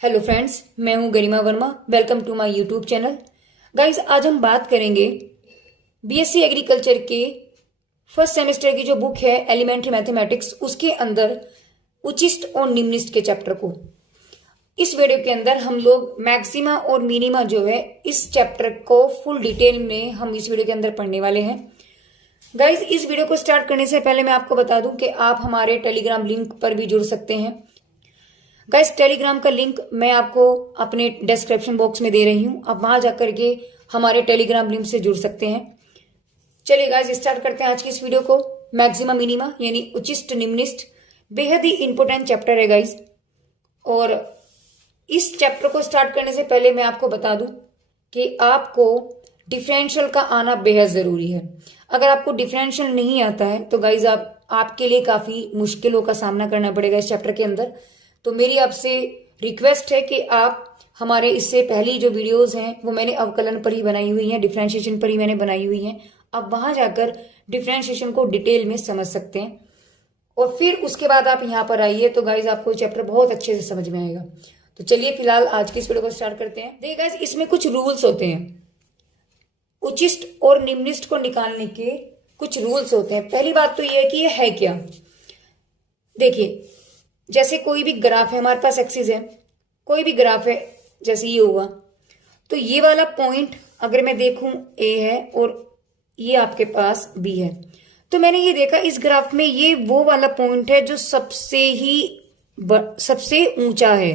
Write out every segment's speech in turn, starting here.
Hello friends, मैं हूं Garima Verma. Welcome to my YouTube channel. Guys, आज हम बात करेंगे बीएससी एग्रीकल्चर के फर्स्ट सेमेस्टर की जो बुक है एलिमेंट्री मैथमेटिक्स, उसके अंदर उचिष्ट और निम्निष्ट के चैप्टर को। इस वीडियो के अंदर हम लोग मैक्सिमा और मिनिमा जो है इस चैप्टर को फुल डिटेल में हम इस वीडियो के अंदर पढ़ने वाले हैं। गाइस, इस वीडियो को स्टार्ट करने से पहले मैं आपको बता दूं कि आप हमारे टेलीग्राम लिंक पर भी जुड़ सकते हैं। गाइस, टेलीग्राम का लिंक मैं आपको अपने डिस्क्रिप्शन बॉक्स में दे रही हूं। आप वहां जाकर के हमारे टेलीग्राम लिंक से जुड़ सकते हैं। चलिए गाइस, स्टार्ट करते हैं आज की इस वीडियो को। मैक्सिमा मिनिमा यानी उचिष्ट निम्निष्ट बेहद ही इंपॉर्टेंट चैप्टर है गाइस। और इस चैप्टर को स्टार्ट करने से पहले मैं आपको बता दूं कि आपको डिफरेंशियल का आना बेहद जरूरी है। अगर आपको डिफरेंशियल नहीं आता है तो गाइज आपके लिए काफी मुश्किलों का सामना करना पड़ेगा इस चैप्टर के अंदर। तो मेरी आपसे रिक्वेस्ट है कि आप हमारे इससे पहली जो वीडियोस हैं वो मैंने अवकलन पर ही बनाई हुई हैं, डिफरेंशिएशन पर ही मैंने बनाई हुई हैं। आप वहां जाकर डिफरेंशिएशन को डिटेल में समझ सकते हैं और फिर उसके बाद आप यहाँ पर आइए तो गाइज आपको चैप्टर बहुत अच्छे से समझ में आएगा। तो चलिए फिलहाल आज की इस वीडियो को स्टार्ट करते हैं। देखिए गाइज, इसमें कुछ रूल्स होते हैं। उचिष्ट और निम्निष्ट को निकालने के कुछ रूल्स होते हैं। पहली बात तो यह है कि ये है क्या। देखिए, जैसे कोई भी ग्राफ है, हमारे पास एक्सिस है, कोई भी ग्राफ है, जैसे ये हुआ तो ये वाला पॉइंट अगर मैं देखूं ए है और ये आपके पास बी है, तो मैंने ये देखा इस ग्राफ में ये वो वाला पॉइंट है जो सबसे ऊंचा है,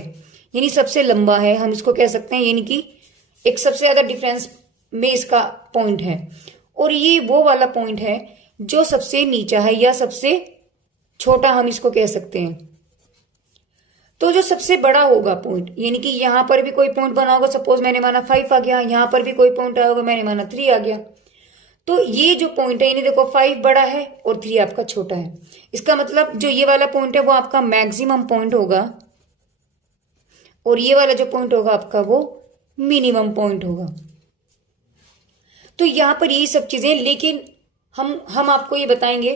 यानी सबसे लंबा है, हम इसको कह सकते हैं। यानी कि एक सबसे ज्यादा डिफरेंस में इसका पॉइंट है। और ये वो वाला पॉइंट है जो सबसे नीचा है या सबसे छोटा, हम इसको कह सकते हैं। तो जो सबसे बड़ा होगा पॉइंट, यानी कि यहां पर भी कोई पॉइंट बना होगा, सपोज मैंने माना 5 आ गया, यहां पर भी कोई पॉइंट आया होगा, मैंने माना 3 आ गया, तो ये जो पॉइंट है, यानी देखो 5 बड़ा है और 3 आपका छोटा है। इसका मतलब जो ये वाला पॉइंट है वो आपका मैक्सिमम पॉइंट होगा और ये वाला जो पॉइंट होगा आपका वो मिनिमम पॉइंट होगा। तो यहां पर यही सब चीजें, लेकिन हम आपको ये बताएंगे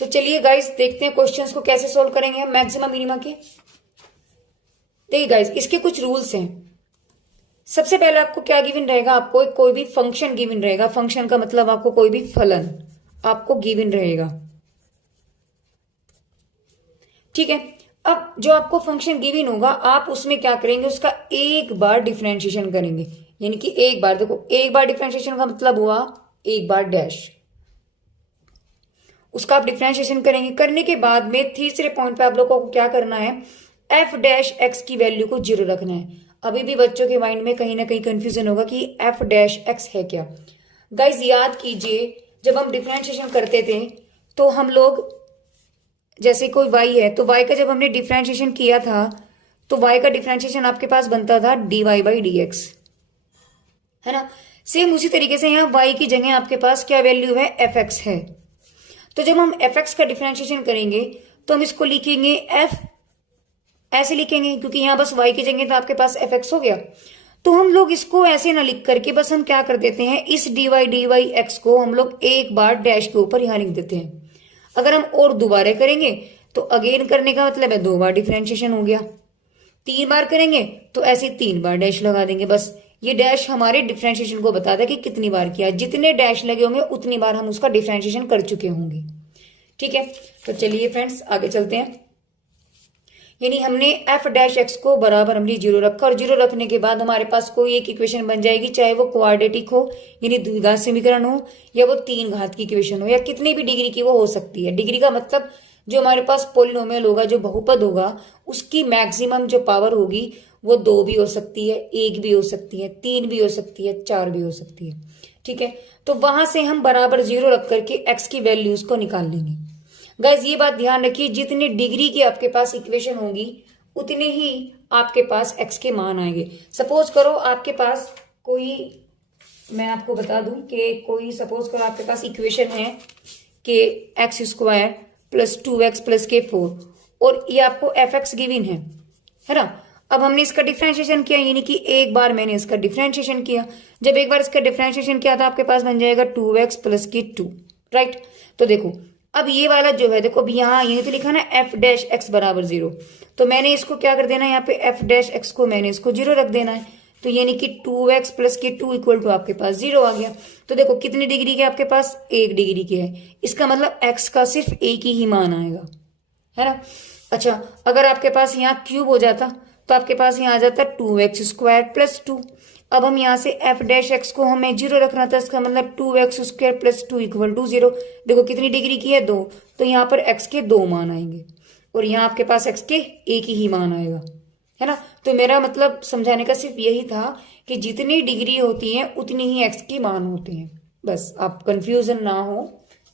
तो चलिए गाइस देखते हैं क्वेश्चंस को कैसे सोल्व करेंगे हम मैक्सिमा मिनिमा के। देखिए गाइस, इसके कुछ रूल्स हैं। सबसे पहले आपको क्या गिवन रहेगा, आपको कोई भी फंक्शन गिवन रहेगा। फंक्शन का मतलब आपको कोई भी फलन आपको गिवन रहेगा, ठीक है। अब जो आपको फंक्शन गिवन होगा आप उसमें क्या करेंगे, उसका एक बार डिफरेंशिएशन करेंगे। यानी कि एक बार, देखो एक बार डिफरेंशिएशन का मतलब हुआ एक बार डैश, उसका आप डिफरेंशिएशन करेंगे। करने के बाद में तीसरे पॉइंट पे आप लोगों को क्या करना है, एफ डैश एक्स की वैल्यू को 0 रखना है। अभी भी बच्चों के माइंड में कहीं ना कहीं कंफ्यूजन होगा कि एफ डैश एक्स है क्या। गाइज याद कीजिए, जब हम डिफरेंशिएशन करते थे तो हम लोग, जैसे कोई y है तो y का जब हमने डिफरेंशिएशन किया था तो y का डिफरेंशिएशन आपके पास बनता था dy/dx, है ना। सेम उसी तरीके से यहाँ y की जगह आपके पास क्या वैल्यू है, fx है। तो जब हम fx का डिफरेंशिएशन करेंगे तो हम इसको लिखेंगे f, ऐसे लिखेंगे क्योंकि यहाँ बस y की जगह तो आपके पास fx हो गया। तो हम लोग इसको ऐसे ना लिख करके बस हम क्या कर देते हैं, इस dy/dy को हम लोग एक बार डैश के ऊपर यहाँ लिख देते हैं। अगर हम और दोबारा करेंगे तो अगेन करने का मतलब है 2 बार डिफरेंशिएशन हो गया। 3 बार करेंगे तो ऐसे 3 बार डैश लगा देंगे। बस ये डैश हमारे डिफरेंशिएशन को बताता है कि कितनी बार किया। जितने डैश लगे होंगे उतनी बार हम उसका डिफरेंशिएशन कर चुके होंगे, ठीक है। तो चलिए फ्रेंड्स आगे चलते हैं। यानी हमने एफ डैश एक्स को बराबर हमने 0 रखा और 0 रखने के बाद हमारे पास कोई एक इक्वेशन बन जाएगी, चाहे वो क्वाड्रेटिक हो यानी द्विघात समीकरण हो या वो 3 घात की इक्वेशन हो या कितने भी डिग्री की वो हो सकती है। डिग्री का मतलब जो हमारे पास पोलिनोमियल होगा, जो बहुपद होगा, उसकी मैक्सिमम जो पावर होगी वो 2 भी हो सकती है, 1 भी हो सकती है, 3 भी हो सकती है, 4 भी हो सकती है, ठीक है। तो वहां से हम बराबर 0 रख करके एक्स की वैल्यूज को निकाल लेंगे। गाइज ये बात ध्यान रखिए, जितने डिग्री की आपके पास इक्वेशन होगी उतने ही आपके पास एक्स के मान आएंगे। सपोज करो आपके पास कोई, मैं आपको बता दूं कि कोई सपोज करो आपके पास इक्वेशन है कि x² + 2x + k4 और ये आपको एफ एक्स गिवन है ना। अब हमने इसका डिफरेंशिएशन किया, यानी कि एक बार मैंने इसका डिफरेंशिएशन किया। जब एक बार इसका डिफरेंशिएशन किया था आपके पास बन जाएगा 2x प्लस की 2, राइट। तो देखो अब ये वाला जो है, देखो अब यहाँ यही तो लिखा ना एफ डैश एक्स बराबर 0, तो मैंने इसको क्या कर देना है, यहाँ पे एफ डैश एक्स को मैंने इसको 0 रख देना है। तो यानी कि 2x प्लस की 2 इक्वल टू आपके पास 0 आ गया। तो देखो कितनी डिग्री के आपके पास, 1 डिग्री के है। इसका मतलब x का सिर्फ एक ही मान आएगा, है ना। अच्छा, अगर आपके पास यहाँ क्यूब हो जाता तो आपके पास यहाँ आ जाता 2x स्क्वायर प्लस 2। अब हम यहाँ से एफ डैश एक्स को हमें 0 रखना था, इसका मतलब 2x square plus 2 equal to 0। देखो कितनी डिग्री की है, 2, तो यहाँ पर x के 2 मान आएंगे और यहाँ आपके पास x के एक ही मान आएगा, है ना। तो मेरा मतलब समझाने का सिर्फ यही था कि जितनी डिग्री होती है उतनी ही x की मान होती है, बस आप कंफ्यूजन ना हो,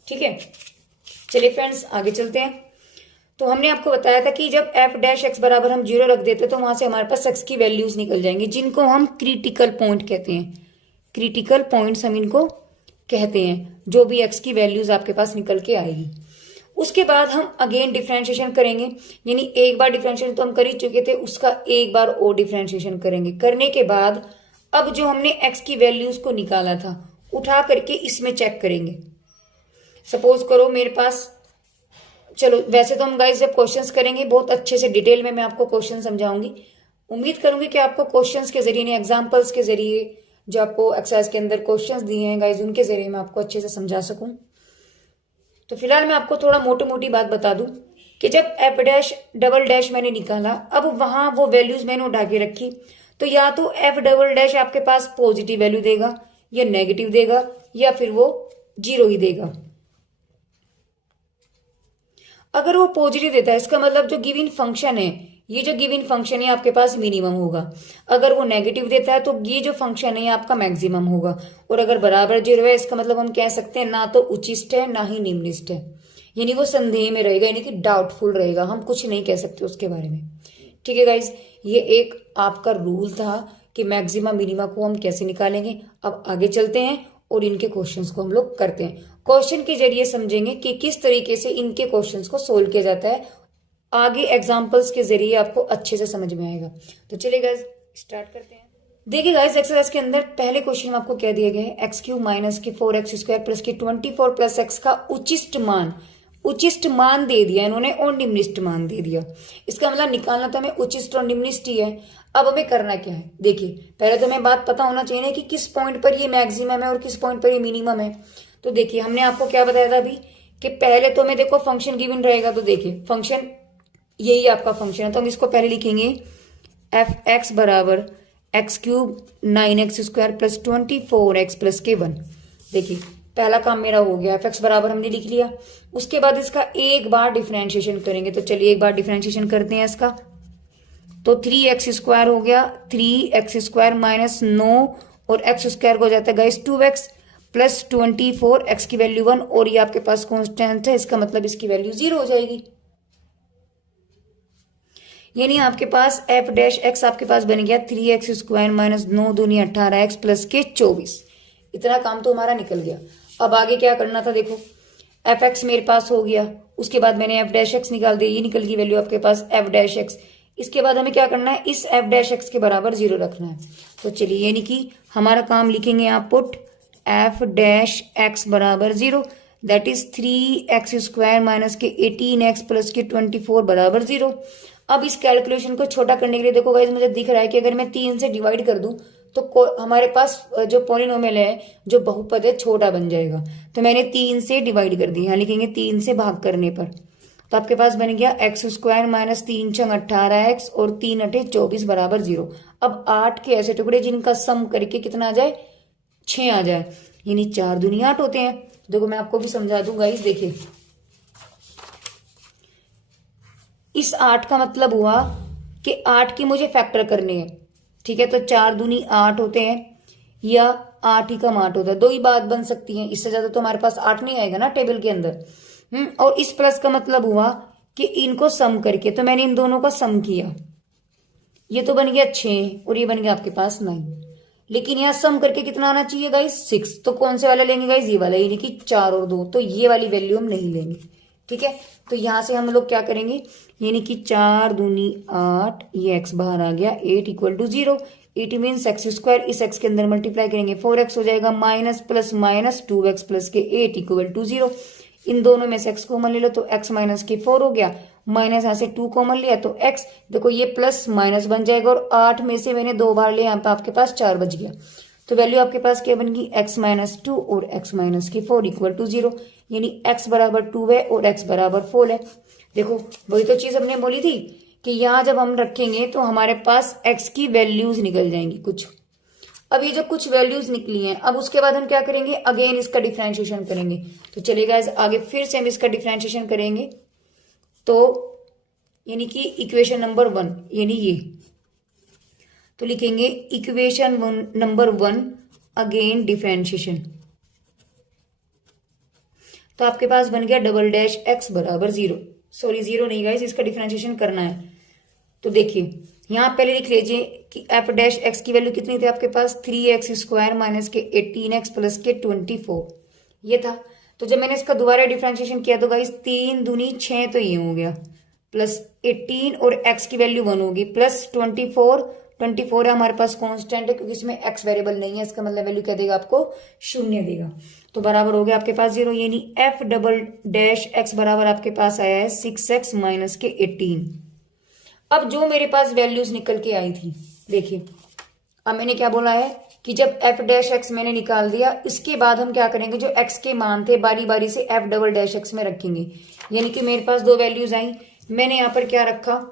ठीक है। चलिए फ्रेंड्स आगे चलते हैं। तो हमने आपको बताया था कि जब एफ डैश एक्स बराबर हम 0 रख देते तो वहां से हमारे पास एक्स की वैल्यूज निकल जाएंगी, जिनको हम क्रिटिकल पॉइंट कहते हैं। क्रिटिकल पॉइंट्स हम इनको कहते हैं, जो भी एक्स की वैल्यूज आपके पास निकल के आएगी। उसके बाद हम अगेन डिफरेंशिएशन करेंगे, यानी एक बार डिफरेंशिएशन तो हम कर ही चुके थे, उसका एक बार और डिफरेंशिएशन करेंगे। करने के बाद अब जो हमने एक्स की वैल्यूज को निकाला था उठा करके इसमें चेक करेंगे। सपोज करो मेरे पास, चलो वैसे तो हम गाइस जब क्वेश्चंस करेंगे बहुत अच्छे से डिटेल में मैं आपको क्वेश्चन समझाऊंगी। उम्मीद करूंगी कि आपको क्वेश्चंस के जरिए, एग्जांपल्स के जरिए, जो आपको एक्सरसाइज के अंदर क्वेश्चंस दिए हैं गाइस उनके जरिए मैं आपको अच्छे से समझा सकूं। तो फिलहाल मैं आपको थोड़ा मोटी मोटी बात बता दूं कि जब एफ डैश डबल डैश मैंने निकाला, अब वहां वो वैल्यूज मैंने उठा के रखी, तो या तो एफ डबल डैश आपके पास पॉजिटिव वैल्यू देगा या नेगेटिव देगा या फिर वो 0 ही देगा। अगर वो पॉजिटिव देता है इसका मतलब जो गिवन फंक्शन है, ये जो गिवन फंक्शन है आपके पास मिनिमम होगा। अगर वो नेगेटिव देता है तो ये जो फंक्शन है आपका मैक्सिमम होगा। और अगर बराबर 0 है इसका मतलब हम कह सकते हैं ना तो उच्चिष्ट है ना ही निम्निष्ट है, यानी वो संदेह में रहेगा, यानी कि डाउटफुल रहेगा, हम कुछ नहीं कह सकते उसके बारे में। ठीक है गाइज, ये एक आपका रूल था कि मैक्सिमम मिनिमम को हम कैसे निकालेंगे। अब आगे चलते हैं और इनके क्वेश्चंस को हम लोग करते हैं। क्वेश्चन के जरिए समझेंगे कि किस तरीके से इनके क्वेश्चंस को सोल्व किया जाता है। आगे एग्जांपल्स के जरिए आपको अच्छे से समझ में आएगा। तो चलिए गाइस स्टार्ट करते हैं। देखिए गाइस एक्सरसाइज के अंदर पहले क्वेश्चन में आपको क्या दिया गया है, एक्स क्यूब माइनस के 4x स्क्वायर प्लस के 24 प्लस एक्स का उचिष्ट मान दे दिया इन्होंने और निम्निष्ट मान दे दिया। इसका मतलब निकालना तो हमें उचिष्ट और निम्निष्ट ही है। अब हमें करना क्या है, देखिए पहले तो हमें बात पता होना चाहिए कि किस पॉइंट पर ये मैक्सिमम है और किस पॉइंट पर ये मिनिमम है। तो देखिए हमने आपको क्या बताया था अभी कि पहले तो हमें देखो फंक्शन गिवन रहेगा, तो देखिए फंक्शन यही आपका फंक्शन है, तो हम इसको पहले लिखेंगे एफ एक्स बराबर x cube 9x square plus 24x plus के 1। देखिए पहला काम मेरा हो गया, एफ एक्स बराबर हमने लिख लिया। उसके बाद इसका एक बार डिफरेंशिएशन करेंगे, तो चलिए एक बार डिफरेंशिएशन करते हैं इसका। तो 3x स्क्वायर हो गया, 3x स्क्वायर माइनस 9 और x स्क्वायर को हो जाता है गाइस 2x प्लस 24, x की वैल्यू 1 और ये आपके पास कांस्टेंट है, इसका मतलब इसकी वैल्यू 0 हो जाएगी। यानी आपके पास एफ डैश एक्स आपके पास बन गया 3x स्क्वायर माइनस 9 दूनी 18x प्लस के 24। इतना काम तो हमारा निकल गया। अब आगे क्या करना था, देखो एफ एक्स मेरे पास हो गया, उसके बाद मैंने एफ डैश एक्स निकाल दिया, ये निकल गई वैल्यू आपके पास एफ डैश एक्स। इसके बाद हमें क्या करना है, इस एफ डैश एक्स के बराबर 0 रखना है। तो चलिए यानी कि हमारा काम लिखेंगे आप पुट एफ डैश एक्स बराबर 0, that is 3x square minus के 18x प्लस के 24 बराबर 0। अब इस कैलकुलेशन को छोटा करने के लिए देखो गाइस मुझे दिख रहा है कि अगर मैं 3 से डिवाइड कर दूं तो हमारे पास जो पॉलिनोमियल है, जो बहुपद है, छोटा बन जाएगा। तो मैंने 3 से डिवाइड कर दी, यहाँ लिखेंगे 3 से भाग करने पर, तो आपके पास बन गया एक्स स्क्वायर माइनस 3 छंग 18x और 3 अठे 24 बराबर 0। अब 8 के ऐसे टुकड़े जिनका सम करके कितना आ जाए, 6 आ जाए, यानी 4 दूनी 8 होते हैं। देखो मैं आपको भी समझा दूं गाइस, देखिए इस 8 का मतलब हुआ कि 8 की मुझे फैक्टर करने हैं, ठीक है। तो 4 दूनी 8 होते हैं या 8 ही कम 8 होता है, दो ही बात बन सकती है, इससे ज्यादा तो हमारे पास 8 नहीं आएगा ना टेबल के अंदर। और इस प्लस का मतलब हुआ कि इनको सम करके, तो मैंने इन दोनों का सम किया, ये तो बन गया 6 और ये बन गया आपके पास 9, लेकिन यहाँ सम करके कितना आना चाहिए गाइस 6। तो कौन से वाला लेंगे गाइस, ये वाला, यानी कि 4 और 2, तो ये वाली वैल्यू हम नहीं लेंगे, ठीक है, तो यहां से हम लोग क्या करेंगे, यानी कि 4 दूनी 8, ये x बाहर आ गया, 8 equal to 0, 8 means x square, इस x के अंदर मल्टीप्लाई करेंगे 4x हो जाएगा, minus plus minus 2x plus के 8 इक्वल टू 0। इन दोनों में से x कॉमन ले लो तो x माइनस के 4 हो गया, माइनस यहाँ से 2 कॉमन लिया तो x, देखो ये प्लस माइनस बन जाएगा, और 8 में से मैंने 2 बार लिया, यहाँ पे आपके पास 4 बच गया, तो वैल्यू आपके पास क्या बनेगी, x माइनस 2 और x माइनस के 4 इक्वल टू 0, यानी x बराबर 2 है और x बराबर 4 है। देखो वही तो चीज हमने बोली थी कि यहाँ जब हम रखेंगे तो हमारे पास x की वैल्यूज निकल जाएंगी कुछ। अब ये जो कुछ वैल्यूज निकली हैं, अब उसके बाद हम क्या करेंगे, अगेन इसका डिफरेंशिएशन करेंगे। तो चलेगा आगे फिर से हम इसका डिफरेंशिएशन करेंगे, तो यानी कि इक्वेशन नंबर 1 यानी ये, तो लिखेंगे इक्वेशन नंबर 1 अगेन डिफरेंशिएशन, तो आपके पास बन गया डबल डैश एक्स बराबर 0, सॉरी 0 नहीं गाइस, इसका डिफरेंशिएशन करना है। तो देखिए यहां पहले लिख लीजिए कि एफ डैश एक्स की वैल्यू कितनी थी आपके पास, 3x स्क्वायर माइनस के 18x प्लस के 24, ये था। तो जब मैंने इसका दोबारा डिफरेंशिएशन किया तो गाइस 3 दूनी 6, तो ये हो गया, प्लस 18 और x की वैल्यू 1 होगी, प्लस 24 है हमारे पास कांस्टेंट है क्योंकि इसमें x वेरिएबल नहीं है, इसका मतलब वैल्यू क्या देगा आपको, 0 देगा, तो बराबर हो गया आपके पास 0, यानी एफ डबल डैश एक्स बराबर आपके पास आया है 6x माइनस के 18। अब जो मेरे पास वैल्यूज निकल के आई थी, देखिए अब मैंने क्या बोला है कि जब एफ डैश एक्स मैंने निकाल दिया, इसके बाद हम क्या करेंगे, जो एक्स के मान थे बारी बारी से एफ डबल डैश एक्स में रखेंगे, यानी कि मेरे पास 2 वैल्यूज आई, मैंने यहां पर क्या रखा,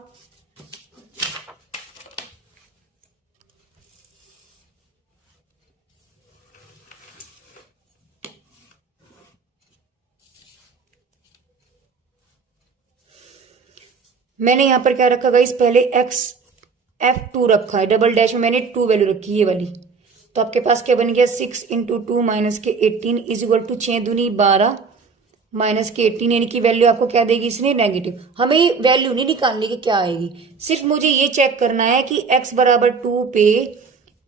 मैंने यहां पर क्या रखा गाइस, पहले एक्स F2 रखा है, डबल डैश में मैंने 2 वैल्यू रखी ये वाली, तो आपके पास क्या बन गया 6 इंटू 2 माइनस के 18 इज इक्वल टू 6 दूनी 12 माइनस के 18, यानी कि वैल्यू आपको क्या देगी इसने, नेगेटिव। हमें वैल्यू नहीं निकालनी कि क्या आएगी, सिर्फ मुझे ये चेक करना है कि x बराबर 2 पे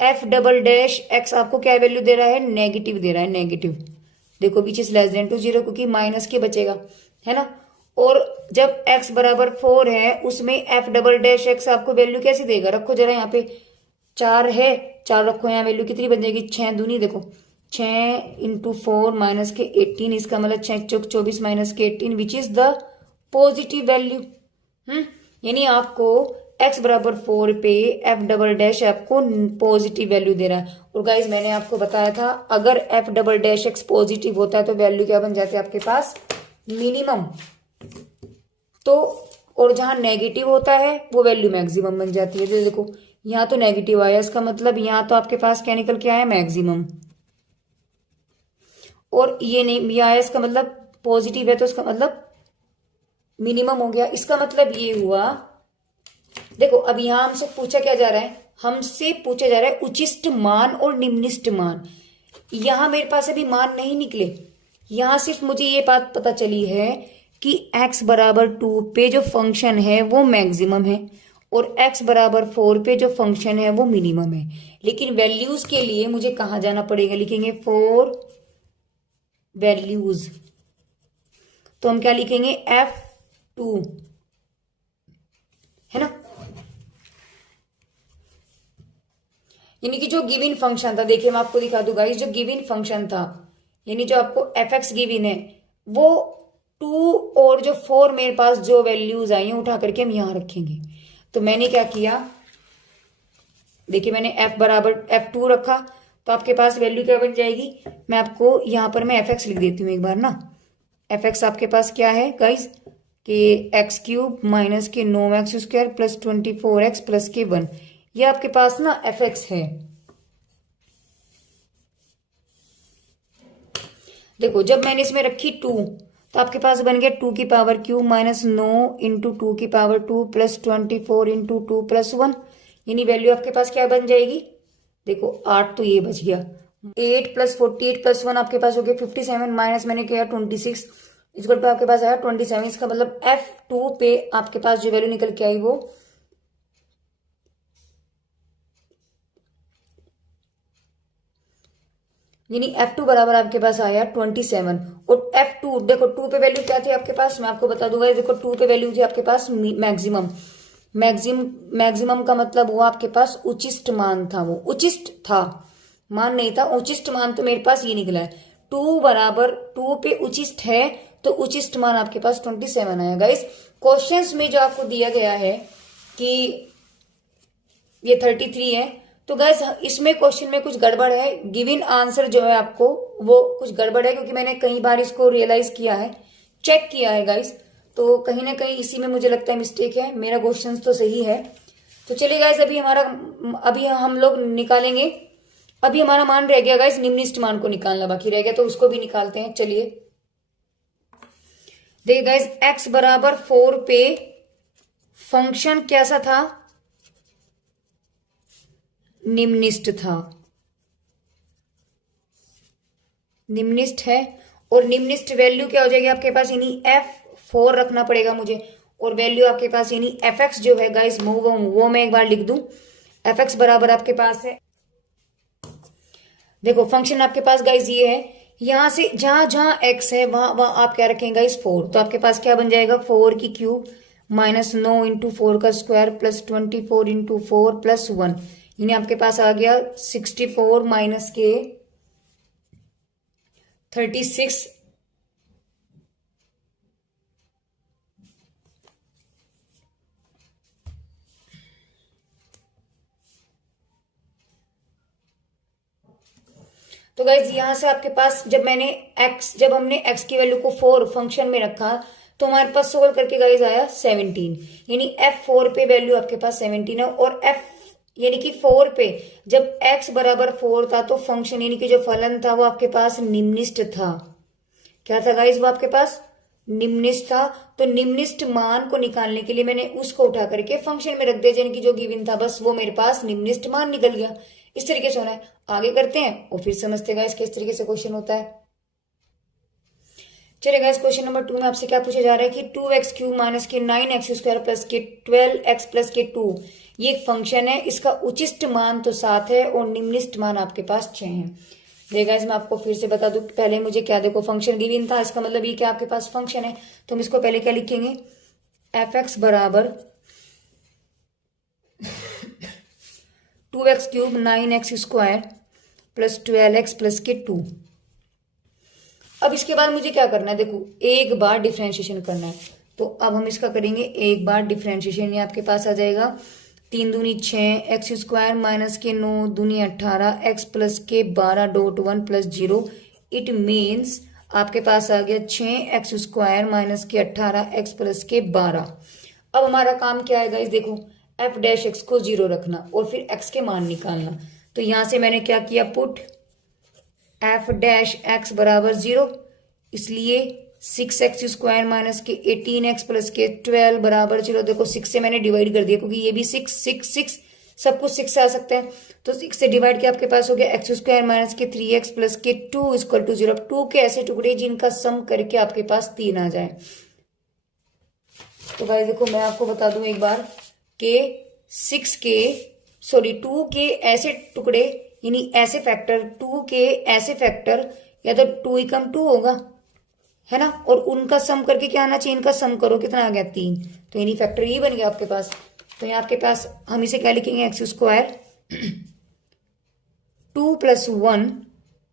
एफ डबल डैश एक्स आपको क्या वैल्यू दे रहा है, नेगेटिव दे रहा है, नेगेटिव। देखो which is less than to 0 क्योंकि माइनस के बचेगा, है ना। और जब x बराबर 4 है उसमें एफ डबल डैश एक्स आपको वैल्यू कैसे देगा, रखो जरा यहाँ पे 4 है, 4 रखो, यहाँ वैल्यू कितनी बन जाएगी, 6 दूनी देखो 6 इंटू 4 माइनस के 18, इसका मतलब 6 चौक 24 माइनस के 18 which is the positive value. यानी आपको x बराबर 4 पे एफ डबल डैश आपको पॉजिटिव वैल्यू दे रहा है। और गाइज मैंने आपको बताया था अगर F double dash x positive होता है तो वैल्यू क्या बन जाती है आपके पास, मिनिमम। तो और जहां नेगेटिव होता है वो वैल्यू मैक्सिमम बन जाती है। तो देखो यहां तो नेगेटिव आया, इसका मतलब यहां तो आपके पास क्या निकल के आया, मैक्सिमम। और ये नहीं भी आया, इसका मतलब पॉजिटिव है तो इसका मतलब मिनिमम हो गया। इसका मतलब ये हुआ, देखो अब यहां हमसे पूछा क्या जा रहा है, हमसे पूछा जा रहा है उच्चिष्ट मान और निम्निष्ट मान। यहां मेरे पास अभी मान नहीं निकले, यहां सिर्फ मुझे ये बात पता चली है कि x बराबर 2 पे जो फंक्शन है वो मैक्सिमम है और x बराबर 4 पे जो फंक्शन है वो मिनिमम है। लेकिन वैल्यूज के लिए मुझे कहां जाना पड़ेगा, लिखेंगे फॉर वैल्यूज, तो हम क्या लिखेंगे F2, है ना। यानी कि जो गिवन फंक्शन था, देखिए मैं आपको दिखा दूंगा गाइस, जो गिवन फंक्शन था यानी जो आपको fx गिवन है वो 2 और जो 4 मेरे पास जो वैल्यूज आई हैं उठा करके हम यहां रखेंगे। तो मैंने क्या किया, देखिए मैंने f बराबर F2 रखा, तो आपके पास वैल्यू क्या बन जाएगी, मैं आपको यहां पर मैं fx लिख देती हूँ एक बार ना। fx आपके पास क्या है गाइस कि एक्स क्यूब माइनस के 9x square plus 24x plus के 1, ये आपके पास ना fx है। देखो जब मैंने इसमें रखी 2 तो आपके पास बन गया 2 की पावर क्यूब माइनस 9 इंटू 2 की पावर 2 प्लस 24 इंटू 2 प्लस 1, यानी वैल्यू आपके पास क्या बन जाएगी, देखो 8 तो ये बच गया, 8 प्लस 48 प्लस 1 आपके पास हो गया 57 माइनस मैंने किया 26, इसको पे आपके पास आया 27। इसका मतलब F2 पे आपके पास जो वैल्यू निकल के आई वो यानी F2 बराबर आपके पास आया 27 और F2 टू, देखो टू पे वैल्यू क्या थी आपके पास, मैं आपको बता दूंगा। देखो टू पे वैल्यू थी आपके पास मैक्सिमम। मैक्सिमम का मतलब हुआ आपके पास उचिष्ट मान था, वो उचिष्ट था, मान नहीं था, उचिष्ट मान। तो मेरे पास ये निकला है टू बराबर, टू पे उचिष्ट है तो उचिष्ट मान आपके पास 27 आया। गाइस क्वेश्चंस में जो आपको दिया गया है कि ये 33 है, तो गाइस इसमें क्वेश्चन में कुछ गड़बड़ है, गिवन आंसर जो है आपको वो कुछ गड़बड़ है, क्योंकि मैंने कई बार इसको रियलाइज किया है, चेक किया है गाइस, तो कहीं ना कहीं इसी में मुझे लगता है मिस्टेक है। मेरा क्वेश्चन तो सही है। तो चलिए गाइस अभी हम लोग निकालेंगे। अभी हमारा मान रह गया गाइस, निम्नलिखित मान को निकालना बाकी रह गया, तो उसको भी निकालते हैं। चलिए देखिए गाइस, x बराबर 4 पे फंक्शन कैसा था, निम्नलिखित था, निम्नलिखित है। और निम्नलिखित वैल्यू क्या हो जाएगी आपके पास, यानी f4 रखना पड़ेगा मुझे, और वैल्यू आपके पास यानी fx जो है गाइस वो मैं एक बार लिख दूं। fx बराबर आपके पास है, देखो फंक्शन आपके पास गाइस ये है, यहां से जहां जहां x है वहां वहां आप क्या रखेंगे गाइस 4, तो आपके पास क्या बन जाएगा 4 की क्यूब माइनस 9 इंटू 4 का स्क्वायर प्लस 24 इंटू 4 प्लस 1, यानी आपके पास आ गया 64 माइनस के 36। तो गाइज यहां से आपके पास जब हमने x की वैल्यू को 4 फंक्शन में रखा, तो हमारे पास सोल्व करके गाइज आया 17, यानी f4 पे वैल्यू आपके पास 17 है। और f यानी कि 4 पे जब x बराबर 4 था तो फंक्शन यानी कि जो फलन था वो आपके पास निम्नलिखित था। क्या था गाइज वो आपके पास निम्नलिखित था। तो निम्नलिखित मान को निकालने के लिए मैंने उसको उठा करके फंक्शन में रख दिया, यानी कि जो गिवन था बस वो मेरे पास निम्नलिखित मान निकल गया। इस तरीके से होना है। आगे करते हैं और फिर समझते गाइस किस तरीके से क्वेश्चन होता है। चलिए गाइस क्वेश्चन नंबर 2 में आपसे क्या पूछा जा रहा है कि 2x क्यूब माइनस के 9x स्क्वायर प्लस के 12x प्लस के 2 ये एक फंक्शन है, इसका उचिष्ट मान तो 7 है और निम्नलिखित मान आपके पास 6 है। देखिए गाइस मैं आपको फिर से बता दूं, पहले मुझे क्या, देखो फंक्शन गिवन था, इसका मतलब ये क्या आपके पास फंक्शन है, तो हम इसको पहले क्या लिखेंगे, f(x) बराबर 2x cube 9x square plus 12x plus के 2। अब इसके बाद मुझे क्या करना है, देखो एक बार डिफ्रेंशिएशन करना है, तो अब हम इसका करेंगे एक बार डिफ्रेंशिएशन। ये आपके पास आ जाएगा 3 दूनी 6 एक्स स्क्वायर माइनस के 9 दूनी 18 एक्स प्लस के 12.1 प्लस 0। इट मीन्स आपके पास आ गया 6 एक्स स्क्वायर माइनस के 18 एक्स प्लस के 12। अब हमारा काम क्या है गाइस, देखो एफ डैश एक्स को 0 रखना और फिर एक्स के मान निकालना। तो यहां से मैंने क्या किया, पुट एफ डैश एक्स बराबर 0, इसलिए 6x स्क्वायर माइनस के 18x प्लस के 12 बराबर 0। देखो 6 से मैंने डिवाइड कर दिया क्योंकि ये भी 6 सब कुछ 6 से आ सकता है, तो 6 से डिवाइड किया आपके पास हो गया एक्स स्क्वायर माइनस के 3x प्लस के 2 इक्वल टू 0। 2 के ऐसे टुकड़े जिनका सम करके आपके पास 3 आ जाए। तो भाई देखो मैं आपको बता दूं एक बार कि 2 के ऐसे टुकड़े यानी ऐसे फैक्टर, 2 के ऐसे फैक्टर या तो 2 एकम 2 होगा है ना, और उनका सम करके क्या आना चाहिए, इनका सम करो कितना आ गया 3, तो यानी फैक्टर ये बन गया आपके पास। तो यहाँ आपके पास हम इसे क्या लिखेंगे, एक्स स्क्वायर 2 प्लस 1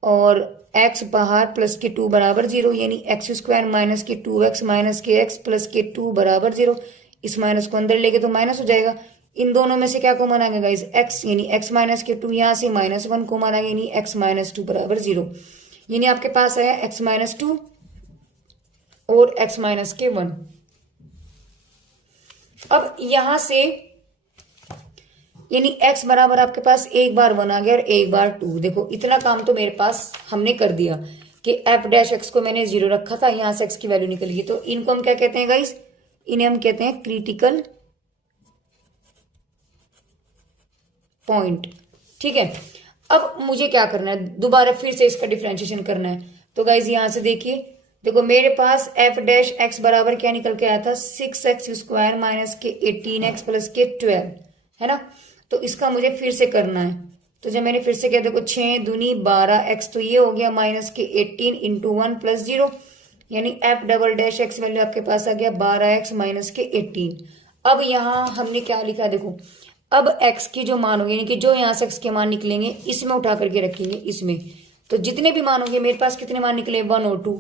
और एक्स बाहर प्लस के 2 बराबर 0, यानी एक्स स्क्वायर माइनस के 2x माइनस के एक्स प्लस के 2 बराबर 0। इस माइनस को अंदर लेके तो माइनस हो जाएगा। इन दोनों में से क्या कॉमन आ गया गाइस, x, यानी x माइनस के 2, यहाँ से -1 कॉमन आ गया, यानी x माइनस 2 बराबर 0। यानी आपके पास आया x माइनस 2 और x माइनस के 1। अब यहां से यानी x बराबर आपके पास एक बार 1 आ गया और एक बार 2। देखो इतना काम तो मेरे पास हमने कर दिया कि f डैश x को मैंने 0 रखा था, यहां से x की वैल्यू निकल गई। तो इनको हम क्या कहते हैं गाइस, इन्हें हम कहते हैं क्रिटिकल पॉइंट। ठीक है, अब मुझे क्या करना है, दोबारा फिर से इसका डिफरेंशिएशन करना है। तो गाइस यहां से देखिए, देखो मेरे पास f डैश x बराबर क्या निकल के आया था, 6x स्क्वायर माइनस के 18x प्लस के 12 है ना। तो इसका मुझे फिर से करना है, तो जब मैंने फिर से किया देखो 6 दूनी 12x, तो ये हो गया माइनस के 18 इंटू 1 प्लस 0। यानी F double dash x value आपके पास आ गया 12x माइनस के 18। अब यहाँ हमने क्या लिखा देखो, अब x की जो मान होगी यानी कि जो यहाँ से x के मान निकलेंगे इसमें उठा करके रखेंगे इसमें, तो जितने भी मान होंगे मेरे पास कितने मान निकले 1 और 2,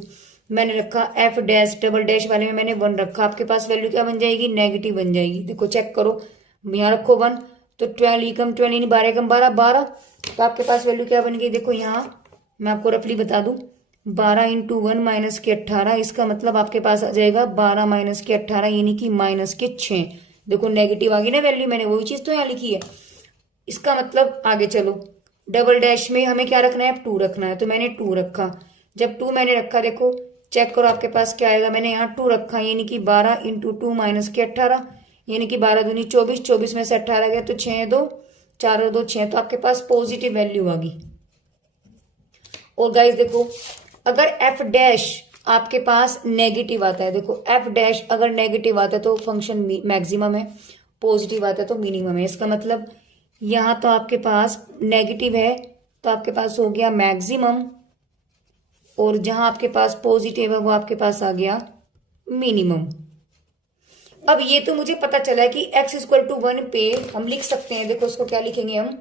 मैंने रखा एफ डैश डबल डैश वाले में मैंने 1 रखा, आपके पास वैल्यू क्या बन जाएगी नेगेटिव बन जाएगी। देखो चेक करो, यहाँ रखो 1 तो 12 एकम 12 यानी 12 एकम 12 12, तो आपके पास वैल्यू क्या बन गई देखो यहाँ मैं आपको रफली बता दूं 12 इंटू 1 माइनस के 18, इसका मतलब आपके पास आ जाएगा 12 माइनस के 18 यानी कि माइनस के 6। देखो नेगेटिव आ गई ना वैल्यू, मैंने वही चीज तो यहाँ लिखी है। इसका मतलब आगे चलो, डबल डैश में हमें क्या रखना है 2 रखना है, तो मैंने 2 रखा। जब 2 मैंने रखा देखो चेक करो आपके पास क्या आएगा, मैंने यहाँ 2 रखा यानी कि 12 इंटू 2 माइनस के 18 यानी कि 12 दूनी 24, 24 में से 18 गया तो 6 2 4 और 2 6, तो आपके पास पॉजिटिव वैल्यू आ गई। और गाइस देखो अगर एफ डैश आपके पास नेगेटिव आता है, देखो एफ डैश अगर नेगेटिव आता है तो फंक्शन मैक्सिमम है, पॉजिटिव आता है तो मिनिमम है। इसका मतलब यहाँ तो आपके पास नेगेटिव है तो आपके पास हो गया मैक्सिमम, और जहां आपके पास पॉजिटिव है वो आपके पास आ गया मिनिमम। अब ये तो मुझे पता चला है कि x इक्वल टू 1 पे हम लिख सकते हैं, देखो उसको क्या लिखेंगे हम,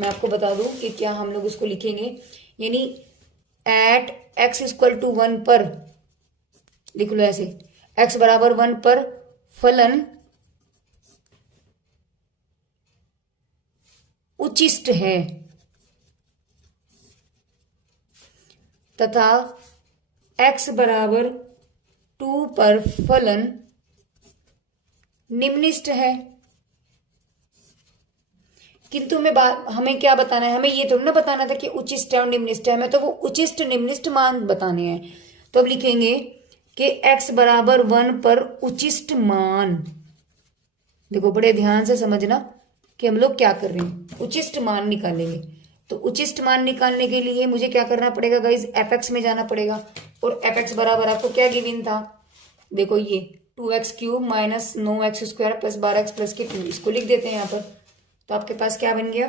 मैं आपको बता दूं कि क्या हम लोग उसको लिखेंगे, यानी एट x इक्वल टू 1 पर लिख लो ऐसे, x बराबर 1 पर फलन उचिष्ट है तथा x बराबर 2 पर फलन निम्निष्ठ है। किंतु हमें क्या बताना है, हमें ये थोड़ा ना बताना था कि उचिष्ट है और निम्निष्ठ है, हमें तो वो उचिष्ट निम्निष्ठ मान बताने हैं। तो अब लिखेंगे कि x बराबर 1 पर उचिष्ट मान, देखो बड़े ध्यान से समझना कि हम लोग क्या कर रहे हैं, उचिष्ट मान निकालेंगे। तो उचिष्ट मान निकालने के लिए मुझे क्या करना पड़ेगा गाइज, एफ में जाना पड़ेगा, और एफ बराबर आपको क्या गिवन था, देखो ये 2x cube minus 9x square plus 12x plus के 2, इसको लिख देते हैं यहाँ पर। तो आपके पास क्या बन गया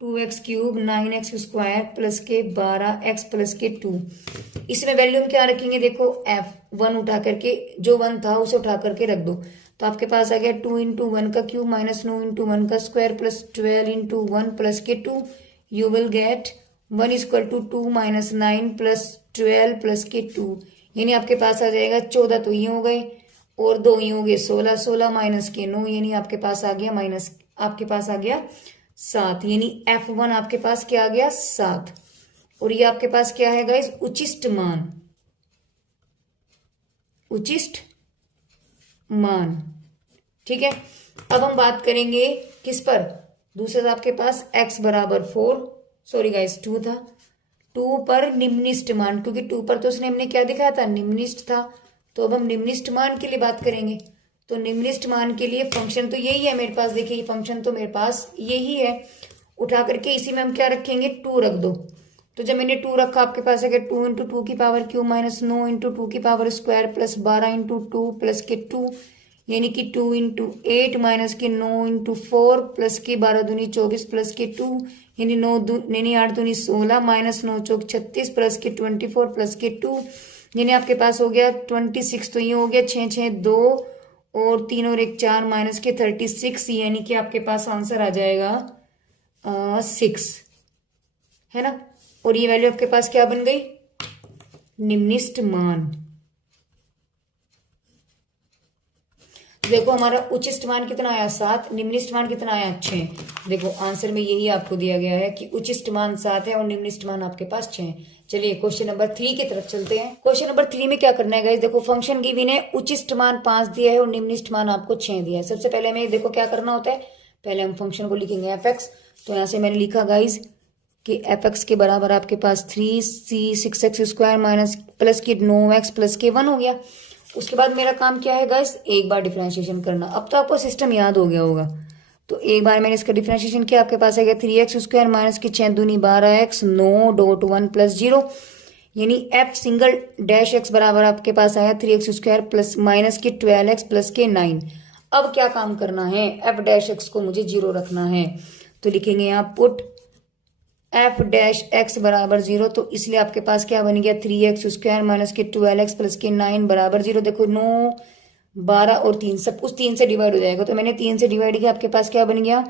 2x cube 9x square plus के 12x प्लस के 2। इसमें वैल्यू हम क्या रखेंगे, देखो f 1 उठा करके, जो 1 था उसे उठा करके रख दो, तो आपके पास आ गया 2 इंटू 1 का क्यूब माइनस 9 इंटू 1 का स्क्वायर प्लस 12 इंटू 1 प्लस के 2। You will get 1 equal to 2 minus 9 plus 12 plus के 2, यानी आपके पास आ जाएगा 14, तो ये हो गए और 2 ये हो गए 16, 16 माइनस के 9 यानी आपके पास आ गया माइनस, आपके पास आ गया 7, यानी f1 आपके पास क्या आ गया 7। और ये आपके पास क्या है गाइज, उचिष्ट मान, उचिष्ट मान। ठीक है, अब हम बात करेंगे किस पर, दूसरा आपके पास x बराबर 4, सॉरी गाइज 2 था, 2 पर निम्निष्ठ मान, क्योंकि 2 पर तो उसने हमने क्या दिखाया था निम्निष्ठ था, तो अब हम निम्निष्ठ मान के लिए बात करेंगे। तो निम्निष्ठ मान के लिए फंक्शन तो यही है मेरे पास, देखिए फंक्शन तो मेरे पास यही है, उठा करके इसी में हम क्या रखेंगे 2 रख दो। तो जब मैंने 2 रखा आपके पास है 2 इंटू 2 की पावर क्यूब माइनस 9 इंटू 2 की power square plus 12 into 2 plus के 2, यानी कि 2 इंटू 8 माइनस के 9 इंटू 4 प्लस के 12 दूनी 24 प्लस के 2, यानी 8 दूनी 16 माइनस 9 चौक 36 प्लस के 24 प्लस के 2, यानी आपके पास हो गया 26। तो ये हो गया 6 6 2 और 3 और 1 4 माइनस के 36, यानी कि आपके पास आंसर आ जाएगा 6, है ना। और ये वैल्यू आपके पास क्या बन गई, निम्निष्ठ मान। देखो हमारा उचिष्ट मान कितना आया 7, निम्निष्ठ मान कितना आया 6। देखो आंसर में यही आपको दिया गया है कि उचिष्ट मान 7 है और निम्निष्ठ मान आपके पास 6 है। चलिए क्वेश्चन नंबर 3 की तरफ चलते हैं। क्वेश्चन नंबर 3 में क्या करना है गाइस, देखो फंक्शन गिवन है, उचिष्ट मान 5 दिया है और निम्निष्ठ मान आपको 6 दिया है। सबसे पहले हमें देखो क्या करना होता है, पहले हम फंक्शन को लिखेंगे एफ, तो यहाँ से मैंने लिखा गाइज कि एफ के बराबर आपके पास 3c 6x square minus plus के 9x प्लस के 1 हो गया। उसके बाद मेरा काम क्या है गाइस, एक बार डिफरेंशिएशन करना। अब तो आपको सिस्टम याद हो गया होगा, तो एक बार मैंने इसका डिफरेंशिएशन किया, आपके पास आ गया 3x स्क्वायर माइनस की 6 दूनी 12x 9 डॉट 1 प्लस 0, यानी f सिंगल डैश x बराबर आपके पास आया 3x स्क्वायर प्लस माइनस की 12x प्लस के 9। अब क्या काम करना है, f डैश x को मुझे 0 रखना है, तो लिखेंगे यहाँ पुट एफ डैश एक्स बराबर 0, तो इसलिए आपके पास क्या बन गया 3x² माइनस के 12x प्लस के 9 बराबर 0। देखो 9, 12 और 3 सब कुछ 3 से डिवाइड हो जाएगा, तो मैंने 3 से डिवाइड किया, आपके पास क्या बन गया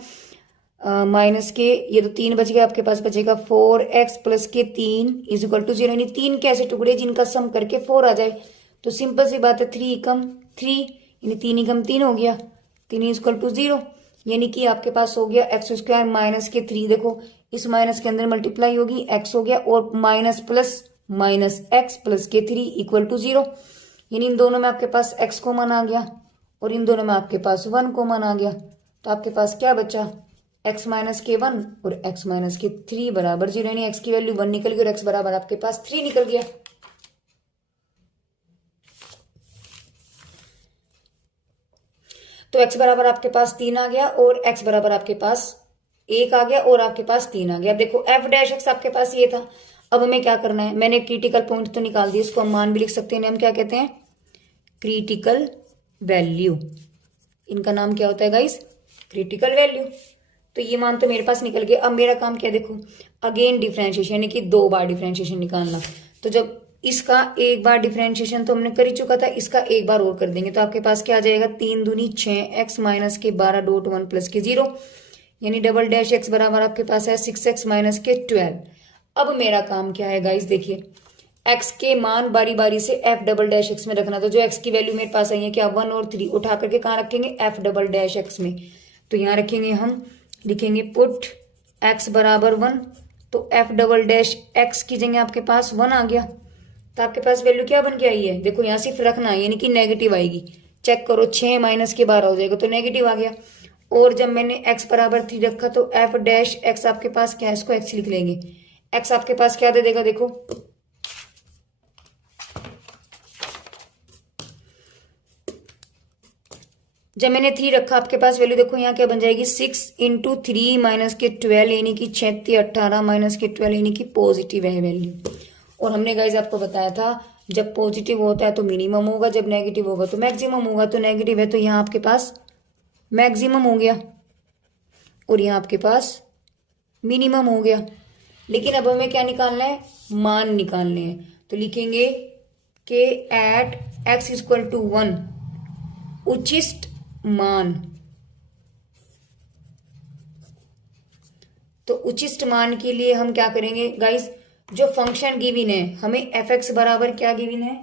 माइनस के, ये तो 3 बच गया, आपके पास बचेगा 4x प्लस के 3 इज इक्वल टू 0। यानी 3 के ऐसे टुकड़े जिनका सम करके 4 आ जाए, तो सिंपल सी बात है 3 एकम 3, यानी 3 एकम 3 हो गया, 3 इज इक्वल टू 0, यानी कि आपके पास हो गया x² माइनस के 3। देखो इस माइनस के अंदर मल्टीप्लाई होगी, x हो गया और minus plus minus x plus के 3 इक्वल टू 0, यानी इन दोनों में आपके पास x कॉमन आ गया और इन दोनों में आपके पास 1 कॉमन आ गया, तो आपके पास क्या बचा x माइनस के 1 और x माइनस के 3 बराबर 0, यानी x की वैल्यू 1 निकल गई और x बराबर आपके पास 3 निकल गया। तो x बराबर आपके पास 3 आ गया और x बराबर आपके पास 1 आ गया और आपके पास 3 आ गया। देखो f डैश x आपके पास ये था, अब हमें क्या करना है, मैंने क्रिटिकल पॉइंट तो निकाल दिया, इसको हम मान भी लिख सकते हैं, हम क्या कहते हैं क्रिटिकल वैल्यू, इनका नाम क्या होता है गाइस क्रिटिकल वैल्यू। तो ये मान तो मेरे पास निकल गया। अब मेरा काम क्या देखो, अगेन डिफरेंशिएशन, यानी कि 2 बार डिफरेंशिएशन निकालना। तो जब इसका एक बार डिफरेंशिएशन तो हमने कर ही चुका था, इसका एक बार और कर देंगे, तो आपके पास क्या आ जाएगा 3 दूनी 6x माइनस के 12.1 प्लस के 0, यानी डबल डैश x बराबर आपके पास है 6x माइनस के 12। अब मेरा काम क्या है गाइस, देखिए x के मान बारी बारी से f डबल डैश x में रखना। तो जो x की वैल्यू मेरे पास आई है क्या 1 और 3, उठा करके कहाँ रखेंगे f डबल डैश x में, तो यहाँ रखेंगे हम, लिखेंगे पुट x बराबर 1, तो f डबल डैश x की जगह आपके पास 1 आ गया, तो आपके पास वैल्यू क्या बन के आई है, देखो यहाँ सिर्फ रखना है, यानी कि नेगेटिव आएगी, चेक करो 6 माइनस के 12 हो जाएगा, तो नेगेटिव आ गया। और जब मैंने x बराबर 3 रखा तो f डैश x आपके पास क्या है, इसको x लिख लेंगे, x आपके पास क्या दे देगा, देखो जब मैंने 3 रखा आपके पास वैल्यू देखो यहाँ क्या बन जाएगी 6 इंटू 3 माइनस के 12, यानी कि 36 18 माइनस के 12, यानी कि पॉजिटिव है वैल्यू। और हमने गाइज आपको बताया था जब पॉजिटिव होता है तो मिनिमम होगा, जब नेगेटिव होगा तो मैक्सिमम होगा, तो नेगेटिव है तो यहाँ आपके पास मैक्सिमम हो गया और यहाँ आपके पास मिनिमम हो गया। लेकिन अब हमें क्या निकालना है, मान निकालने हैं, तो लिखेंगे कि एट x इक्वल टू 1 उचिष्ट मान, तो उचिष्ट मान के लिए हम क्या करेंगे गाइस, जो फंक्शन गिवन है हमें f(x) बराबर क्या गिवन है,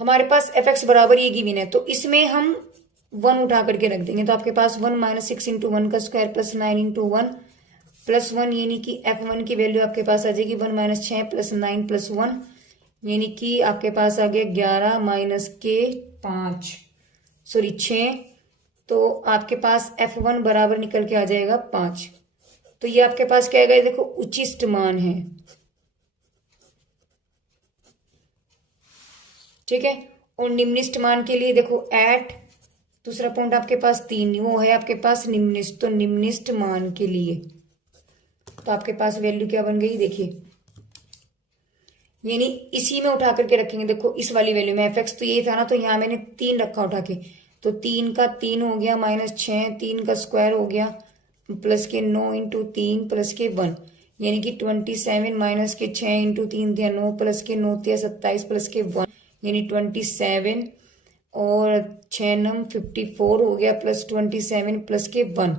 हमारे पास f(x) बराबर ये गिवन है, तो इसमें हम 1 उठा करके रख देंगे, तो आपके पास 1 माइनस 6 इंटू 1 का स्क्वायर प्लस 9 इंटू 1 प्लस 1, यानी कि f1 की वैल्यू आपके पास आ जाएगी 1 माइनस 6 प्लस 9 प्लस 1, यानी कि आपके पास आ गया 11 माइनस के 5 सॉरी 6, तो आपके पास f1 बराबर निकल के आ जाएगा 5। तो ये आपके पास क्या आएगा, देखो उचिष्ट मान है, ठीक है। और निम्निष्ठ मान के लिए देखो एट, दूसरा पॉइंट आपके पास 3, वो है आपके पास निम्निष्ठ, तो निम्निष्ठ मान के लिए तो आपके पास वैल्यू क्या बन गई, देखिए यानी इसी में उठा करके रखेंगे, देखो इस वाली वैल्यू में f(x) तो ये था ना, तो यहाँ मैंने 3 रखा उठा के, तो 3 का 3 हो गया माइनस 6, 3 का स्क्वायर हो गया प्लस के 9 इंटू 3 प्लस के 1, यानी कि 27 माइनस के 6 इंटू 3 थे 9 प्लस के 9 थे 27 प्लस के 1, यानी 27 और 6 नम 54 हो गया प्लस 27 प्लस के 1।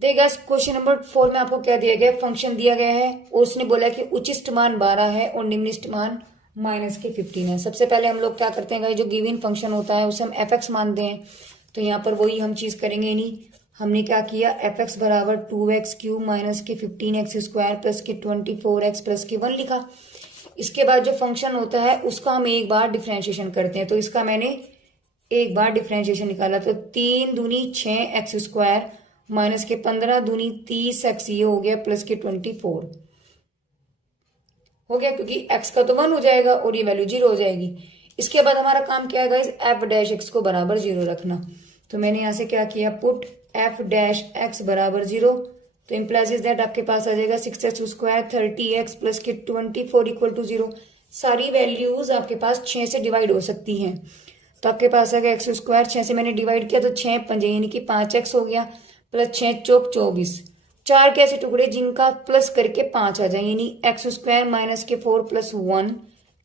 देखिएगा क्वेश्चन नंबर 4 में आपको क्या दिया गया, फंक्शन दिया गया है और उसने बोला कि उचिष्ट मान 12 है और निम्निष्ठ मान माइनस के 15 है। सबसे पहले हम लोग क्या करते हैं, जो गिवन फंक्शन होता है उसे हम f(x) मानते हैं, तो यहाँ पर वही हम चीज करेंगे, नहीं हमने क्या किया f(x) बराबर 2x³ माइनस के 15x² प्लस के 24x प्लस के 1 लिखा। इसके बाद जो फंक्शन होता है उसका हम एक बार डिफ्रेंशिएशन करते हैं, तो इसका मैंने एक बार डिफ्रेंशिएशन निकाला, तो 3 दूनी 6x² माइनस के 15 दूनी 30x ये हो गया प्लस के 24 हो गया, क्योंकि x का तो 1 हो जाएगा और ये वैल्यू 0 हो जाएगी। इसके बाद हमारा काम क्या है गाइस, f डैश x को बराबर 0 रखना, तो मैंने यहां से क्या किया, पुट f डैश x बराबर 0, तो इम्प्लाइज दैट आपके पास आ जाएगा 6x² 30x प्लस के 24 इक्वल टू 0। सारी वैल्यूज आपके पास 6 से डिवाइड हो सकती हैं। तो आपके पास आएगा एक्स स्क्वायर, 6 से मैंने डिवाइड किया तो 6 पंजे यानी कि 5x हो गया, प्लस 6 चौक 24। 4 के ऐसे टुकड़े जिनका प्लस करके 5 आ जाए, यानी एक्स स्क्वायर माइनस के 4 प्लस 1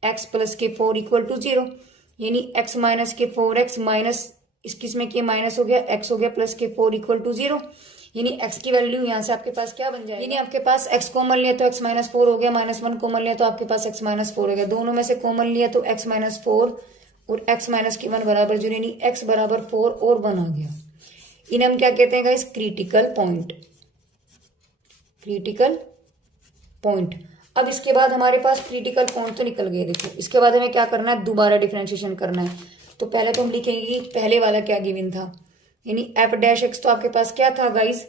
एक्स प्लस के 4 इक्वल टू 0, यानी एक्स माइनस के 4x माइनस इसमें के माइनस हो गया, एक्स हो गया प्लस के 4 इक्वल टू 0, यानी x की वैल्यू यहाँ से आपके पास क्या बन जाएगी, यानी आपके पास x कॉमन लिया तो x माइनस 4 हो गया, -1 कॉमन लिया तो आपके पास x माइनस 4 हो गया, दोनों में से कॉमन लिया तो x माइनस 4 और x माइनस के 1 बराबर 0, यानी x बराबर 4 और 1 आ गया। इन्हें हम क्या कहते हैं guys, critical point. Critical point. अब इसके बाद हमारे पास क्रिटिकल पॉइंट तो निकल गए। देखो इसके बाद हमें क्या करना है, दोबारा डिफरेंशिएशन करना है। तो पहले तो हम लिखेंगे कि पहले वाला क्या गिवन था, यानी एफ डैश एक्स तो आपके पास क्या था गाइस,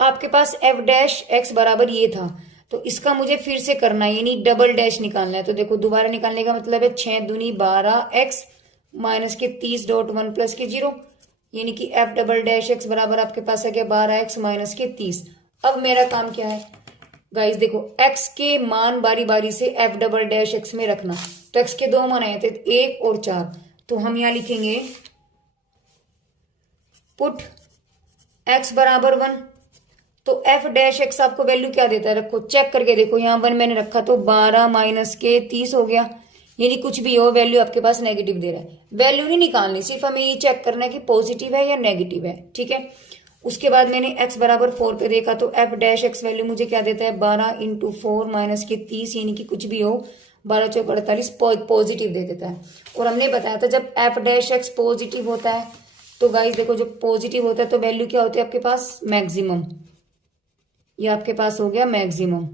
आपके पास एफ डैश एक्स बराबर ये था। तो इसका मुझे फिर से करना है, यानी डबल डैश निकालना है। तो देखो दोबारा निकालने का मतलब है 6 दूनी 12 एक्स माइनस के 30.1 प्लस के 0, यानी कि एफ डबल डैश एक्स बराबर आपके पास है क्या 12x माइनस के 30। अब मेरा काम क्या है गाइस, देखो x के मान बारी बारी से एफ डबल डैश एक्स में रखना। तो x के दो मान आए थे 1 और 4, तो हम यहां लिखेंगे पुट x बराबर 1। तो एफ डैश एक्स आपको वैल्यू क्या देता है, रखो चेक करके देखो, यहाँ 1 मैंने रखा तो 12 माइनस के 30 हो गया, यानी कुछ भी हो वैल्यू आपके पास नेगेटिव दे रहा है। वैल्यू नहीं निकालनी, सिर्फ हमें ये चेक करना है कि पॉजिटिव है या नेगेटिव है, ठीक है। उसके बाद मैंने x बराबर 4 पे देखा तो एफ डैश एक्स वैल्यू मुझे क्या देता है 12 इंटू 4 माइनस के 30, यानी कि कुछ भी हो 12 चौक 48 पॉजिटिव दे देता है। और हमने बताया था जब एफ डैश एक्स पॉजिटिव होता है तो गाइस देखो जब पॉजिटिव होता है तो वैल्यू क्या होती है आपके पास, मैक्सिमम। ये आपके पास हो गया मैक्सिमम।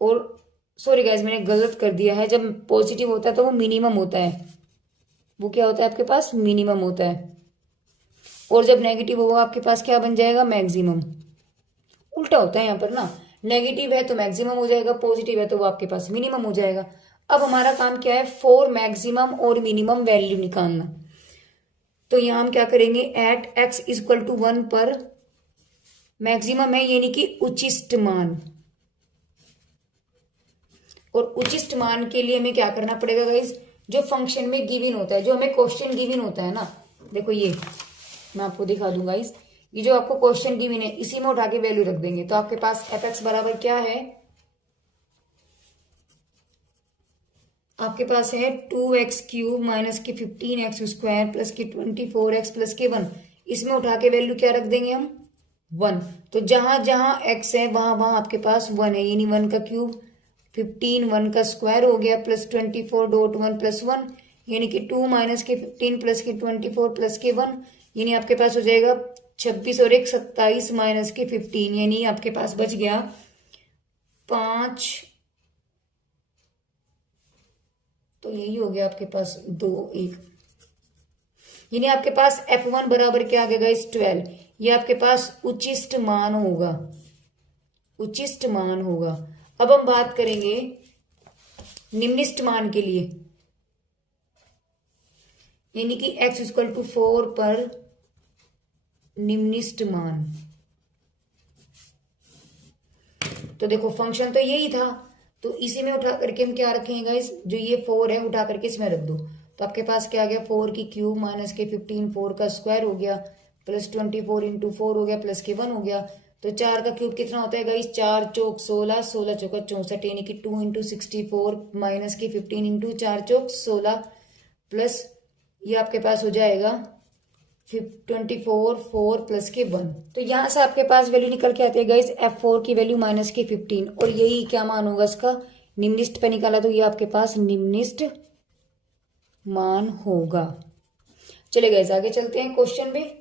और सॉरी गाइस मैंने गलत कर दिया है, जब पॉजिटिव होता है तो वो मिनिमम होता है, वो क्या होता है आपके पास, मिनिमम होता है। और जब नेगेटिव होगा आपके पास क्या बन जाएगा, मैक्सिमम। उल्टा होता है यहाँ पर ना, नेगेटिव है तो मैक्सिमम हो जाएगा, पॉजिटिव है तो वो आपके पास मिनिमम हो जाएगा। अब हमारा काम क्या है, फॉर मैक्सिमम और मिनिमम वैल्यू निकालना। तो यहाँ हम क्या करेंगे, एट एक्स इक्वल टू 1 पर मैक्सिमम है यानी कि उचिष्ट मान, और उचिष्ट मान के लिए हमें क्या करना पड़ेगा गाइस, जो फंक्शन में गिवन होता है, जो हमें क्वेश्चन गिवन होता है ना, देखो ये मैं आपको दिखा दूंगा गाइस, ये जो आपको क्वेश्चन गिवन है इसी में उठा के वैल्यू रख देंगे। तो आपके पास एफ एक्स बराबर क्या है, आपके पास है 2x क्यूब माइनस के 15x स्क्वायर प्लस के 24x प्लस के 1, इसमें उठा के वैल्यू क्या रख देंगे हम, 1। तो जहां जहां x है वहां वहां आपके पास 1 है, यानी 1 का क्यूब 15 1 का स्क्वायर हो गया प्लस 24.1 प्लस 1, यानी कि 2 माइनस के 15 प्लस के 24 प्लस के 1, यानी आपके पास हो जाएगा 26 और 1 27 माइनस के 15, यानी आपके पास बच गया 5। तो यही हो गया आपके पास 2 1, यानी आपके पास f1 बराबर क्या आ गया गाइस 12। ये आपके पास उचिष्ट मान होगा, उचिष्ट मान होगा। अब हम बात करेंगे निम्निष्ट मान के लिए, यानी कि x इक्वल टू 4 पर निम्निष्ट मान। तो देखो फंक्शन तो यही था, तो इसी में उठा करके हम क्या रखेंगे गाइस, जो ये 4 है उठा करके इसमें रख दो। तो आपके पास क्या आ गया, 4 की क्यूब माइनस के 15 4 का स्क्वायर हो गया प्लस 24 इंटू 4 हो गया प्लस के 1 हो गया। तो 4 का क्यूब कितना होता है गाइस, 4 चौक 16 16 चौका 64, यानी कि 2 इंटू 64 माइनस के 15 इंटू 4 चौक 16 प्लस ये आपके पास हो जाएगा 24 4 प्लस के 1। तो यहां से आपके पास वैल्यू निकल के आती है गाइस f4 की वैल्यू माइनस के 15, और यही क्या मान होगा इसका, निम्निष्ट पे निकाला तो ये आपके पास निम्निष्ट मान होगा। चले गाइस आगे चलते हैं क्वेश्चन में।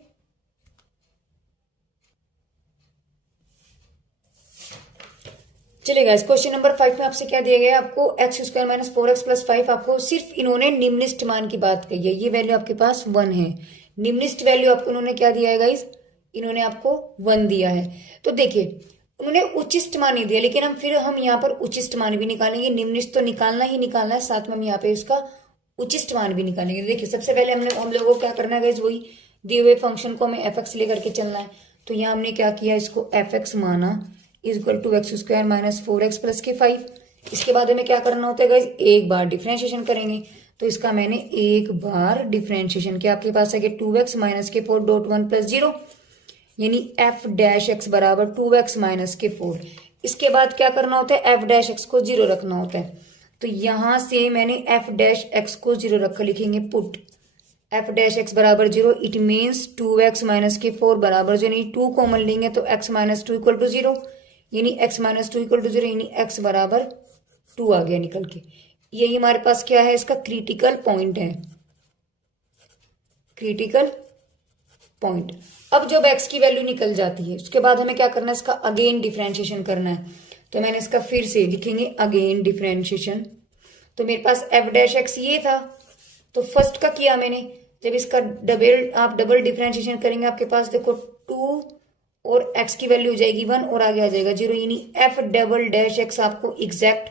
चलिए गाइस क्वेश्चन नंबर 5 में आपसे क्या दिया गया है, आपको x square minus 4x plus 5, आपको सिर्फ इन्होंने निम्निष्ट मान की बात कही है, ये वैल्यू आपके पास 1 है। निम्निष्ट वैल्यू आपको इन्होंने क्या दिया है गाइस, इन्होंने आपको 1 दिया है। तो देखिए उन्होंने उचिष्ट मान नहीं दिया, लेकिन हम यहाँ पर उचिष्ट मान भी निकालेंगे। निम्निष्ट तो निकालना ही निकालना है, साथ में हम यहाँ पे उसका उचिष्ट मान भी निकालेंगे। देखिए सबसे पहले हम लोगों को क्या करना है गाइस, वही दिए हुए फंक्शन को हमें एफ एक्स लेकर के चलना है। तो यहाँ हमने क्या किया, इसको एफ एक्स माना is equal to x square minus 4x plus के 5। इसके बाद हमें क्या करना होता है गाइस, एक बार डिफ्रेंशिएशन करेंगे। तो इसका मैंने एक बार डिफ्रेंशिएशन किया, आपके पास है 2x माइनस के 4 डॉट 1 प्लस 0, यानी एफ डैश एक्स बराबर 2x माइनस के 4। इसके बाद क्या करना होता है, एफ डैश एक्स को 0 रखना होता है। तो यहां से मैंने एफ डैश एक्स को 0 रखकर लिखेंगे पुट एफ डैश एक्स बराबर 0। इट मीन्स 2x माइनस के 4 बराबर 0, यानी 2 कॉमन लेंगे तो x माइनस 2 इक्वल टू 0, यानी x माइनस 2 इक्वल टू 0, यानी x बराबर 2 आ गया निकल के। यही हमारे पास क्या है, इसका क्रिटिकल पॉइंट है, क्रिटिकल पॉइंट। अब जब x की वैल्यू निकल जाती है उसके बाद हमें क्या करना है, इसका अगेन डिफरेंशिएशन करना है। तो मैंने इसका फिर से लिखेंगे अगेन डिफरेंशिएशन। तो मेरे पास एफ डैश एक्स ये था, तो फर्स्ट का किया मैंने। जब इसका डबल डिफरेंशिएशन करेंगे आपके पास देखो 2 और x की वैल्यू हो जाएगी 1 और आगे आ जाएगा 0, यानी एफ डबल डैश एक्स आपको एग्जैक्ट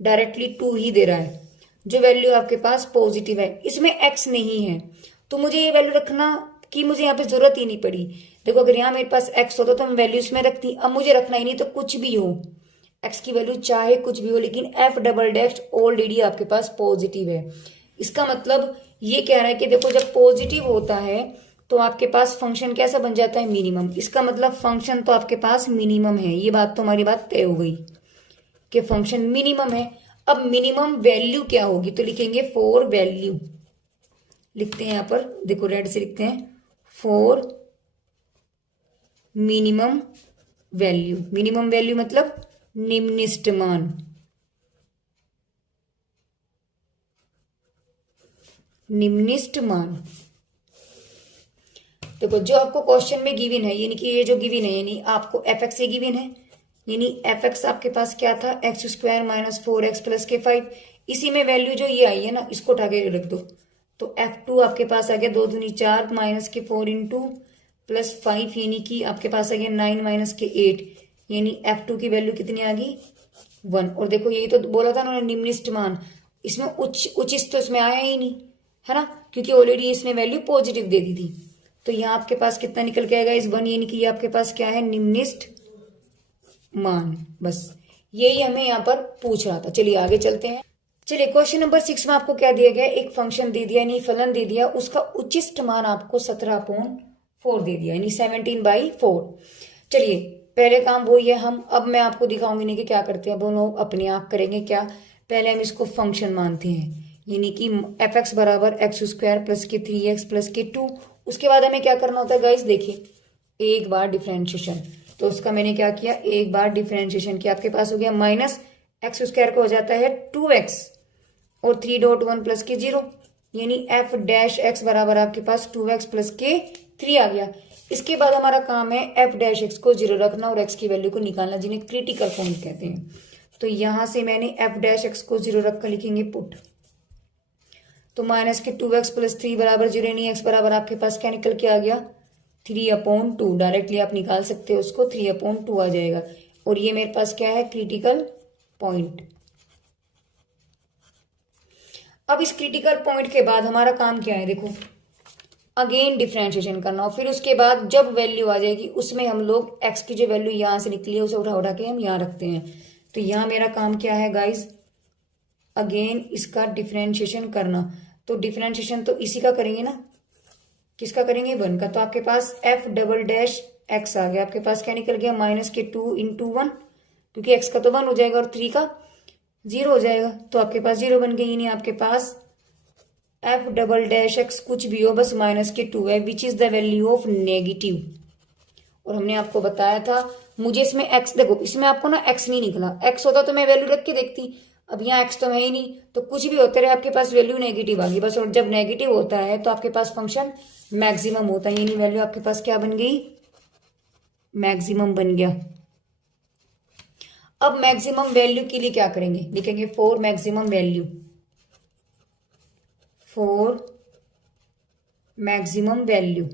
डायरेक्टली 2 ही दे रहा है, जो वैल्यू आपके पास पॉजिटिव है। इसमें x नहीं है तो मुझे ये वैल्यू रखना की मुझे यहाँ पे जरूरत ही नहीं पड़ी। देखो अगर यहाँ मेरे पास x होता तो मैं वैल्यू इसमें रखती, अब मुझे रखना ही नहीं, तो कुछ भी हो x की वैल्यू चाहे कुछ भी हो, लेकिन एफ डबल डैश ऑलरेडी आपके पास पॉजिटिव है। इसका मतलब ये कह रहा है कि देखो जब पॉजिटिव होता है तो आपके पास फंक्शन कैसा बन जाता है, मिनिमम। इसका मतलब फंक्शन तो आपके पास मिनिमम है, ये बात तो हमारी बात तय हो गई कि फंक्शन मिनिमम है। अब मिनिमम वैल्यू क्या होगी, तो लिखेंगे फॉर वैल्यू, लिखते हैं यहाँ पर देखो रेड से लिखते हैं for minimum value. Minimum value मतलब निम्नतम मान, निम्नतम मान। देखो जो आपको क्वेश्चन में गिवन है, यानी कि ये जो गिवन है, यानी आपको एफ एक्स गिवन है, यानी एफ एक्स आपके पास क्या था, x square minus 4x plus के 5। इसी में वैल्यू जो ये आई है ना, इसको उठा के रख दो, तो f2 आपके पास आ गया 2 दूनी 4 माइनस के 4 इंटू प्लस 5, यानी कि आपके पास आ गया 9 माइनस के 8, यानी f2 की वैल्यू कितनी आ गई 1। और देखो यही तो बोला था उन्होंने निम्नतम मान, इसमें उचित तो इसमें आया ही नहीं है ना, क्योंकि ऑलरेडी इसने वैल्यू पॉजिटिव दे दी थी। तो यहाँ आपके पास कितना निकल के आएगा इस 1, यानी कि ये आपके पास क्या है, निम्नतम मान। बस यही हमें यहाँ पर पूछ रहा था। चलिए आगे चलते हैं। चलिए क्वेश्चन नंबर 6 में आपको क्या दिया गया, एक फंक्शन दे दिया, यानी फलन दे दिया, उसका उचित मान आपको 17/4 दे दिया, यानी 17/4। चलिए पहले काम वो ये हम, अब मैं आपको दिखाऊंगी नहीं कि क्या करते हैं, दोनों अपने आप करेंगे। क्या, पहले हम इसको फंक्शन मानते हैं, यानी कि एफ एक्स बराबर एक्स स्क्वायर प्लस के 3x प्लस के 2। उसके बाद हमें क्या करना होता है गाइस, देखिए एक बार डिफरेंशिएशन। तो उसका मैंने क्या किया, एक बार डिफरेंशिएशन किया, आपके पास हो गया माइनस एक्स स्क्वायर का हो जाता है 2x और 3.1 प्लस के 0, यानी एफ डैश एक्स बराबर आपके पास 2x प्लस के 3 आ गया। इसके बाद हमारा काम है एफ डैश एक्स को 0 रखना और x की वैल्यू को निकालना, जिन्हें क्रिटिकल पॉइंट कहते हैं। तो यहां से मैंने एफ डैश एक्स को 0 रखकर लिखेंगे पुट, तो माइनस के 2x प्लस 3 बराबर 0, यानी x बराबर आपके पास क्या निकल के आ गया 3/2। डायरेक्टली आप निकाल सकते हो उसको, 3/2 आ जाएगा। और ये मेरे पास क्या है, क्रिटिकल पॉइंट। अब इस क्रिटिकल पॉइंट के बाद हमारा काम क्या है, देखो अगेन डिफरेंशिएशन करना, और फिर उसके बाद जब वैल्यू आ जाएगी उसमें हम लोग x की जो वैल्यू यहां से निकली है उसे उठा उठा के हम यहाँ रखते हैं। तो यहाँ मेरा काम क्या है गाइज, अगेन इसका डिफरेंशिएशन करना। तो डिफरेंशिएशन तो इसी का करेंगे ना, किसका करेंगे, 1 का। तो आपके पास एफ डबल डैश एक्स आ गया, आपके पास क्या निकल गया माइनस के 2 इंटू 1, क्योंकि एक्स का तो 1 हो जाएगा और 3 का 0 हो जाएगा, तो आपके पास 0 बन गई, यानी आपके पास एफ डबल डैश एक्स कुछ भी हो बस माइनस के 2 है, which is the value of negative. और हमने आपको बताया था, मुझे इसमें एक्स, देखो इसमें आपको ना एक्स नहीं निकला, एक्स होता तो मैं वैल्यू रख के देखती, अब यहाँ एक्स तो है ही नहीं, तो कुछ भी होते रहे आपके पास वैल्यू नेगेटिव आ गई बस। और जब नेगेटिव होता है तो आपके पास फंक्शन मैक्सिमम होता है, यानी वैल्यू आपके पास क्या बन गई, मैक्सिमम बन गया। अब मैक्सिमम वैल्यू के लिए क्या करेंगे, लिखेंगे for maximum value, for maximum value.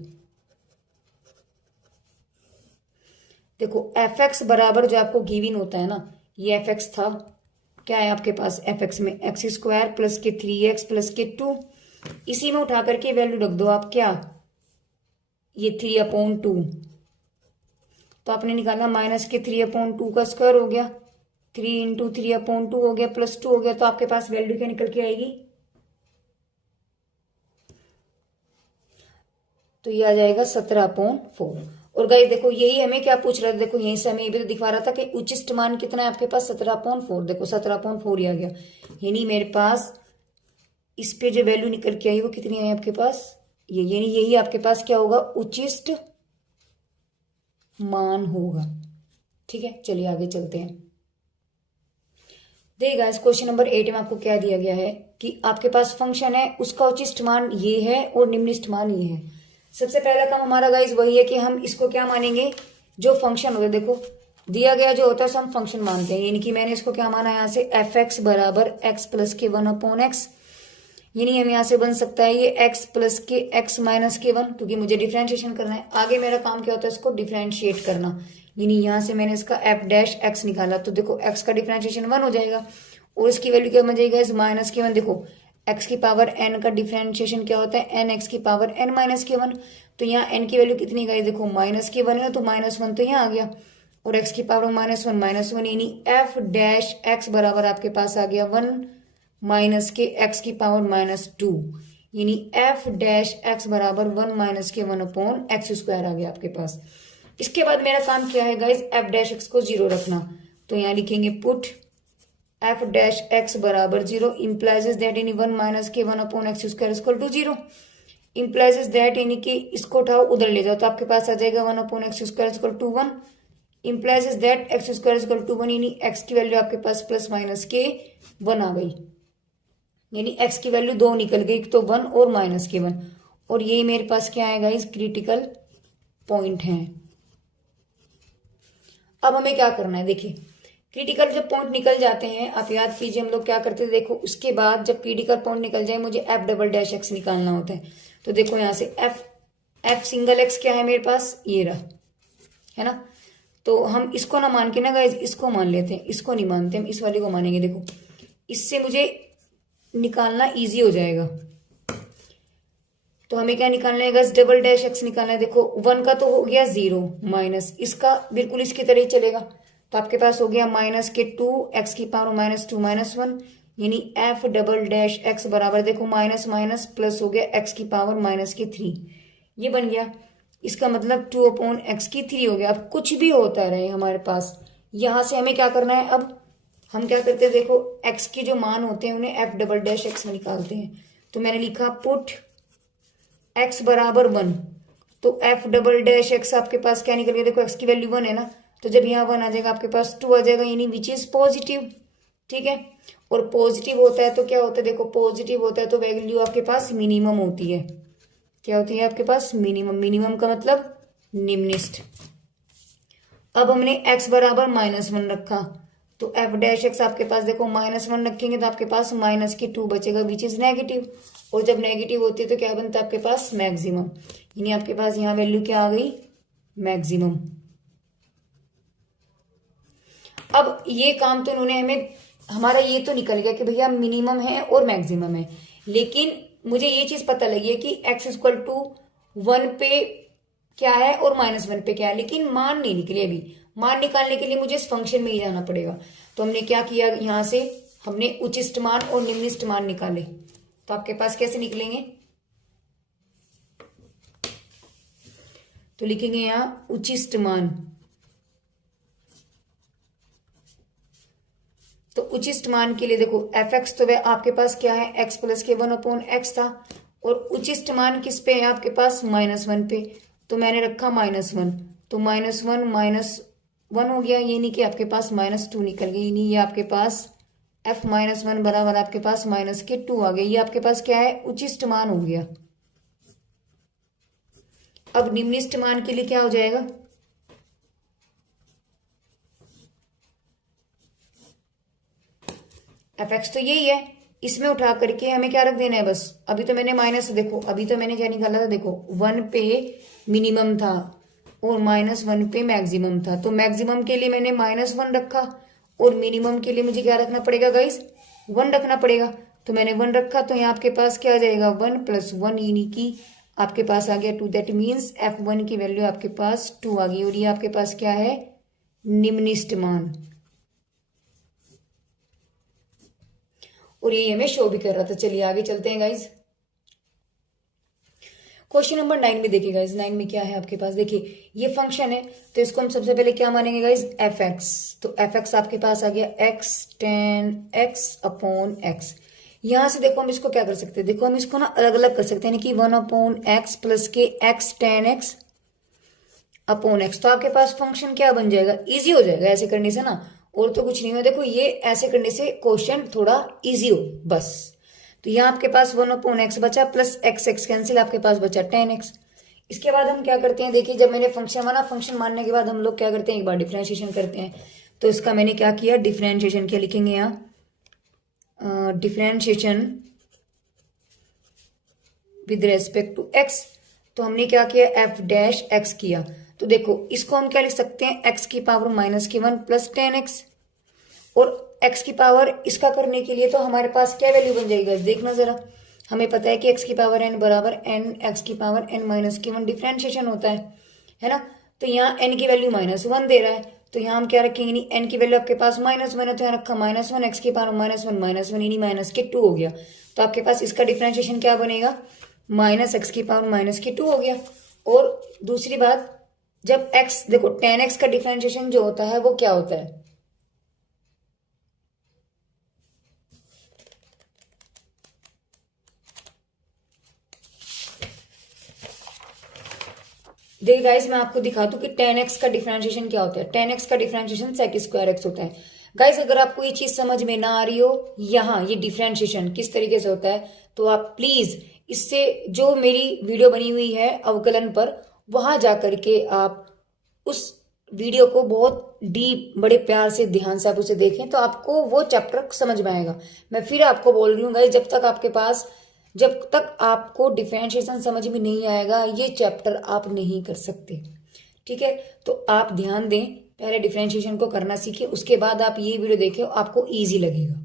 देखो एफ एक्स बराबर जो आपको गिवन होता है ना, ये एफ एक्स था, क्या है आपके पास एफ एक्स में एक्स स्क्वायर प्लस के 3x प्लस के 2, इसी में उठा करके वैल्यू रख दो आप, क्या ये 3/2 तो आपने निकाला -3/2 का स्क्वायर हो गया, 3 × 3/2 हो गया, +2 हो गया, तो आपके पास वैल्यू क्या निकल के आएगी, तो ये आ जाएगा 17/4। और गाइस देखो यही हमें क्या पूछ रहा था, देखो यहीं से हमें ये भी तो दिखा रहा था कि उच्चिष्ट मान कितना है आपके पास, 17/4। देखो 17/4 ही आ गया, यानी मेरे पास इस पे जो वैल्यू निकल के आई वो कितनी है आपके पास, ये, यानी यही आपके पास क्या होगा, उच्चिष्ट मान होगा। ठीक है, चलिए आगे चलते हैं। देखिए गाइस क्वेश्चन नंबर 8 में आपको क्या दिया गया है कि आपके पास फंक्शन है, उसका उच्चिष्ट मान ये है और निम्निष्ट मान ये है। सबसे पहला काम हमारा गाइस वही है कि हम इसको क्या मानेंगे, जो फंक्शन होता है, देखो दिया गया जो होता है हम फंक्शन मानते हैं, यानी कि मैंने इसको क्या माना यहाँ से, f(x) बराबर x प्लस के 1/x, यानी हम यहाँ से बन सकता है ये x प्लस के x माइनस के 1, क्योंकि मुझे डिफ्रेंशिएशन करना है। आगे मेरा काम क्या होता है, इसको डिफ्रेंशिएट करना, यानी यहाँ से मैंने इसका f'(x) निकाला, तो देखो x का डिफ्रेंशिएशन 1 हो जाएगा और इसकी वैल्यू क्या बन जाएगा, इस माइनस के 1। देखो x की पावर n का डिफ्रेंशिएशन क्या होता है, n x की पावर n माइनस के 1, तो यहाँ n की वैल्यू कितनी गई, देखो -1 है, तो -1 तो यहाँ आ गया, और x की पावर -1, यानी f'(x) बराबर आपके पास आ गया 1 माइनस के x की पावर -2, यानी f'(x) बराबर 1 माइनस के 1/x² आ गया आपके पास। इसके बाद मेरा काम क्या है गाइज, f'(x) को 0 रखना, तो यहाँ लिखेंगे पुट f'(x) बराबर 0 implies that यानी 1 माइनस के 1/x² equal to 0, implies that यानी कि इसको उठाओ उधर ले जाओ, तो आपके पास आ जाएगा 1/x² equal to 1, implies that x² equal to 1, यानी x की वैल्यू आपके पास प्लस माइनस के 1 आ गई, यानी x की वैल्यू 2 निकल गई, तो 1 और माइनस के 1, और ये मेरे पास क्या आएगा, इस क्रिटिकल पॉइंट है। अब हमें क्या करना है, देखिए क्रिटिकल जब पॉइंट निकल जाते हैं, आप याद कीजिए हम लोग क्या करते थे, देखो उसके बाद जब क्रिटिकल पॉइंट निकल जाए मुझे f'(x) निकालना होता है, तो देखो यहाँ से f सिंगल x क्या है मेरे पास, ये रहा है ना, तो हम इसको ना मान के ना गाइस इसको मान लेते हैं, इसको नहीं मानते, हम इस वाले को मानेंगे। देखो इससे मुझे निकालना इजी हो जाएगा, तो हमें क्या निकालना है गाइस, f'(x) निकालना है। देखो 1 का तो हो गया 0 माइनस इसका बिल्कुल इसकी तरह ही चलेगा, तो आपके पास हो गया -2 x की पावर -2 -1, यानी f'(x) बराबर देखो माइनस माइनस प्लस हो गया x की पावर -3, ये बन गया। इसका मतलब 2/x³ हो गया। अब कुछ भी होता रहे हमारे पास, यहां से हमें क्या करना है, अब हम क्या करते हैं, देखो x की जो मान होते हैं उन्हें f'(x) में निकालते हैं, तो मैंने लिखा पुट x बराबर 1, तो f'(x) आपके पास क्या निकल गया, देखो x की वैल्यू 1 है ना, तो जब यहाँ 1 आ जाएगा आपके पास 2 आ जाएगा, यानी विच इज पॉजिटिव। ठीक है, और पॉजिटिव होता है तो क्या होता है, देखो पॉजिटिव होता है तो वैल्यू आपके पास मिनिमम होती है, क्या होती है आपके पास, मिनिमम। मिनिमम का मतलब निम्निष्ट। अब हमने x बराबर -1 रखा, तो f'(x) आपके पास देखो -1 रखेंगे तो आपके पास -2 बचेगा, विच इज नेगेटिव, और जब नेगेटिव होती है तो क्या बनता है आपके पास, मैक्सिमम, यानी आपके पास यहाँ वैल्यू क्या आ गई, मैक्सिमम। अब ये काम तो इन्होंने हमें, हमारा ये तो निकल गया कि भैया मिनिमम है और मैक्सिमम है, लेकिन मुझे ये चीज पता लगी है कि x = 1 पे क्या है और -1 पे क्या है, लेकिन मान नहीं निकले अभी। मान निकालने के लिए मुझे इस फंक्शन में ही जाना पड़ेगा, तो हमने क्या किया, यहां से हमने उच्चिष्ट मान और निम्निष्ट मान निकाले, तो आपके पास कैसे निकलेंगे, तो लिखेंगे यहां उच्चिष्ट मान। तो उच्चिष्ट मान के लिए देखो f(x) तो वह आपके पास क्या है, x प्लस के 1/x था, और उच्चिष्ट मान किस पे है आपके पास, -1 पे, तो मैंने रखा -1, तो -1 हो गया, यानी कि आपके पास -2 निकल गई, यानी ये आपके पास f-1 बराबर आपके पास -2 आ गया, ये आपके पास क्या है, उच्चिष्ट मान हो गया। अब निम्निष्ट मान के लिए क्या हो जाएगा, f(x) तो यही है, इसमें उठा करके हमें क्या रख देना है बस। अभी तो मैंने माइनस, देखो अभी तो मैंने क्या निकाला था, देखो 1 पे मिनिमम था और -1 पे मैक्सिमम था, तो मैक्सिमम के लिए मैंने -1 रखा और मिनिमम के लिए मुझे क्या रखना पड़ेगा गाइस, 1 रखना पड़ेगा, तो मैंने 1 रखा, तो यहाँ आपके पास क्या आ जाएगा 1 + 1, यानी कि आपके पास आ गया 2, दैट मीन्स f1 की वैल्यू आपके पास 2 आ गई, और ये आपके पास क्या है, निम्नलिखित मान, और ये हमें शो भी कर रहा था। चलिए आगे चलते हैं गाइज। क्वेश्चन नंबर 9 में देखिए गाइज, 9 में क्या है आपके पास, देखिए ये फंक्शन है, तो इसको हम सबसे पहले क्या मानेंगे गाइज, एफ एक्स। तो एफ एक्स आपके पास आ गया x ten x upon x. यहां से देखो हम इसको क्या कर सकते हैं, देखो हम इसको ना अलग अलग कर सकते हैं, यानी कि 1 अपॉन एक्स प्लस के x ten x upon x. तो आपके पास फंक्शन क्या बन जाएगा, इजी हो जाएगा ऐसे करने से ना, और तो कुछ नहीं है। देखो ये ऐसे करने से क्वेश्चन थोड़ा इजी हो बस। तो यहाँ आपके पास 1 अपॉन एक्स बचा, प्लस एक्स एक्स कैंसिल, आपके पास बचा 10x। इसके बाद हम क्या करते हैं, देखिए जब मैंने फंक्शन माना, फंक्शन मानने के बाद हम लोग क्या करते हैं, एक बार डिफरेंशिएशन करते हैं। तो इसका मैंने क्या किया, डिफरेंशिएशन क्या लिखेंगे यहाँ, differentiation with respect to x. तो हमने क्या किया, एफ डैश एक्स किया। तो देखो इसको हम क्या लिख सकते हैं, एक्स की पावर -1 प्लस 10x, और x की पावर इसका करने के लिए तो हमारे पास क्या वैल्यू बन जाएगी, देखना जरा। हमें पता है कि x की पावर n बराबर n x की पावर n-1 डिफरेंशिएशन होता है ना। तो यहाँ n की वैल्यू -1 दे रहा है, तो यहाँ हम क्या रखेंगे, नहीं n की वैल्यू आपके पास -1 है, तो यहाँ रखा -1, x की पावर -1 यानी -2 हो गया। तो आपके पास इसका डिफरेंशिएशन क्या बनेगा, -x की पावर -2 हो गया। और दूसरी बात, जब x देखो 10x का डिफरेंशिएशन जो होता है वो क्या होता है, देखिए गाइस मैं आपको दिखा दूं कि 10x का डिफरेंशिएशन क्या होता है। 10x का डिफरेंशिएशन सेक स्क्वायर x होता है। गाइस अगर आपको ये चीज समझ में ना आ रही हो, यहाँ ये डिफरेंशिएशन किस तरीके से होता है, तो आप प्लीज इससे जो मेरी वीडियो बनी हुई है अवकलन पर, वहां जाकर के आप उस वीडियो को बहुत डीप बड़े प्यार से ध्यान से आप उसे देखें, तो आपको वो चैप्टर समझ में आएगा। मैं फिर आपको बोल रही हूँ गाइस, जब तक आपको डिफरेंशिएशन समझ में नहीं आएगा, ये चैप्टर आप नहीं कर सकते। ठीक है, तो आप ध्यान दें, पहले डिफरेंशिएशन को करना सीखिए, उसके बाद आप ये वीडियो देखें, आपको इजी लगेगा।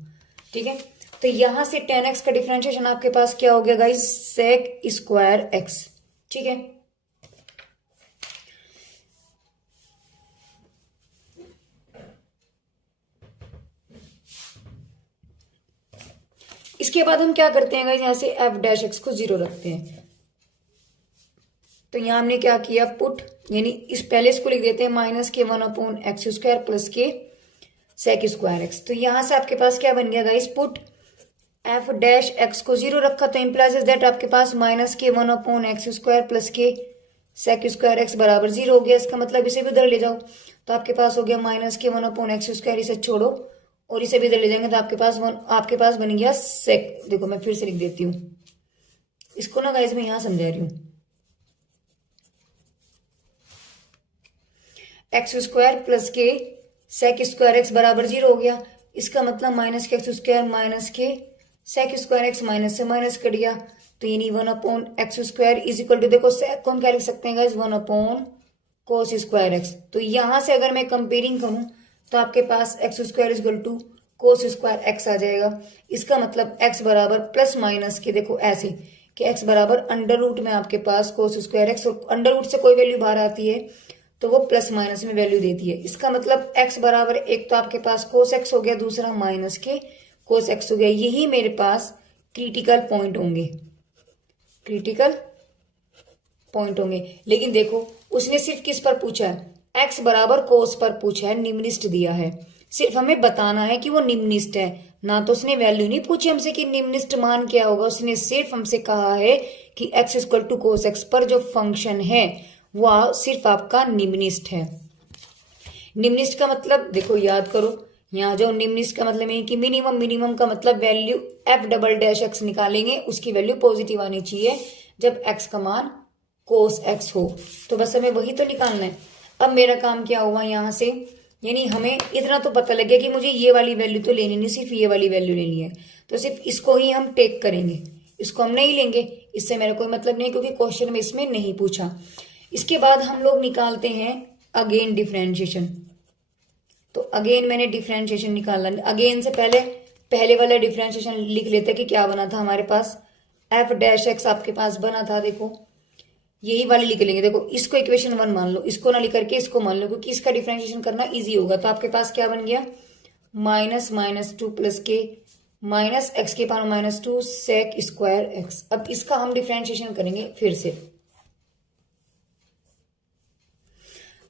ठीक है, तो यहां से 10x का डिफरेंशिएशन आपके पास क्या हो गया गाइस, सेक स्क्वायर x। ठीक है, इसके बाद हम क्या करते हैं गाइस, यहां से एफ डैश एक्स को 0 रखते हैं। तो यहां हमने क्या किया, पुट, यानी इस पहले इसको लिख देते हैं -1 अपॉन एक्स स्क्वायर प्लस के सेक स्क्वायर एक्स। तो यहां से आपके पास क्या बन गया guys, put F dash x को 0 रखा, तो इम्प्लाइज दैट आपके पास -1 अपॉन एक्स स्क्वायर प्लस के सेक स्क्वायर एक्स बराबर 0 हो गया। इसका मतलब इसे भी उधर ले जाओ, तो आपके पास हो गया -1 अपॉन एक्स स्क्वायर, इसे छोड़ो और इसे भी इधर ले जाएंगे, तो आपके पास बन गया सेक। देखो मैं फिर से लिख देती हूँ इसको ना गाइस, मैं यहां समझा रही हूँ, एक्स स्क्वायर प्लस के सेक स्क्वायर एक्स बराबर 0 हो गया। इसका मतलब माइनस के एक्स स्क्वायर माइनस के सेक स्क्वायर एक्स, माइनस से माइनस कट गया, तो यानी 1 upon x square is equal to, देखो सेक को हम क्या लिख सकते हैं guys, 1 upon cos square x. तो यहां से अगर मैं कंपेयरिंग करूं, तो आपके पास x square is equal to cos square x आ जाएगा। इसका मतलब एक्स बराबर प्लस माइनस के, देखो ऐसे कि एक्स बराबर अंडर रूट में आपके पास कोस स्क्वायर एक्स, और अंडर रूट से कोई वैल्यू बाहर आती है तो वो प्लस माइनस में वैल्यू देती है। इसका मतलब एक्स बराबर, एक तो आपके पास कोस एक्स हो गया, दूसरा माइनस के कोस एक्स हो गया। यही मेरे पास क्रिटिकल पॉइंट होंगे, क्रिटिकल पॉइंट होंगे। लेकिन देखो उसने सिर्फ किस पर पूछा है, एक्स बराबर कोस पर पूछा है, निम्नलिखित दिया है, सिर्फ हमें बताना है कि वो निम्नलिखित है, ना तो उसने वैल्यू नहीं पूछी हमसे कि निम्नलिखित मान क्या होगा। उसने सिर्फ हमसे कहा है कि x equal to cos x पर जो फंक्शन है वह सिर्फ आपका निम्नलिखित है। निम्नलिखित का मतलब देखो याद करो, यहाँ जो निम्नलिखित का मतलब है कि मिनिमम का मतलब value F double dash x निकालेंगे, उसकी वैल्यू पॉजिटिव आनी चाहिए जब एक्स का मान कोस एक्स हो। तो बस हमें वही तो निकालना है। अब मेरा काम क्या हुआ यहाँ से, यानी हमें इतना तो पता लग गया कि मुझे ये वाली वैल्यू तो लेनी नहीं, सिर्फ ये वाली वैल्यू लेनी है, तो सिर्फ इसको ही हम टेक करेंगे, इसको हम नहीं लेंगे। इससे मेरा कोई मतलब नहीं, क्योंकि क्वेश्चन में इसमें नहीं पूछा। इसके बाद हम लोग निकालते हैं अगेन डिफरेंशिएशन। तो अगेन मैंने डिफरेंशिएशन निकाला, अगेन से पहले वाला डिफरेंशिएशन लिख लेते हैं कि क्या बना था हमारे पास, एफ डैश एक्स आपके पास बना था, देखो यही वाली लिख लेंगे। देखो इसको इक्वेशन 1 मान लो, इसको ना लिख करके इसको मान लो, क्योंकि इसका डिफरेंशिएशन करना इजी होगा। तो आपके पास क्या बन गया, माइनस माइनस टू प्लस के माइनस एक्स के power minus two sec square x. अब इसका हम डिफरेंशिएशन करेंगे फिर से।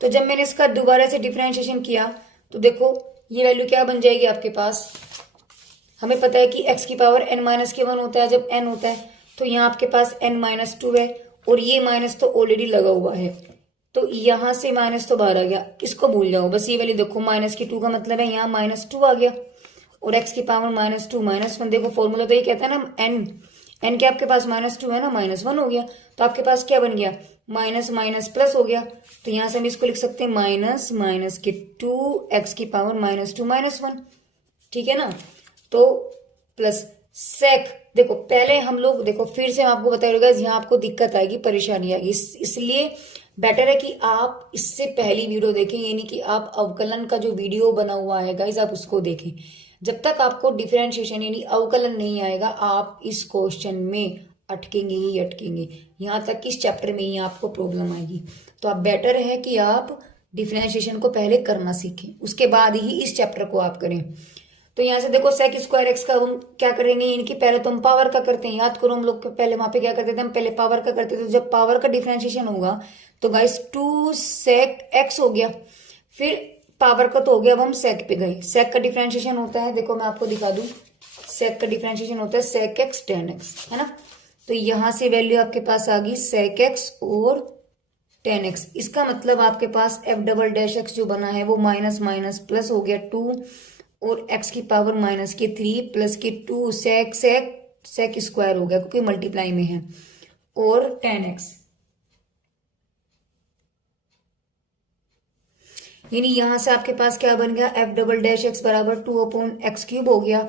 तो जब मैंने इसका दोबारा से डिफरेंशिएशन किया तो देखो ये वैल्यू क्या बन जाएगी आपके पास। हमें पता है कि x की पावर n माइनस के 1 होता है जब n होता है, तो यहाँ आपके पास n माइनस टू है और ये माइनस तो ऑलरेडी लगा हुआ है, तो यहाँ से माइनस तो बाहर आ गया, इसको भूल जाओ। बस ये वाली देखो माइनस की 2 का मतलब है यहाँ माइनस टू आ गया, और x की पावर माइनस टू माइनस 1। देखो फॉर्मूला तो ये कहता है ना n के आपके पास माइनस टू है ना, माइनस 1 हो गया। तो आपके पास क्या बन गया, माइनस माइनस प्लस हो गया। तो यहां से हम इसको लिख सकते हैं माइनस माइनस के 2 x की पावर माइनस टू माइनस 1, ठीक है ना। तो प्लस सेक, देखो पहले हम लोग, देखो फिर से आपको बताइएगा यहाँ आपको दिक्कत आएगी, परेशानी आएगी, इसलिए बेटर है कि आप इससे पहली वीडियो देखें, यानी कि आप अवकलन का जो वीडियो बना हुआ है गाइज आप उसको देखें। जब तक आपको डिफरेंशिएशन यानी अवकलन नहीं आएगा आप इस क्वेश्चन में अटकेंगे ही अटकेंगे, यहाँ तक कि इस चैप्टर में ही आपको प्रॉब्लम आएगी। तो आप बेटर है कि आप डिफरेंशिएशन को पहले करना सीखें, उसके बाद ही इस चैप्टर को आप करें। तो यहाँ से देखो सेक स्क्वायर एक्स का हम क्या करेंगे, यानी कि पहले तो हम पावर का करते हैं। याद करो हम लोग पहले वहां पे क्या करते थे, हम पहले पावर का करते थे। जब पावर का डिफरेंशिएशन होगा तो गाइस 2 सेक एक्स हो गया, फिर पावर का तो हो गया, अब हम सेक पे गए। सेक का डिफरेंशिएशन होता है, देखो मैं आपको दिखा दूं, सेक का डिफरेंशिएशन होता है सेक एक्स टेन एक्स, है ना। तो यहां से वैल्यू आपके पास आ गई सेक एक्स और टेन एक्स। इसका मतलब आपके पास एफ डबल डैश एक्स जो बना है वो माइनस माइनस प्लस हो गया 2 और x की पावर माइनस के 3 प्लस के 2 सेक स्क्वायर हो गया क्योंकि मल्टीप्लाई में है, और 10x, यानी यहां से आपके पास क्या बन गया, एफ डबल डैश एक्स बराबर 2/x³ हो गया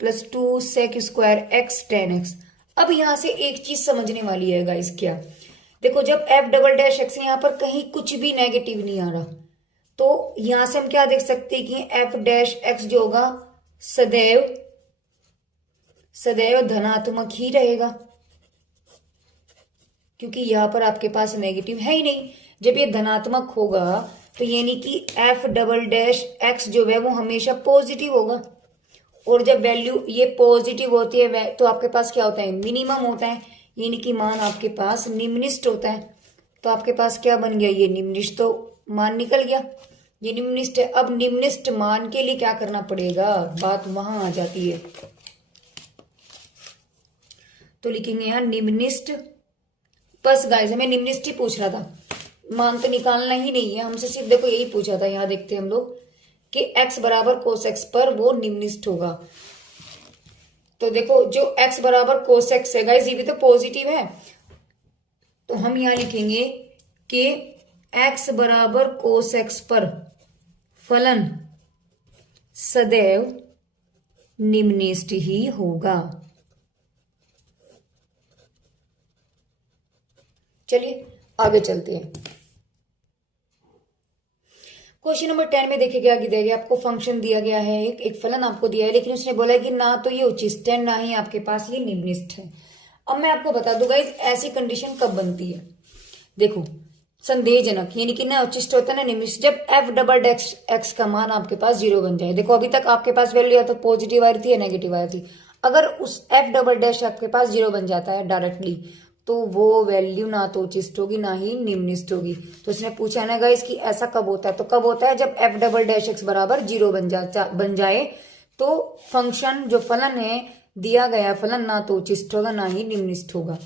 प्लस 2 सेक स्क्वायर एक्स 10x। अब यहां से एक चीज समझने वाली है गाइस, क्या देखो जब एफ डबल डैश एक्स यहां पर कहीं कुछ भी नेगेटिव नहीं आ रहा, तो यहां से हम क्या देख सकते हैं कि एफ डैश एक्स जो होगा सदैव सदैव धनात्मक ही रहेगा, क्योंकि यहां पर आपके पास नेगेटिव है ही नहीं। जब ये धनात्मक होगा तो यानी कि एफ डबल डैश एक्स जो है वो हमेशा पॉजिटिव होगा, और जब वैल्यू ये पॉजिटिव होती है तो आपके पास क्या होता है, मिनिमम होता है, यानी कि मान आपके पास निम्निष्ठ होता है। तो आपके पास क्या बन गया, ये निम्निष्ठ तो मान निकल गया, ये निम्निष्ठ है। अब निम्निष्ठ मान के लिए क्या करना पड़ेगा, बात वहां आ जाती है। तो लिखेंगे यहां निम्निष्ठ, बस गाइस हमें निम्निष्ठ ही पूछ रहा था, मान तो निकालना ही नहीं है हमसे, सिर्फ देखो यही पूछा था। यहां देखते हैं हम लोग कि x बराबर कोस एक्स पर वो निम्निष्ठ होगा। तो देखो जो x बराबर कोस एक्स है गाइस ये भी तो पॉजिटिव है, तो हम यहां लिखेंगे कि x बराबर कोस एक्स पर फलन सदैव निम्निष्ठ ही होगा। चलिए आगे चलते हैं। क्वेश्चन नंबर 10 में देखिए क्या दिया गया, आपको फंक्शन दिया गया है, एक फलन आपको दिया है, लेकिन उसने बोला है कि ना तो ये उच्चिष्ट है ना ही आपके पास ये निम्निष्ठ है। अब मैं आपको बता दूं गाइस ऐसी कंडीशन कब बनती है, देखो संदेहजनक, यानी कि ना उच्चिष्ट होता है ना निम्निष्ठ, जब एफ डबल डैश एक्स का मान आपके पास 0 बन जाए। देखो अभी तक आपके पास वैल्यू या तो पॉजिटिव आ रही थी या नेगेटिव आ रही थी, अगर उस एफ डबल डैश आपके पास 0 बन जाता है डायरेक्टली, तो वो वैल्यू ना तो उच्चिष्ट होगी ना ही निम्निष्ठ होगी। तो इसने पूछा है ना गाइस कि ऐसा कब होता है, तो कब होता है जब एफ डबल डैश एक्स बराबर 0 बन जाए, तो फंक्शन जो फलन है दिया गया फलन ना तो उच्चिष्ट होगा ना ही निम्निष्ठ होगा।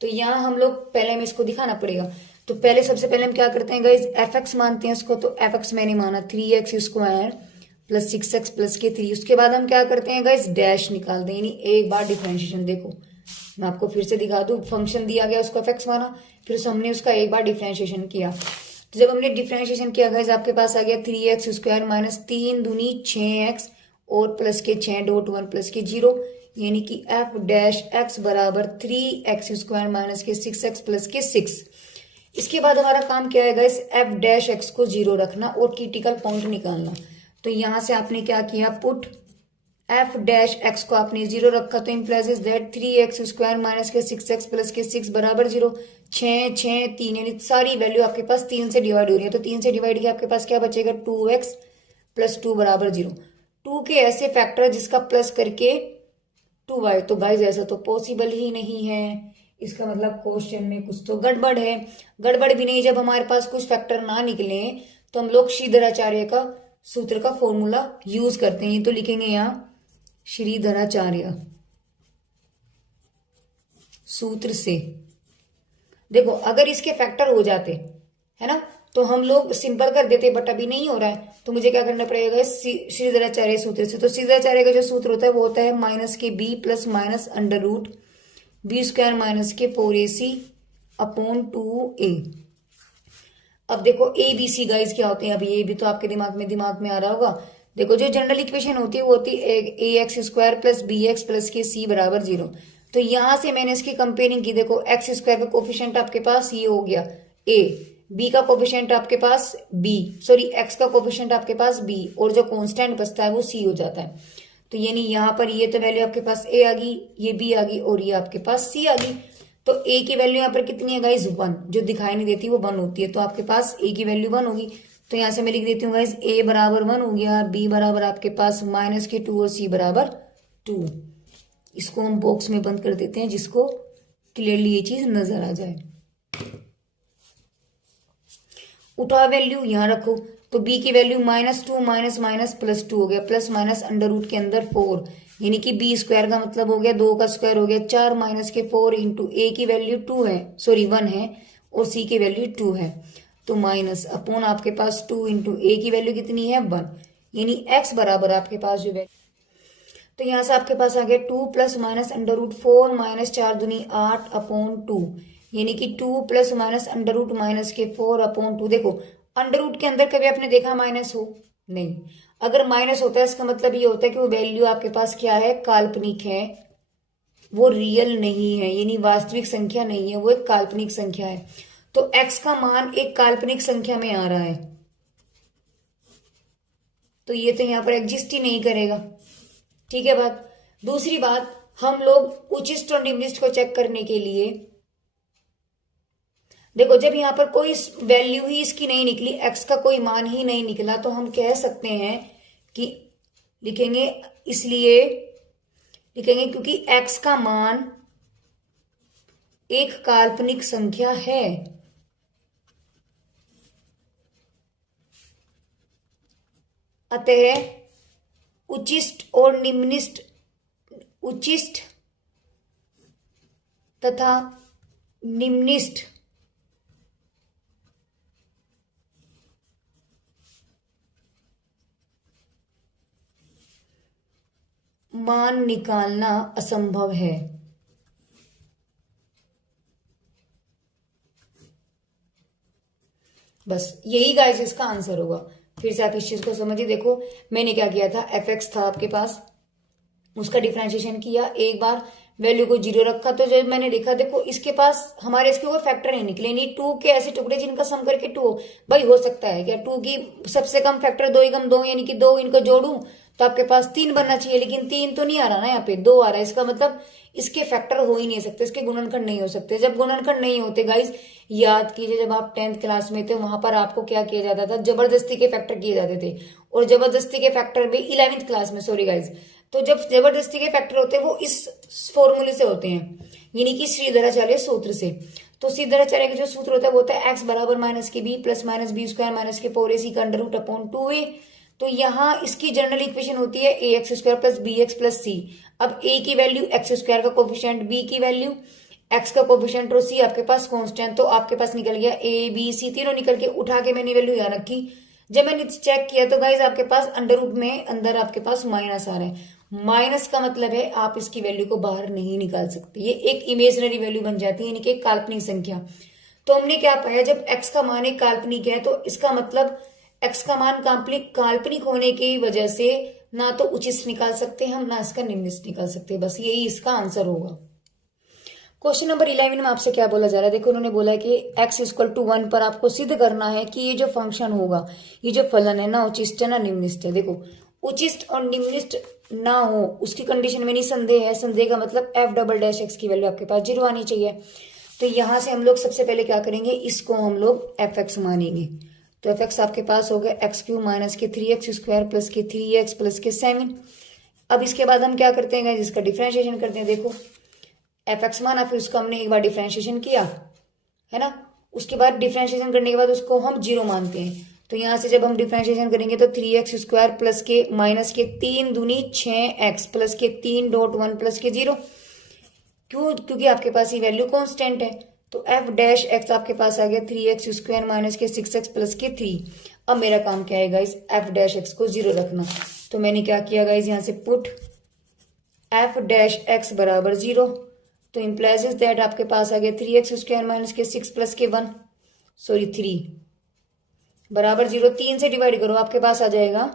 तो यहाँ हम लोग पहले हमें इसको दिखाना पड़ेगा। तो पहले सबसे पहले हम क्या करते हैं गाइस, एफ एक्स मानते हैं उसको, तो एफ एक्स मैंने माना 3x square plus 6x plus के 3। उसके बाद हम क्या करते हैं गाइस, डैश निकालते हैं, यानी एक बार डिफरेंशिएशन। देखो मैं आपको फिर से दिखा दूं, फंक्शन दिया गया उसको एफ एक्स माना, फिर हमने उसका एक बार डिफरेंशिएशन किया। तो जब हमने डिफरेंशिएशन किया गाइस आपके पास आ गया 3x स्क्वायर माइनस 3 दूनी 6x और प्लस के 6.1 प्लस के 0, यानी कि एफ डैश एक्स बराबर 3x स्क्वायर माइनस के 6x प्लस के 6। इसके बाद हमारा काम क्या है गाइस, एफ डैश एक्स को 0 रखना और क्रिटिकल पॉइंट निकालना। तो यहां से आपने क्या किया, पुट एफ डैश एक्स को आपने 0 रखा तो implies is that 3x² minus के 6x प्लस के 6 बराबर 0। 6 6 3 यानी सारी वैल्यू आपके पास 3 से डिवाइड हो रही है, तो 3 से डिवाइड किया आपके पास क्या बचेगा 2x प्लस 2 बराबर 0। 2 के ऐसे फैक्टर जिसका प्लस करके 2y, तो गाइज ऐसा तो पॉसिबल ही नहीं है। इसका मतलब क्वेश्चन में कुछ तो गड़बड़ है। गड़बड़ भी नहीं, जब हमारे पास कुछ फैक्टर ना निकले तो हम लोग श्रीधराचार्य का सूत्र का फॉर्मूला यूज करते हैं। तो लिखेंगे यहां श्रीधराचार्य सूत्र से। देखो अगर इसके फैक्टर हो जाते है ना तो हम लोग सिंपल कर देते, बट अभी नहीं हो रहा है, तो मुझे क्या करना पड़ेगा श्रीधराचार्य सूत्र से। तो श्रीधराचार्य का जो सूत्र होता है वो होता है माइनस के b plus minus under root b² minus के 4ac अपॉन 2a। अब देखो ए बी सी गाइज क्या होते हैं, अभी ये भी तो आपके दिमाग में आ रहा होगा। देखो जो जनरल इक्वेशन होती है वो होती है ax² प्लस bx प्लस के c बराबर 0। तो यहां से मैंने इसकी कंपेयरिंग की। देखो x² का कोफिशिएंट आपके पास ये हो गया a, b का कोफिशिएंट आपके पास b, सॉरी x का कोफिशिएंट आपके पास b, और जो कांस्टेंट बचता है वो c हो जाता है। तो यानी यहाँ पर ये तो वैल्यू आपके पास a आ गई, ये b आ गई और ये आपके पास c आ गई। तो a की वैल्यू यहाँ पर कितनी है गाइज 1, जो दिखाई नहीं देती वो 1 होती है, तो आपके पास a की वैल्यू 1 होगी। तो यहाँ से मैं लिख देती हूँ गाइज a बराबर 1 हो गया, b बराबर आपके पास माइनस के 2 और c बराबर 2। इसको हम बॉक्स में बंद कर देते हैं जिसको क्लियरली ये चीज नजर आ जाए। उठा वैल्यू यहाँ रखो, तो b की वैल्यू -2 माइनस माइनस प्लस 2 हो गया, प्लस माइनस अंडर रूट के अंदर 4, यानी कि b² का मतलब हो गया 2 का स्क्वायर हो गया 4 माइनस के 4 इंटू a की वैल्यू 2 है, सॉरी 1 है, और c की वैल्यू 2 है, तो माइनस अपॉन आपके पास 2 इंटू a की वैल्यू कितनी है 1, यानी x बराबर आपके पास जो वैल्यू, तो यहां से आपके पास आ गया 2 plus minus under root 4 minus 4 दूनी 8 अपॉन 2, यानी कि 2 plus minus under root minus के 4 अपॉन 2। देखो अंडर रूट के अंदर कभी आपने देखा माइनस हो नहीं, अगर माइनस होता है इसका मतलब ये होता है कि वो वैल्यू आपके पास क्या है, काल्पनिक है, वो रियल नहीं है, यानी वास्तविक संख्या नहीं है, वो एक काल्पनिक संख्या है। तो x का मान एक काल्पनिक संख्या में आ रहा है, तो ये तो यहां पर एग्जिस्ट ही नहीं करेगा। ठीक है बात। दूसरी बात, हम लोग उच्चिष्ट और निम्निष्ट को चेक करने के लिए, देखो जब यहां पर कोई वैल्यू ही इसकी नहीं निकली, x का कोई मान ही नहीं निकला, तो हम कह सकते हैं कि लिखेंगे, इसलिए लिखेंगे क्योंकि x का मान एक काल्पनिक संख्या है, अतः उच्चिष्ट और निम्निष्ट, उच्चिष्ट तथा निम्निष्ट मान निकालना असंभव है। बस यही गाइस इसका आंसर होगा। फिर से आप इस चीज को समझिए। देखो मैंने क्या किया था, fx था आपके पास, उसका डिफरेंशिएशन किया, एक बार वैल्यू को 0 रखा, तो जब मैंने देखा देखो इसके पास हमारे इसके कोई फैक्टर नहीं निकले, नहीं 2 के ऐसे टुकड़े जिनका सम करके 2 हो। भाई हो सकता है क्या 2 की सबसे कम फैक्टर 2 ही कम 2, यानी कि 2 इनको जोड़ू तो आपके पास 3 बनना चाहिए, लेकिन 3 तो नहीं आ रहा ना, यहाँ पे 2 आ रहा है, इसका मतलब इसके फैक्टर हो ही नहीं सकते, इसके गुणनखंड नहीं हो सकते। जब गुणनखंड नहीं होते गाइज, याद कीजिए जब आप 10th क्लास में थे वहां पर आपको क्या किया जाता था, जबरदस्ती के फैक्टर किए जाते थे, और जबरदस्ती के फैक्टर भी 11th क्लास में, सॉरी गाइज, तो जब जबरदस्ती के फैक्टर होते हैं वो इस फॉर्मूले से होते हैं, यानी कि श्रीधराचार्य सूत्र से। तो श्रीधराचार्य का जो सूत्र होता है वो होता है x बराबर माइनस के b plus minus b² minus के 4ac का अंडर रूट अपॉन 2a। तो यहाँ इसकी जनरल इक्वेशन होती है ax² plus bx plus c। अब a की वैल्यू x² का कोफिशिएंट, b की वैल्यू x का कोफिशिएंट और c आपके पास कांस्टेंट, तो आपके पास निकल गया a b c, तीनों निकल के उठा के मैंने वैल्यू यहाँ रखी। जब मैंने चेक किया तो गाइज आपके पास अंडर रूट में अंदर आपके पास माइनस आ रहा है, माइनस का मतलब है आप इसकी वैल्यू को बाहर नहीं निकाल सकते, ये एक इमेजिनरी वैल्यू बन जाती है, यानी कि एक काल्पनिक संख्या। तो हमने क्या पाया, जब x का मान एक काल्पनिक है तो इसका मतलब x का मान काल्पनिक होने की वजह से ना तो उचित निकाल सकते हम, ना इसका निम्निष्ठ निकाल सकते, बस यही इसका आंसर होगा। क्वेश्चन नंबर 11 में आपसे क्या बोला जा रहा है, देखो उन्होंने बोला है कि x = 1 पर आपको सिद्ध करना है कि ये जो फंक्शन होगा, ये जो फलन है ना उचिष्ट है ना निम्निष्ठ है। देखो उचिष्ट और निम्निष्ठ ना हो उसकी कंडीशन में नहीं संदेह है। संदेह का मतलब एफ डबल डैश एक्स की वैल्यू आपके पास 0 आनी चाहिए। तो यहां से हम लोग सबसे पहले क्या करेंगे, इसको हम लोग एफ एक्स मानेंगे। तो एफ एक्स आपके पास हो गया एक्स क्यू माइनस के 3x स्क्वायर प्लस के 3x प्लस के 7। अब इसके बाद हम क्या करते हैं, इसका डिफ्रेंशिएशन करते हैं। देखो एफ एक्स माना, फिर उसको हमने एक बार डिफ्रेंशिएशन किया है ना, उसके बाद डिफ्रेंशिएशन करने के बाद उसको हम 0 मानते हैं। तो यहां से जब हम डिफ्रेंशिएशन करेंगे तो 3x स्क्वायर प्लस के माइनस के 3 दूनी 6x प्लस के 3.1 प्लस के 0। क्यों? क्योंकि आपके पास ये वैल्यू कांस्टेंट है। तो एफ डैश एक्स आपके पास आ गया 3x स्क्वायर माइनस के 6x प्लस के 3। अब मेरा काम क्या है गाइज, एफ डैश एक्स को 0 रखना। तो मैंने क्या किया गाइज, यहाँ से पुट एफ डैश एक्स बराबर 0। तो इम्प्लाइज दैट आपके पास आ गया 3x स्क्वायर माइनस के 6 प्लस के 1 सॉरी 3 बराबर 0। 3 से डिवाइड करो, आपके पास आ जाएगा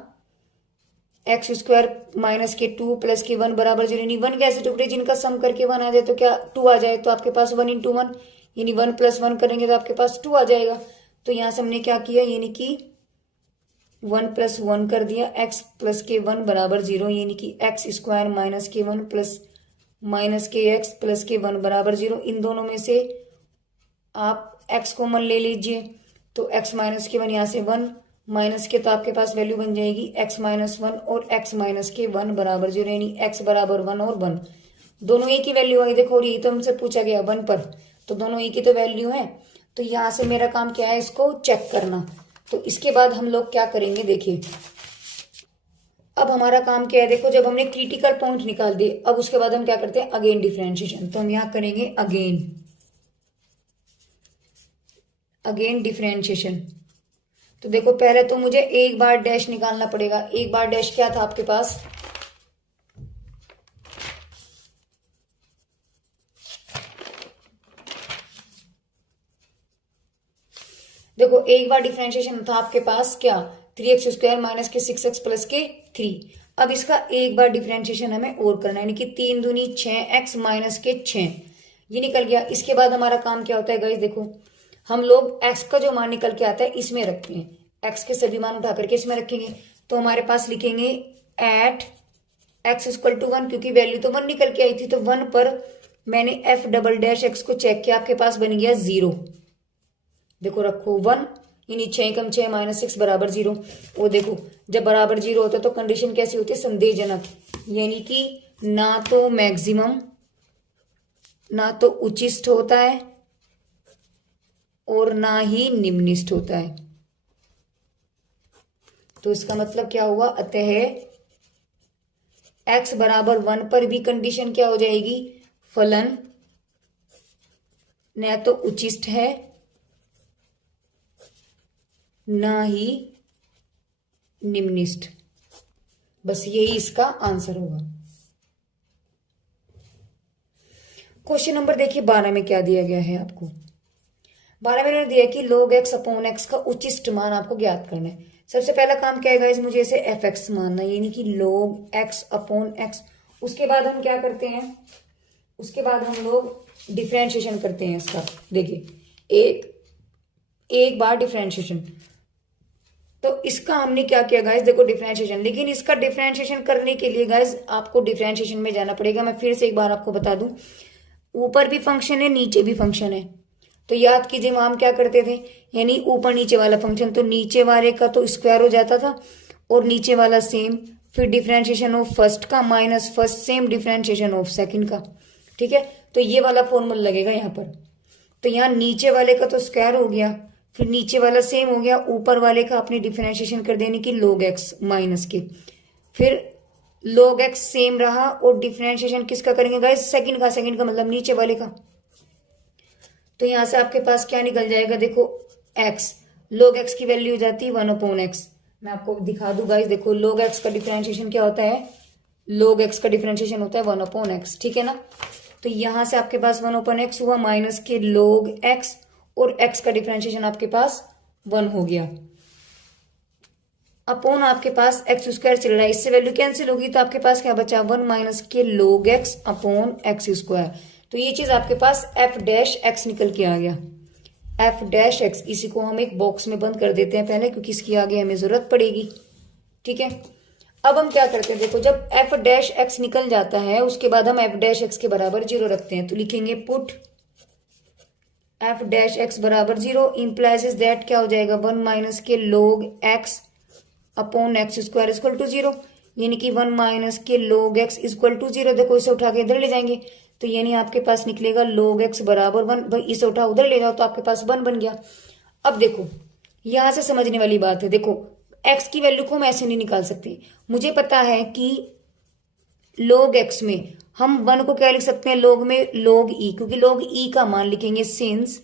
एक्स स्क्वायर माइनस के 2 प्लस के 1 बराबर 0। यानी 1 कैसे टुकड़े जिनका सम करके 1 आ जाए तो क्या 2 आ जाए, तो आपके पास 1 इंटू 1 यानी 1 प्लस 1 करेंगे तो आपके पास 2 आ जाएगा। तो यहां से हमने क्या किया, यानी कि 1 प्लस 1 कर दिया, एक्स प्लस के 1 बराबर 0, यानी कि एक्स स्क्वायर माइनस के 1 प्लस माइनस के एक्स प्लस के 1 बराबर 0। इन दोनों में से आप एक्स कॉमन ले लीजिए, तो एक्स माइनस के 1 यहाँ से 1 माइनस के, तो आपके पास वैल्यू बन जाएगी एक्स माइनस 1 और एक्स माइनस के 1 बराबर 0, यानी एक्स बराबर 1 और 1 दोनों एक ही वैल्यू आई। देखो यही तो हमसे पूछा गया 1 पर, तो दोनों एक ही तो वैल्यू है। तो यहां से मेरा काम क्या है, इसको चेक करना। तो इसके बाद हम लोग क्या करेंगे, देखिए अब हमारा काम क्या है। देखो जब हमने क्रिटिकल पॉइंट निकाल दिए, अब उसके बाद हम क्या करते हैं, अगेन डिफ्रेंशिएशन। तो हम यहाँ करेंगे अगेन डिफ्रेंशिएशन। तो देखो पहले तो मुझे एक बार डैश निकालना पड़ेगा। एक बार डैश क्या था आपके पास, देखो एक बार डिफरेंशिएशन था आपके पास क्या, 3x स्क्वायर माइनस के 6x प्लस के 3। अब इसका एक बार डिफरेंशिएशन हमें और करना है, यानी कि 3 दूनी 6x माइनस के 6 ये निकल गया। इसके बाद हमारा काम क्या होता है गाइस, देखो हम लोग x का जो मान निकल के आता है इसमें रखते हैं, x के सभी मान उठा करके इसमें रखेंगे। तो हमारे पास लिखेंगे एट x इक्वल टू 1, क्योंकि वैल्यू तो 1 निकल के आई थी, तो 1 पर मैंने f डबल डैश x को चेक किया, आपके पास बन गया 0। देखो रखो 1, यानी 6 कम 6 माइनस 6 बराबर 0। वो देखो जब बराबर 0 होता है तो कंडीशन कैसी होती है, संदेहजनक, यानी कि ना तो मैक्सिमम ना तो उच्चिष्ट होता है और ना ही निम्निष्ठ होता है। तो इसका मतलब क्या हुआ, अतः x बराबर 1 पर भी कंडीशन क्या हो जाएगी, फलन न तो उच्चिष्ट है ना ही निम्निष्ठ। बस यही इसका आंसर होगा। क्वेश्चन नंबर देखिए 12 में क्या दिया गया है आपको। 12 में उन्होंने दिया कि log x अपॉन x का उच्चिष्ट मान आपको ज्ञात करना है। सबसे पहला काम क्या है गाइस, मुझे इसे एफ एक्स मानना, यानी कि log x अपॉन x। उसके बाद हम क्या करते हैं, उसके बाद हम लोग डिफ्रेंशिएशन करते हैं इसका। देखिए एक बार डिफ्रेंशिएशन, तो इसका हमने क्या किया गाइस, देखो डिफरेंशिएशन। लेकिन इसका डिफरेंशिएशन करने के लिए गाइस आपको डिफरेंशिएशन में जाना पड़ेगा। मैं फिर से एक बार आपको बता दूं, ऊपर भी फंक्शन है नीचे भी फंक्शन है। तो याद कीजिए हम क्या करते थे, यानी ऊपर नीचे वाला फंक्शन, तो नीचे वाले का तो स्क्वायर हो जाता था और नीचे वाला सेम, फिर डिफरेंशिएशन ऑफ फर्स्ट का minus first sem differentiation of second का। ठीक है, तो ये वाला फॉर्मूला लगेगा यहाँ पर। तो यहाँ नीचे वाले का तो स्क्वायर हो गया, फिर नीचे वाला सेम हो गया, ऊपर वाले का अपनी डिफरेंशिएशन कर देने की log x माइनस के, फिर log x सेम रहा और डिफरेंशिएशन किसका करेंगे गाइस, सेकंड का। सेकंड का मतलब नीचे वाले का। तो यहां से आपके पास क्या निकल जाएगा, देखो x log x की वैल्यू हो जाती है 1 अपॉन एक्स। मैं आपको दिखा दूं गाइस, देखो log x का डिफरेंशिएशन क्या होता है, log x का डिफरेंशिएशन होता है 1 अपॉन एक्स। ठीक है ना, तो यहां से आपके पास 1 अपॉन एक्स हुआ माइनस के log x और x का डिफरेंशिएशन आपके पास 1 हो गया, अपॉन आपके पास एक्स स्क्वायर चल रहा है, इससे वैल्यू कैंसिल होगी तो आपके पास क्या बचा 1 माइनस के log x upon x square. तो ये चीज आपके पास f डैश x निकल के आ गया, f डैश x। इसी को हम एक बॉक्स में बंद कर देते हैं पहले, क्योंकि इसकी आगे हमें जरूरत पड़ेगी। ठीक है, अब हम क्या करते हैं, देखो जब एफ डैश एक्स निकल जाता है उसके बाद हम एफ डैश एक्स के बराबर 0 रखते हैं, तो लिखेंगे पुट एफ डैश एक्स बराबर 0 इम्प्लाइज दैट क्या हो जाएगा 1 माइनस के log x upon x square equal to 0, यानी कि 1 माइनस के log एक्स इक्वल टू 0। देखो इसे उठा के इधर ले जाएंगे तो यानी आपके पास निकलेगा log एक्स बराबर 1, भाई इसे उठा उधर ले जाओ तो आपके पास 1 बन गया। अब देखो यहां से समझने वाली बात है, देखो एक्स की वैल्यू को हम ऐसे नहीं निकाल सकते। मुझे पता है कि log एक्स में हम 1 को क्या लिख सकते हैं, log में log ई, क्योंकि log ई का मान लिखेंगे सिंस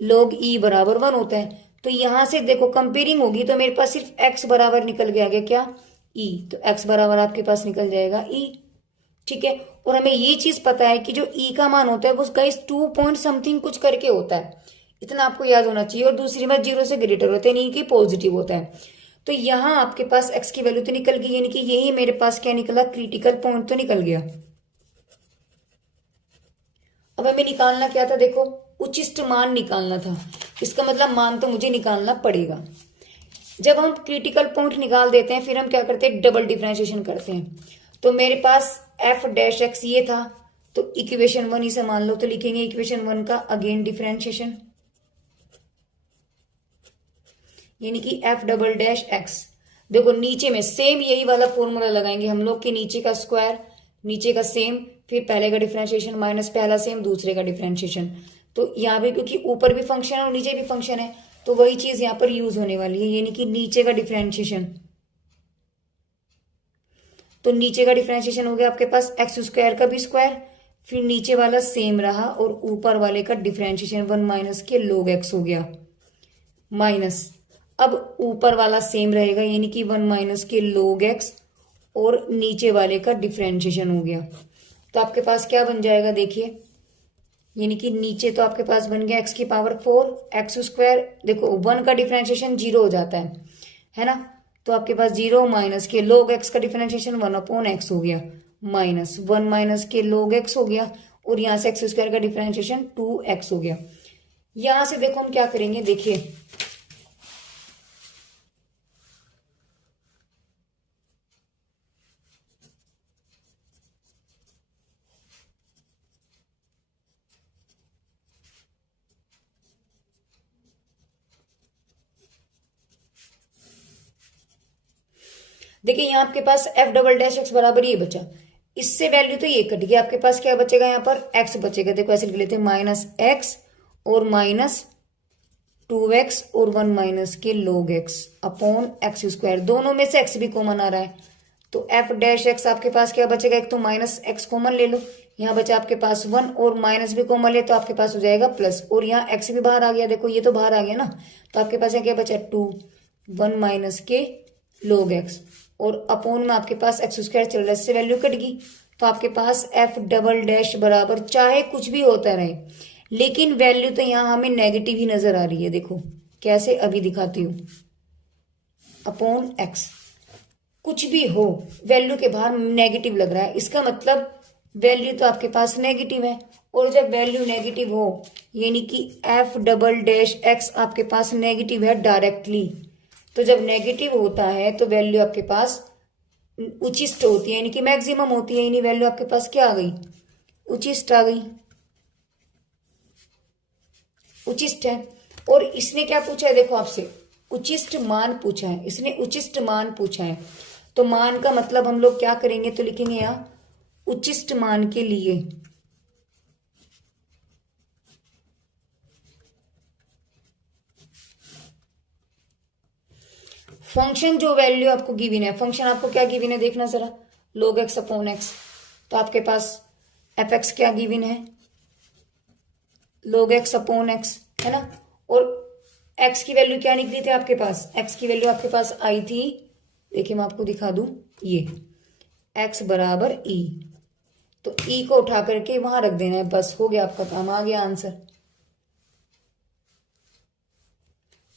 log ई बराबर 1 होता है। तो यहां से देखो कंपेयरिंग होगी तो मेरे पास सिर्फ x बराबर निकल के आ गया क्या, ई, तो x बराबर आपके पास निकल जाएगा ई। ठीक है, और हमें ये चीज पता है कि जो ई का मान होता है वो गाइस 2 पॉइंट समथिंग कुछ करके होता है, इतना आपको याद होना चाहिए। और दूसरी बात 0 से ग्रेटर होता है, नहीं कि पॉजिटिव होता है। तो यहाँ आपके पास x की वैल्यू तो निकल गई, यानी कि यही मेरे पास क्या निकला, क्रिटिकल पॉइंट तो निकल गया। अब हमें निकालना क्या था, देखो उचिष्ट मान निकालना था, इसका मतलब मान तो मुझे निकालना पड़ेगा। जब हम क्रिटिकल पॉइंट निकाल देते हैं फिर हम क्या करते हैं, डबल डिफरेंशिएशन करते हैं। तो मेरे पास एफ डैश एक्स ये था, तो इक्वेशन 1 इसे मान लो, तो लिखेंगे इक्वेशन 1 का अगेन डिफरेंशिएशन, यानी कि एफ डबल डैश एक्स। देखो नीचे में सेम यही वाला फॉर्मूला लगाएंगे हम लोग कि नीचे का स्क्वायर, नीचे का सेम, फिर पहले का डिफरेंशिएशन माइनस पहला सेम दूसरे का डिफरेंशिएशन। तो यहाँ पे क्योंकि ऊपर भी फंक्शन है और नीचे भी फंक्शन है तो वही चीज यहाँ पर यूज होने वाली है, यानी कि नीचे का डिफरेंशिएशन। तो नीचे का डिफरेंशिएशन हो गया आपके पास एक्स स्क्वायर का भी स्क्वायर, फिर नीचे वाला सेम रहा और ऊपर वाले का डिफरेंशिएशन 1 माइनस के log एक्स हो गया माइनस, अब ऊपर वाला सेम रहेगा यानी कि 1 माइनस के log एक्स और नीचे वाले का डिफरेंशिएशन हो गया। तो आपके पास क्या बन जाएगा देखिए, यानी कि नीचे तो आपके पास बन गया एक्स की पावर 4 एक्स स्क्वायर, देखो 1 का डिफरेंशिएशन 0 हो जाता है ना, तो आपके पास 0 माइनस के log एक्स का डिफरेंशिएशन 1 अपॉन एक्स हो गया माइनस 1 माइनस के log एक्स हो गया, और यहां से एक्स स्क्वायर का डिफरेंशिएशन 2x हो गया। यहां से देखो हम क्या करेंगे, देखिए देखिए यहाँ आपके पास एफ डबल डैश एक्स बराबर ये बचा, इससे वैल्यू तो ये कट गया, आपके पास क्या बचेगा यहाँ पर एक्स बचेगा। देखो ऐसे लिख लेते हैं माइनस एक्स और माइनस 2x और 1 माइनस के log x upon x square, दोनों में से एक्स भी कॉमन आ रहा है तो एफ डैश एक्स आपके पास क्या बचेगा, एक तो माइनस एक्स कॉमन ले लो, यहाँ बचा आपके पास 1 और माइनस भी कॉमन ले तो आपके पास हो जाएगा प्लस, और यहाँ एक्स भी बाहर आ गया, देखो ये तो बाहर आ गया ना, तो आपके पास क्या बचा 2 1 माइनस के log एक्स और अपॉन में आपके पास एक्स स्क्वायर चल रहा है, इससे वैल्यू कट गई। तो आपके पास एफ डबल डैश बराबर चाहे कुछ भी होता रहे लेकिन वैल्यू तो यहाँ हमें नेगेटिव ही नजर आ रही है। देखो कैसे, अभी दिखाती हूँ, अपॉन एक्स कुछ भी हो वैल्यू के बाहर नेगेटिव लग रहा है, इसका मतलब वैल्यू तो आपके पास नेगेटिव है। और जब वैल्यू नेगेटिव हो यानी कि एफ डबल डैश एक्स आपके पास नेगेटिव है डायरेक्टली, तो जब नेगेटिव होता है तो वैल्यू आपके पास उचिष्ट होती है यानी कि मैक्सिमम होती है, यानी वैल्यू आपके पास क्या आ गई, उचिष्ट आ गई, उचिष्ट है। और इसने क्या पूछा है, देखो आपसे उचिष्ट मान पूछा है, इसने उचिष्ट मान पूछा है, तो मान का मतलब हम लोग क्या करेंगे, तो लिखेंगे यहाँ उचिष्ट मान के लिए फंक्शन जो वैल्यू आपको गिवन है, फंक्शन आपको क्या गिवन है देखना जरा, log एक्स अपॉन एक्स, तो आपके पास एफ एक्स क्या गिवन है, log एक्स अपॉन एक्स है ना, और एक्स की वैल्यू क्या निकली थी आपके पास, एक्स की वैल्यू आपके पास आई थी, देखिए मैं आपको दिखा दूं, ये एक्स बराबर ई, तो ई को उठा करके वहां रख देना है, बस हो गया आपका काम, आ गया आंसर।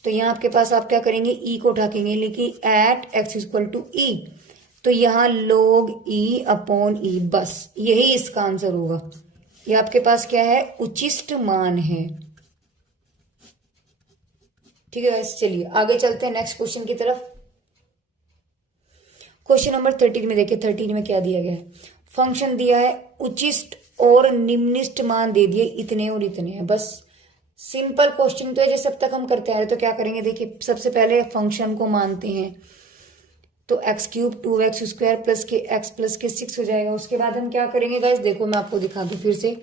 तो यहाँ आपके पास आप क्या करेंगे, ई को उठाएंगे, लेकिन एट एक्स इक्वल टू ई, तो यहाँ log ई अपॉन ई, बस यही इसका आंसर होगा। ये आपके पास क्या है, उचिष्ट मान है। ठीक है, चलिए आगे चलते हैं नेक्स्ट क्वेश्चन की तरफ। क्वेश्चन नंबर 13 में देखिए, 13 में क्या दिया गया है। फंक्शन दिया है, उचिष्ट और निम्निष्ट मान दे दिए, इतने और इतने हैं। बस सिंपल क्वेश्चन तो है, जैसे अब तक हम करते आ रहे। तो क्या करेंगे, देखिए सबसे पहले फंक्शन को मानते हैं, तो एक्स क्यूब 2x² प्लस के एक्स प्लस के 6 हो जाएगा। उसके बाद हम क्या करेंगे गाइस, देखो मैं आपको दिखा दूं फिर से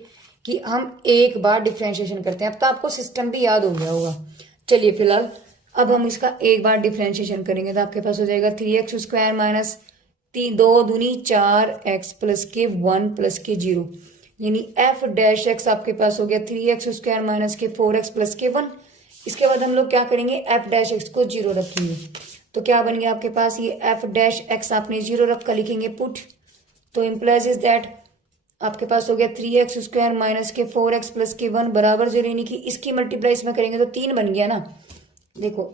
कि हम एक बार डिफ्रेंशिएशन करते हैं। अब तो आपको सिस्टम भी याद हो गया होगा। चलिए फिलहाल अब हम इसका एक बार डिफ्रेंशिएशन करेंगे, तो आपके पास हो जाएगा 3x² माइनस 2 दूनी 4x प्लस के 1 प्लस के 0, यानी एफ डैश एक्स आपके पास हो गया 3x² माइनस के 4x प्लस के 1। इसके बाद हम लोग क्या करेंगे, एफ डैश एक्स को 0 रखेंगे, तो क्या बन गया आपके पास, ये एफ डैश एक्स आपने 0 रखकर लिखेंगे पुट, तो इम्प्लाइज इज दैट आपके पास हो गया 3x² माइनस के 4x प्लस के 1 बराबर 0, यानी कि इसकी मल्टीप्लाई इसमें करेंगे तो 3 बन गया ना। देखो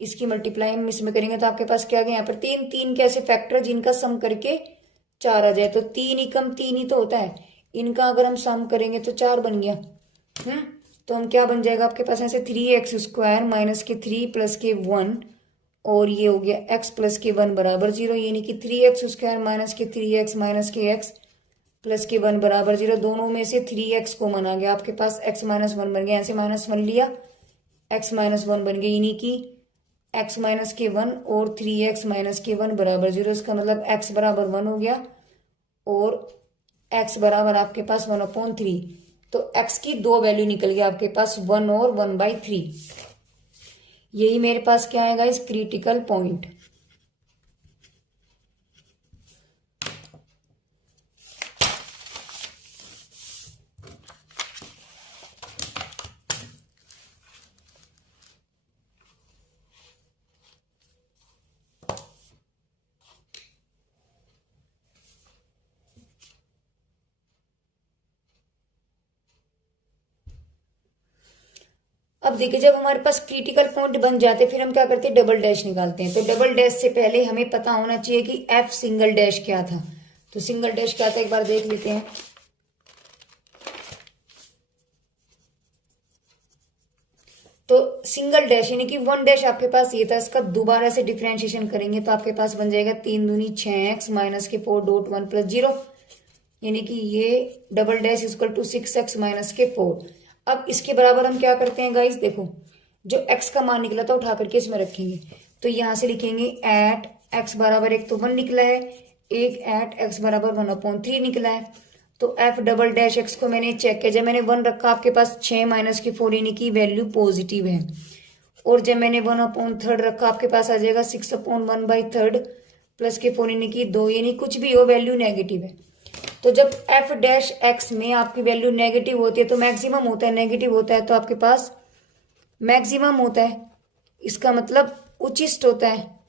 इसकी मल्टीप्लाई हम इसमें करेंगे तो आपके पास क्या गया यहाँ पर 3, 3 कैसे फैक्टर जिनका सम करके 4 आ जाए, तो 3 ही कम 3 ही तो होता है, इनका अगर हम सम करेंगे तो 4 बन गया। तो हम क्या बन जाएगा आपके पास ऐसे 3x² माइनस के 3 प्लस के 1 और ये हो गया x प्लस के 1 बराबर 0, यानी कि 3x² माइनस के 3x माइनस के x प्लस के 1 बराबर 0। दोनों में से 3x को मना गया, आपके पास x माइनस 1 बन गया, ऐसे -1 लिया x माइनस 1 बन गया, यानी कि x माइनस के 1 और 3x माइनस के 1 बराबर 0। इसका मतलब x बराबर 1 हो गया और x बराबर आपके पास 1/3, तो x की 2 वैल्यू निकल गया आपके पास 1 और 1/3। यही मेरे पास क्या आएगा इस क्रिटिकल पॉइंट। अब देखिए जब हमारे पास क्रिटिकल पॉइंट बन जाते फिर हम क्या करते हैं, डबल डैश निकालते हैं। तो डबल डैश से पहले हमें पता होना चाहिए कि एफ सिंगल डैश क्या था। तो सिंगल डैश क्या था एक बार देख लेते हैं। तो सिंगल डैश यानी कि 1 डैश आपके पास ये था, इसका दोबारा से डिफ्रेंशिएशन करेंगे तो आपके पास बन जाएगा 3 दूनी 6x माइनस के 4.1 प्लस 0, यानी कि ये double dash equal to 6x minus के 4। अब इसके बराबर हम क्या करते हैं गाइस, देखो जो x का मान निकला था उठा करके इसमें रखेंगे, तो यहां से लिखेंगे एट x बराबर 1 तो 1 निकला है, एक एट x बराबर 1/3 निकला है। तो एफ डबल डैश एक्स को मैंने चेक किया, जब मैंने 1 रखा आपके पास 6 माइनस की 4 यानी कि वैल्यू पॉजिटिव है, और जब मैंने 1/3 रखा आपके पास आ जाएगा 6/1/3 प्लस के 4 यानी कि 2, यानी कुछ भी हो वैल्यू नेगेटिव है। तो जब एफ डैश एक्स में आपकी वैल्यू नेगेटिव होती है तो मैक्सिमम होता है, नेगेटिव होता है तो आपके पास मैक्सिमम होता है, इसका मतलब उचिष्ट होता है।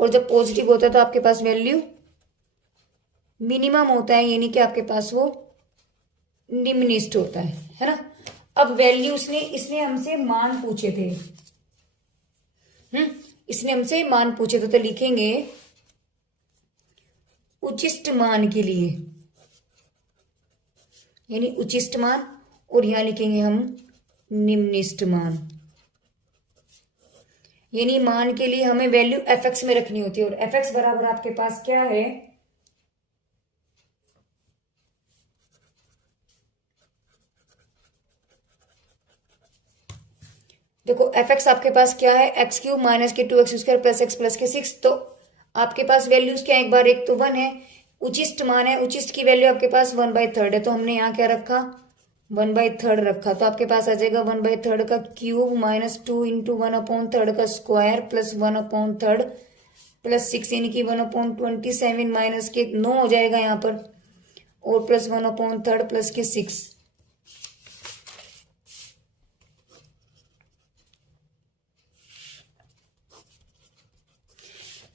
और जब पॉजिटिव होता है तो आपके पास वैल्यू मिनिमम होता है, यानी कि आपके पास वो निम्निष्ट होता है ना। अब वैल्यू इसने हमसे मान पूछे थे, इसने हमसे मान पूछे थे, तो लिखेंगे उचिष्ट मान के लिए, यानी उचिष्ट मान, और यहां लिखेंगे हम निम्निष्ट मान, यानी मान के लिए हमें वैल्यू एफ एक्स में रखनी होती है, और एफ एक्स बराबर आपके पास क्या है, देखो एफ एक्स आपके पास क्या है, x³ माइनस के 2x² प्लस x प्लस के 6। तो आपके पास वैल्यूज क्या है, एक बार एक तो 1 है, उचिष्ट मान है, उचिष्ट की वैल्यू आपके पास 1/3 है, तो हमने यहाँ क्या रखा 1/3 रखा, तो आपके पास आ जाएगा 1/3 का क्यूब माइनस 2 इंटू 1/3 का स्क्वायर प्लस 1/3 प्लस 6, यानी कि 1/27 माइनस के 9 हो जाएगा यहाँ पर, और प्लस 1/3 प्लस के 6।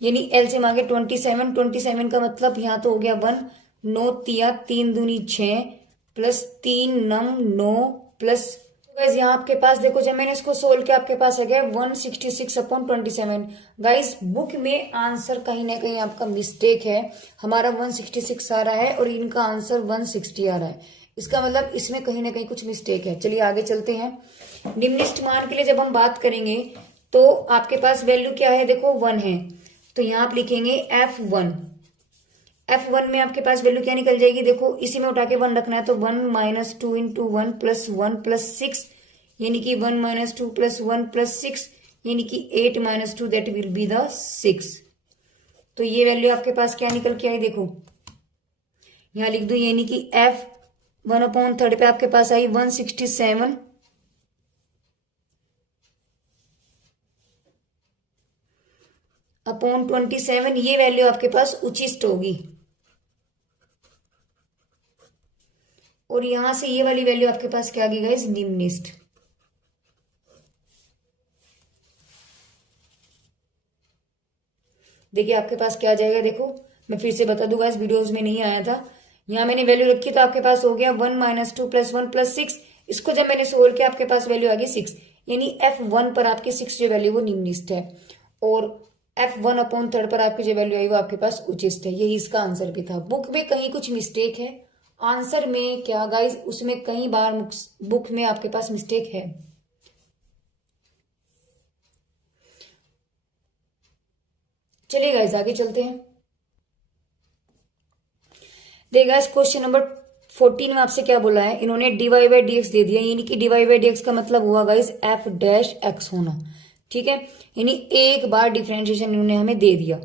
यानी एलसीएम आगे 27 का मतलब यहाँ तो हो गया 1, 9 तिया 3 दूनी 6 प्लस 3 नम 9 प्लस गाइज यहाँ आपके पास देखो जब मैंने इसको सोल्व किया आपके पास आ गया 166/27। गाइज बुक में आंसर कहीं ना कहीं आपका मिस्टेक है, हमारा 166 आ रहा है और इनका आंसर 160 आ रहा है, इसका मतलब इसमें कहीं ना कहीं कुछ मिस्टेक है। चलिए आगे चलते हैं। निम्निष्ट मान के लिए जब हम बात करेंगे तो आपके पास वैल्यू क्या है, देखो 1 है, तो यहाँ आप लिखेंगे F1। F1 में आपके पास वैल्यू क्या निकल जाएगी, देखो इसी में उठा के 1 रखना है, तो 1 माइनस 2 इंटू 1 प्लस 1 प्लस 6, यानी कि 1 माइनस 2 प्लस 1 प्लस 6, यानी कि 8 minus 2, that will be the 6। तो ये वैल्यू आपके पास क्या निकल के आई, देखो यहां लिख दो, यानी कि F1/3 पे आपके पास आई 167 अपॉन 27। ये वैल्यू आपके पास उचिष्ट होगी, और यहां से ये वाली वैल्यू आपके पास क्या आ गई गाइस, निम्निष्ठ। देखिए आपके पास क्या आ जाएगा, देखो मैं फिर से बता दूंगा, इस वीडियोस में नहीं आया था। यहां मैंने वैल्यू रखी तो आपके पास हो गया 1 माइनस 2 प्लस 1 प्लस 6। इसको जब मैंने सोल्व किया आपके पास वैल्यू आ गई 6, यानी F1 पर आपकी 6 जो वैल्यू वो निम्निष्ठ है, और F1/3 पर आपकी जो वैल्यू आई वो आपके पास उचिष्ट है। यही इसका आंसर भी था। बुक में कहीं कुछ मिस्टेक है आंसर में क्या गाइज, उसमें कई बार बुक में आपके पास मिस्टेक है। चलिए गाइज आगे चलते हैं। देखिए गाइज क्वेश्चन नंबर 14 में आपसे क्या बोला है, इन्होंने डीवाई बाई डी एक्स दे दिया, यानी कि डीवाई बाई डी एक्स का मतलब हुआ गाइज एफ डैश एक्स होना, ठीक है, यानी एक बार डिफरेंशिएशन इन्होंने हमें दे दिया।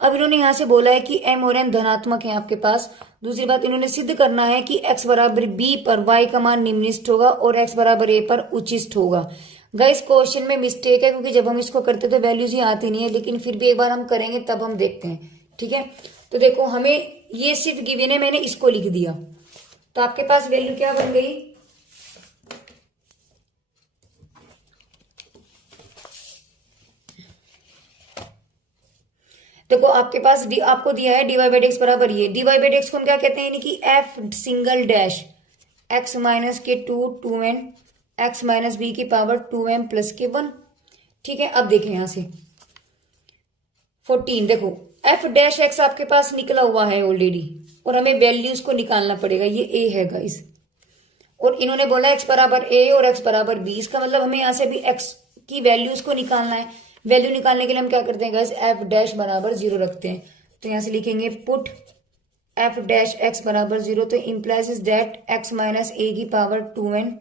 अब इन्होंने यहां से बोला है कि एम और एन धनात्मक है आपके पास। दूसरी बात इन्होंने सिद्ध करना है कि एक्स बराबर बी पर वाई का मान निम्निष्ठ होगा और एक्स बराबर ए पर उचिष्ठ होगा। गाइस क्वेश्चन में मिस्टेक है, क्योंकि जब हम इसको करते तो वैल्यूज ही आती नहीं है, लेकिन फिर भी एक बार हम करेंगे तब हम देखते हैं, ठीक है। तो देखो हमें ये सिर्फ गिवन है, मैंने इसको लिख दिया, तो आपके पास वैल्यू क्या बन गई, देखो आपके पास आपको दिया है डीवाई बाई एक्स बराबर ये, डीवाई बाई एक्स को हम क्या कहते हैं, यानी कि F single dash x minus के 2n एक्स माइनस बी की पावर 2m प्लस के 1, ठीक है। अब देखें यहां से 14, देखो एफ डैश एक्स आपके पास निकला हुआ है ऑलरेडी, और हमें वैल्यूज को निकालना पड़ेगा। ये ए है गाइस, और इन्होंने बोला एक्स बराबर ए और एक्स बराबर बी, इसका मतलब हमें यहां से भी एक्स की वैल्यूज को निकालना है। वैल्यू निकालने के लिए हम क्या करते हैं गाइस, एफ डैश बराबर 0 रखते हैं। तो यहां से लिखेंगे पुट एफ डैश एक्स बराबर 0, तो implies is that x minus a की power 2n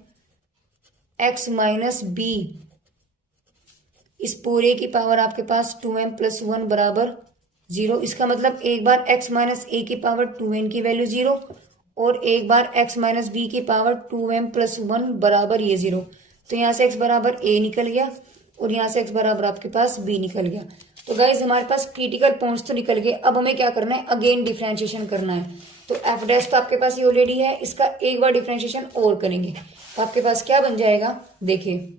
x minus B इस पूरे की पावर आपके पास 2m प्लस 1 बराबर 0। इसका मतलब एक बार x माइनस ए की पावर 2n की वैल्यू 0, और एक बार x माइनस बी की पावर 2m प्लस 1 बराबर ये 0। तो यहाँ से x बराबर a निकल गया, और यहाँ से x बराबर आपके पास b निकल गया। तो गाइज हमारे पास क्रिटिकल पॉइंट्स तो निकल गए। अब हमें क्या करना है, अगेन डिफ्रेंशिएशन करना है। तो एफ डैश तो आपके पास ये ऑलरेडी है, इसका एक बार डिफ्रेंशिएशन और करेंगे, तो आपके पास क्या बन जाएगा, देखिए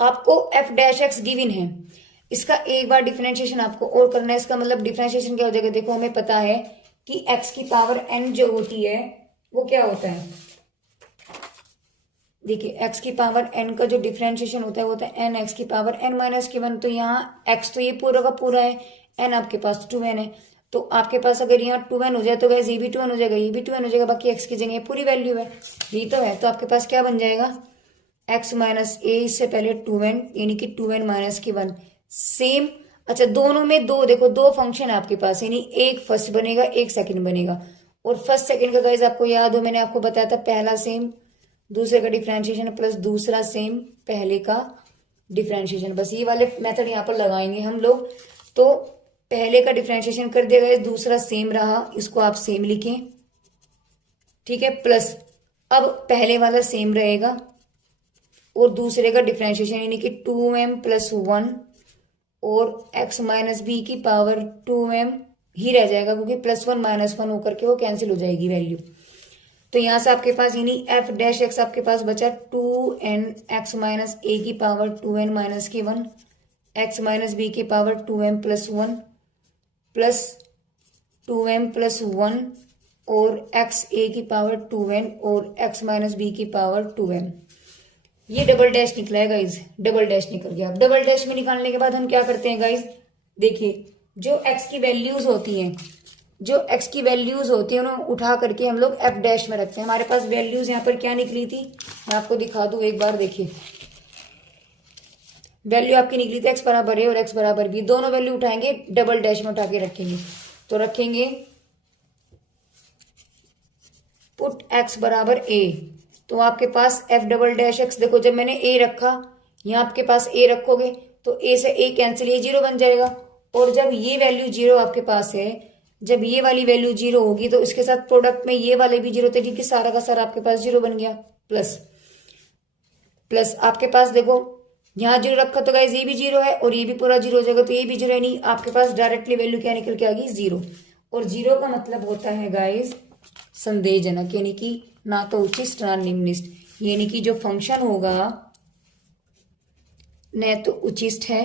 आपको एफ डैश एक्स गिवन है, इसका एक बार डिफरेंशिएशन आपको और करना है। इसका मतलब डिफरेंशिएशन क्या हो जाएगा, देखो हमें पता है कि एक्स की पावर एन जो होती है वो क्या होता है, देखिए एक्स की पावर एन का जो डिफरेंशिएशन होता है वो होता है एन एक्स की पावर एन माइनस के 1। तो यहाँ एक्स तो ये पूरा का पूरा है, एन आपके पास 2n है, तो आपके पास अगर यहाँ 2n हो जाए तो गैस ये भी 2n हो जाएगा, ये भी 2n हो जाएगा, बाकी एक्स की जगह पूरी वैल्यू है, यही तो है। तो आपके पास क्या बन जाएगा, एक्स माइनस ए, इससे पहले 2n, यानी कि 2n माइनस की 1 सेम। अच्छा दोनों में दो, देखो दो फंक्शन है आपके पास, यानी एक फर्स्ट बनेगा एक सेकंड बनेगा, और फर्स्ट सेकंड का गाइज आपको याद हो मैंने आपको बताया था, पहला सेम दूसरे का डिफरेंशिएशन प्लस दूसरा सेम पहले का डिफरेंशिएशन, बस ये वाले मेथड यहाँ पर लगाएंगे हम लोग। तो पहले का डिफरेंशिएशन कर दिया गाइज, दूसरा सेम रहा, इसको आप सेम लिखें, ठीक है, प्लस अब पहले वाला सेम रहेगा और दूसरे का डिफरेंशिएशन यानी कि 2m प्लस 1 और x माइनस बी की पावर 2m ही रह जाएगा, क्योंकि प्लस 1 माइनस 1 होकर के वो कैंसिल हो जाएगी वैल्यू। तो यहां से आपके पास यानी f डैश x आपके पास बचा 2n x माइनस a की पावर 2n माइनस की 1 x माइनस बी की power 2m plus 1 plus 2m plus 1 और x a की पावर 2n और x माइनस बी की पावर 2m। ये डबल डैश निकला है गाइज, डबल डैश निकल गया। अब डबल डैश में निकालने के बाद हम क्या करते हैं गाइज, देखिए जो x की वैल्यूज होती हैं जो एक्स की वैल्यूज होती है उन्हें उठा करके हम लोग एफ डैश में रखते हैं। हमारे पास वैल्यूज यहाँ पर क्या निकली थी, मैं आपको दिखा दूं एक बार, देखिए वैल्यू आपकी निकली थी एक्स बराबर ए और एक्स बराबर बी, दोनों वैल्यू उठाएंगे डबल डैश में उठा के रखेंगे। तो रखेंगे पुट एक्स बराबर ए, तो आपके पास एफ डबल डैश एक्स, देखो जब मैंने ए रखा, यहाँ आपके पास ए रखोगे तो ए से ए कैंसिल, ये जीरो बन जाएगा। और जब ये वैल्यू जीरो आपके पास है, जब ये वाली वैल्यू जीरो होगी तो इसके साथ प्रोडक्ट में ये वाले भी जीरो थे, क्योंकि सारा का सारा आपके पास जीरो बन गया। प्लस प्लस आपके पास देखो यहाँ जीरो रखा तो गाइज ये भी जीरो है और ये भी पूरा जीरो हो जाएगा, तो ये भी जीरो है, नहीं आपके पास डायरेक्टली वैल्यू क्या निकल के आ गई, जीरो। और जीरो का मतलब होता है गाइज संदेहजनक, यानी कि ना तो उचिष्ट ना निम्निष्ट, यानी कि जो फंक्शन होगा न तो उचिष्ट है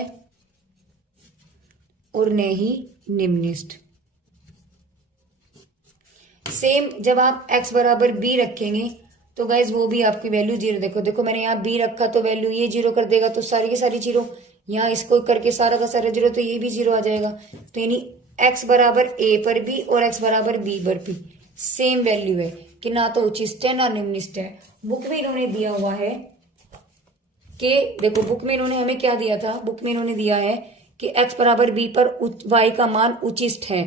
और न ही निम्निष्ट। सेम जब आप x बराबर b रखेंगे तो गाइज वो भी आपकी वैल्यू जीरो, देखो देखो मैंने यहाँ b रखा तो वैल्यू ये जीरो कर देगा, तो सारी की सारी जीरो, यहाँ इसको करके सारा का सारा जीरो, तो ये भी जीरो आ जाएगा। तो यानी x बराबर a पर b और x बराबर b पर b सेम वैल्यू है कि ना तो उचिष्ट है ना निम्निष्ट है। बुक में इन्होंने दिया हुआ है कि देखो बुक में इन्होंने हमें क्या दिया था, बुक में इन्होंने दिया है कि x बराबर b पर y का मान उचिष्ट है।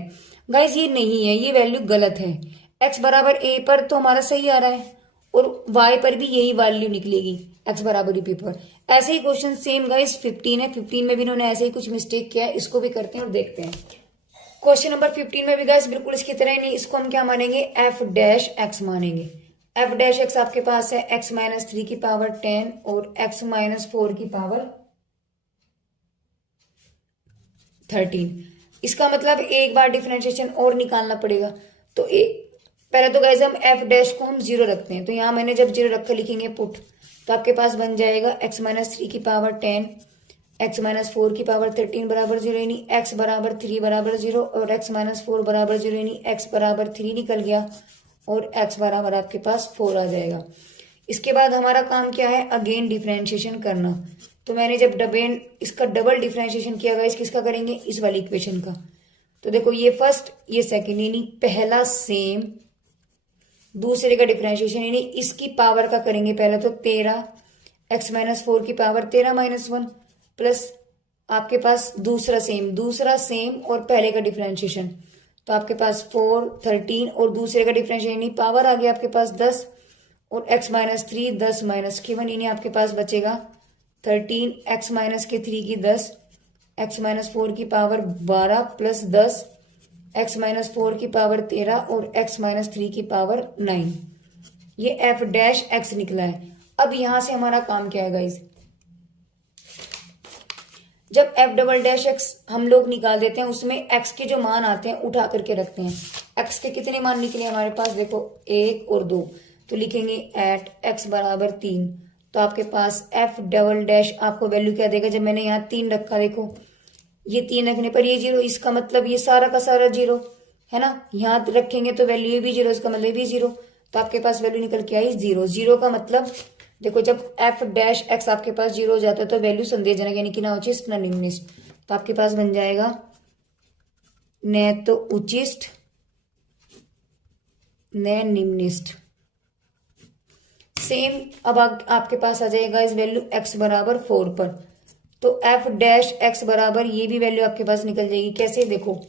गाइज ये नहीं है, ये वैल्यू गलत है। x बराबर a पर तो हमारा सही आ रहा है और y पर भी यही वैल्यू निकलेगी x बराबर b पर। ऐसे ही क्वेश्चन सेम गाइज 15 है, 15 में भी इन्होंने ऐसे ही कुछ मिस्टेक किया है, इसको भी करते हैं और देखते हैं। क्वेश्चन नंबर 15 में भी गाइज बिल्कुल इसकी तरह नहीं, इसको हम क्या मानेंगे, एफ डैश एक्स मानेंगे। एफ डैश एक्स आपके पास है x माइनस 3 की पावर 10 और x माइनस 4 की पावर 13। इसका मतलब एक बार डिफरेंशिएशन और निकालना पड़ेगा। तो पहले तो गाइज हम एफ डैश को हम जीरो रखते हैं, तो यहां मैंने जब जीरो रखा लिखेंगे पुट, तो आपके पास बन जाएगा x माइनस 3 की पावर 10 x माइनस 4 की पावर 13 बराबर जीरो, यानी x बराबर 3 बराबर जीरो और x माइनस 4 बराबर जीरो, यानी x बराबर 3 निकल गया और x बराबर आपके पास 4 आ जाएगा। इसके बाद हमारा काम क्या है, अगेन डिफरेंशिएशन करना। तो मैंने जब इसका डबल डिफरेंशिएशन किया गया, किसका करेंगे, इस वाली इक्वेशन का। तो देखो ये फर्स्ट ये सेकेंड, यानी पहला सेम, दूसरे का डिफरेंशिएशन यानी इसकी पावर का करेंगे पहले, तो 13 x माइनस 4 की पावर 13 माइनस 1 प्लस आपके पास दूसरा सेम और पहले का डिफरेंशिएशन, तो आपके पास 4 13 और दूसरे का डिफरेंशिएशन यानी पावर आ गया आपके पास 10 और x माइनस 3 10 माइनस की 1, यानी आपके पास बचेगा 13 x माइनस के 3 की 10 x माइनस 4 की पावर 12 प्लस 10 x माइनस 4 की पावर 13 और x माइनस 3 की पावर 9। ये f डैश x निकला है। अब यहां से हमारा काम क्या है गाइज, जब f डबल डैश x हम लोग निकाल देते हैं, उसमें x के जो मान आते हैं उठा करके रखते हैं। x के कितने मान निकले हमारे पास, देखो 1 और 2, तो लिखेंगे एट x बराबर 3, तो आपके पास f डबल डैश आपको वैल्यू क्या देगा, जब मैंने यहाँ 3 रखा, देखो ये 3 रखने पर ये जीरो, इसका मतलब ये सारा का सारा जीरो है ना, यहाँ रखेंगे तो वैल्यू ये भी जीरो, इसका मतलब भी जीरो, तो आपके पास वैल्यू निकल के आई जीरो। जीरो का मतलब देखो जब f डैश x आपके पास जीरो हो जाता है तो वैल्यू संदेहजनक यानी कि ना उचिष्ट ना निम्निष्ट, तो आपके पास बन जाएगा न तो उचिष्ट न निम्निष्ट। सेम अब आपके पास आ जाएगा इस वैल्यू x बराबर 4 पर, तो f डैश x बराबर ये भी वैल्यू आपके पास निकल जाएगी। कैसे, देखो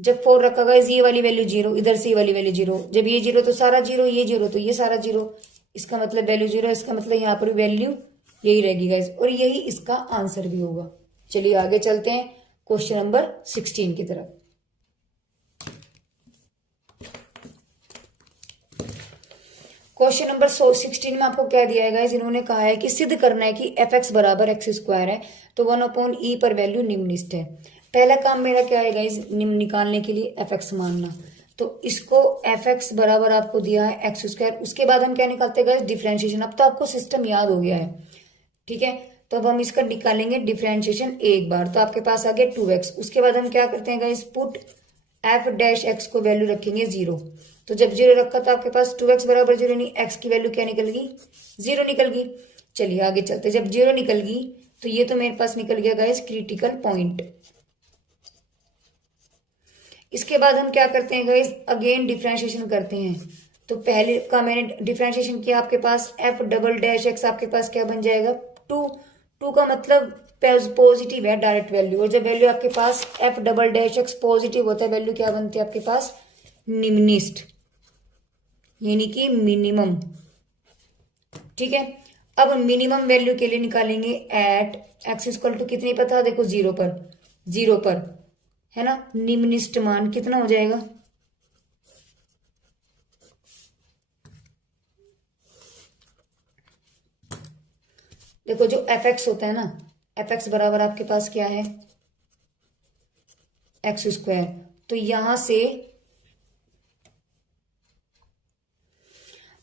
जब 4 रखा गया ये वाली वैल्यू जीरो, इधर से ये वाली वैल्यू जीरो, जब ये जीरो तो सारा जीरो, ये जीरो तो ये सारा जीरो, इसका मतलब वैल्यू जीरो, इसका मतलब यहाँ पर वैल्यू यही रहेगी गाइस, और यही इसका आंसर भी होगा। चलिए आगे चलते हैं क्वेश्चन नंबर 16 की तरफ। क्वेश्चन नंबर 16 में आपको क्या दिया है गाइस, इन्होंने कहा है कि सिद्ध करना है कि एफ एक्स बराबर एक्स स्क्वायर है तो 1/e पर वैल्यू निम्नलिखित है। पहला काम मेरा क्या है गाइस, निकालने के लिए एफ एक्स मानना, तो इसको एफ एक्स बराबर आपको दिया है एक्स स्क्वायर, उसके बाद हम क्या निकालते हैं गाइस, डिफरेंशिएशन। अब तो आपको सिस्टम याद हो गया है, ठीक है, तो अब हम इसका निकालेंगे डिफरेंशिएशन एक बार, तो आपके पास आ गया 2x। उसके बाद हम क्या करते हैं guys, put F dash x को वैल्यू रखेंगे 0, तो जब 0 रखा तो आपके पास 2x बराबर 0, नहीं x की वैल्यू क्या निकल गई, 0 निकल गई। चलिए आगे चलते, जब 0 निकल गई तो ये तो मेरे पास निकल गया गाइस क्रिटिकल पॉइंट। इसके बाद हम क्या करते हैं गाइस, अगेन डिफरेंशिएशन करते हैं। तो पहले का मैंने डिफरेंशिएशन किया, आपके पास एफ डबल डैश एक्स आपके पास क्या बन जाएगा, टू। टू का मतलब पॉजिटिव है, डायरेक्ट वैल्यू। और जब वैल्यू आपके पास f double dash x positive होता है, वैल्यू क्या बनती है आपके पास, निम्निस्ट, यानी कि मिनिमम। ठीक है, अब मिनिमम वैल्यू के लिए निकालेंगे एट एक्स इक्वल टू कितनी पता, देखो जीरो पर, जीरो पर है ना, निम्निस्ट मान कितना हो जाएगा, देखो जो एफ एक्स होता है ना, एफ एक्स बराबर आपके पास क्या है, एक्स स्क्वायर। तो यहां से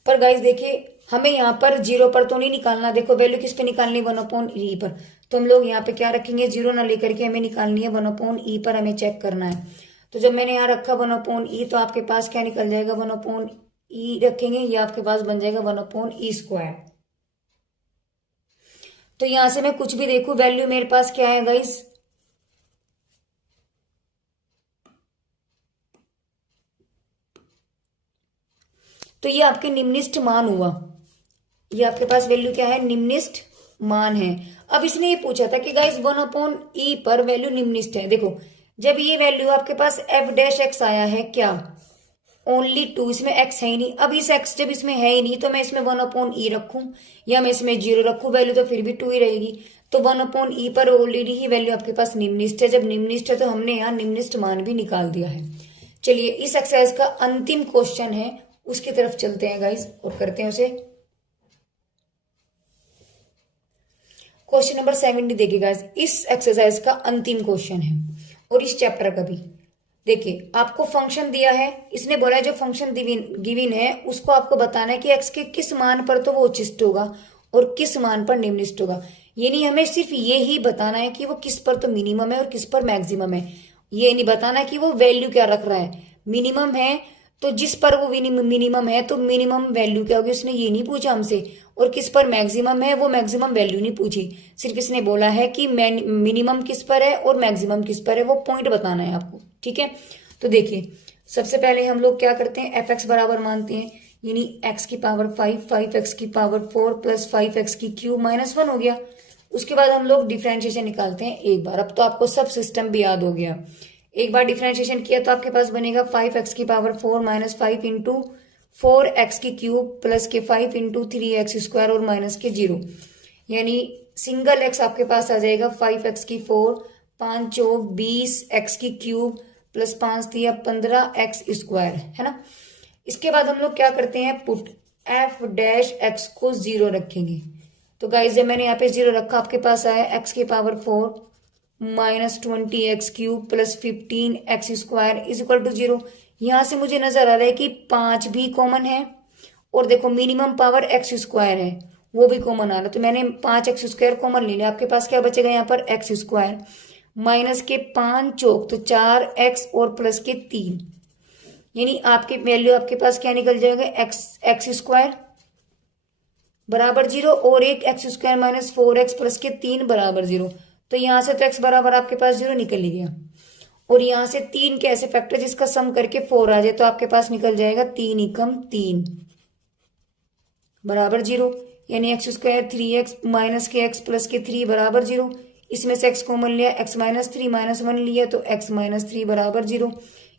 पर गाइस देखिए, हमें यहाँ पर जीरो पर तो नहीं निकालना, देखो वैल्यू किस पे निकालनी है, वन अपॉन ई पर। तो हम लोग यहाँ पे क्या रखेंगे, जीरो ना लेकर के हमें निकालनी है वन अपॉन ई पर, हमें चेक करना है। तो जब मैंने यहाँ रखा वन अपॉन ई, तो आपके पास क्या निकल जाएगा, वन अपॉन ई रखेंगे, ये आपके पास बन जाएगा वन अपॉन ई स्क्वायर। तो यहां से मैं कुछ भी देखूं, वैल्यू मेरे पास क्या है गाइस, तो ये आपके निम्निस्ट मान हुआ, ये आपके पास वैल्यू क्या है, निम्निस्ट मान है। अब इसने ये पूछा था कि गाइस वन अपॉन ई पर वैल्यू निम्निस्ट है। देखो जब ये वैल्यू आपके पास एफ डैश एक्स आया है, क्या ओनली टू, इसमें एक्स है ही नहीं। अब इस एक्स जब इसमें है ही नहीं, तो मैं इसमें वन अपॉन ई रखूं या मैं इसमें जीरो रखूं, वैल्यू तो फिर भी टू ही रहेगी। तो वन अपॉन ई पर ऑलरेडी ही वैल्यू आपके पास निम्निस्ट है, जब निम्निस्ट है तो हमने यहाँ निम्निस्ट मान भी निकाल दिया है। चलिए इस एक्सरसाइज का अंतिम क्वेश्चन है, उसकी तरफ चलते हैं गाइस और करते हैं उसे। क्वेश्चन नंबर 70 देखिए गाइस, इस एक्सरसाइज का अंतिम क्वेश्चन है और इस चैप्टर का भी। देखिए आपको फंक्शन दिया है, इसने बोला है जो फंक्शन गिवन है उसको आपको बताना है कि एक्स के किस मान पर तो वो उच्चिष्ट होगा और किस मान पर निम्निष्ट होगा। यानी हमें सिर्फ ये ही बताना है कि वो किस पर तो मिनिमम है और किस पर मैक्सिमम है। ये नहीं बताना कि वो वैल्यू क्या रख रहा है। मिनिमम है तो जिस पर वो मिनिमम है तो मिनिमम वैल्यू क्या होगी, उसने ये नहीं पूछा हमसे। और किस पर मैक्सिमम है, वो मैक्सिमम वैल्यू नहीं पूछी, सिर्फ इसने बोला है कि मिनिमम किस पर है और मैक्सिमम किस पर है, वो पॉइंट बताना है आपको। ठीक है, तो देखिए सबसे पहले हम लोग क्या करते हैं, एफ एक्स बराबर मानते हैं, यानी एक्स की पावर 5, 5x की पावर 4 प्लस 5x की क्यूब माइनस 1 हो गया। उसके बाद हम लोग डिफरेंशिएशन निकालते हैं एक बार। अब तो आपको सब सिस्टम भी याद हो गया। एक बार डिफरेंशिएशन किया तो आपके पास बनेगा 5x की पावर 4 माइनस 5 इंटू 4x की क्यूब प्लस के 5 इंटू 3x स्क्वायर और माइनस के 0, यानी सिंगल x आपके पास आ जाएगा 5x की 4, 5 चौक 20 x की क्यूब प्लस 5 दिया 15x स्क्वायर, है ना। इसके बाद हम लोग क्या करते हैं, पुट एफ डैश एक्स को 0 रखेंगे। तो गाइस जब मैंने यहाँ पे 0 रखा, आपके पास आया x की power 4 minus 20x cube plus 15x square is equal to 0। यहां से मुझे नजर आ रहा है कि 5 भी कॉमन है और देखो मिनिमम पावर x स्क्वायर है वो भी कॉमन आ रहा है। तो मैंने 5x स्क्वायर कॉमन ले लिया, आपके पास क्या बचेगा यहाँ पर x स्क्वायर माइनस के 5 चौक तो 4x और प्लस के 3, यानी आपकी वैल्यू आपके पास क्या निकल जाएगा, एक्स स्क्वायर बराबर 0 और एक x square minus 4x plus के 3 बराबर 0। तो यहां से तो x बराबर आपके पास 0 निकल ही गया और यहां से 3 के ऐसे फैक्टर जिसका सम करके 4 आ जाए, तो आपके पास निकल जाएगा 3 एकम 3 बराबर 0, यानी एक्स स्क्वायर 3x माइनस के x प्लस के 3 बराबर 0। इसमें से x कॉमन लिया, x माइनस 3 माइनस 1 लिया तो x माइनस 3 बराबर 0,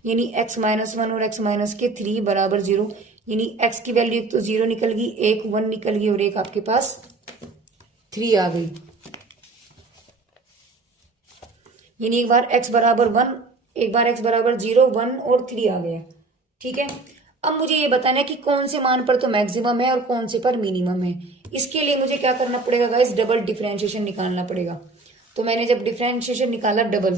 यानी x माइनस 1 और x माइनस के 3 बराबर 0, यानी x की वैल्यू एक तो 0 निकल गई, एक 1 निकल गई और एक आपके पास 3 आ गई। यानी एक बार x बराबर 1, एक बार x बराबर 0, 1 और 3 आ गया। ठीक है, अब मुझे ये बताना है कि कौन से मान पर तो मैक्सिमम है और कौन से पर मिनिमम है। इसके लिए मुझे क्या करना पड़ेगा गाइस, डबल डिफरेंशिएशन निकालना पड़ेगा। तो मैंने जब डिफरेंशिएशन निकाला डबल,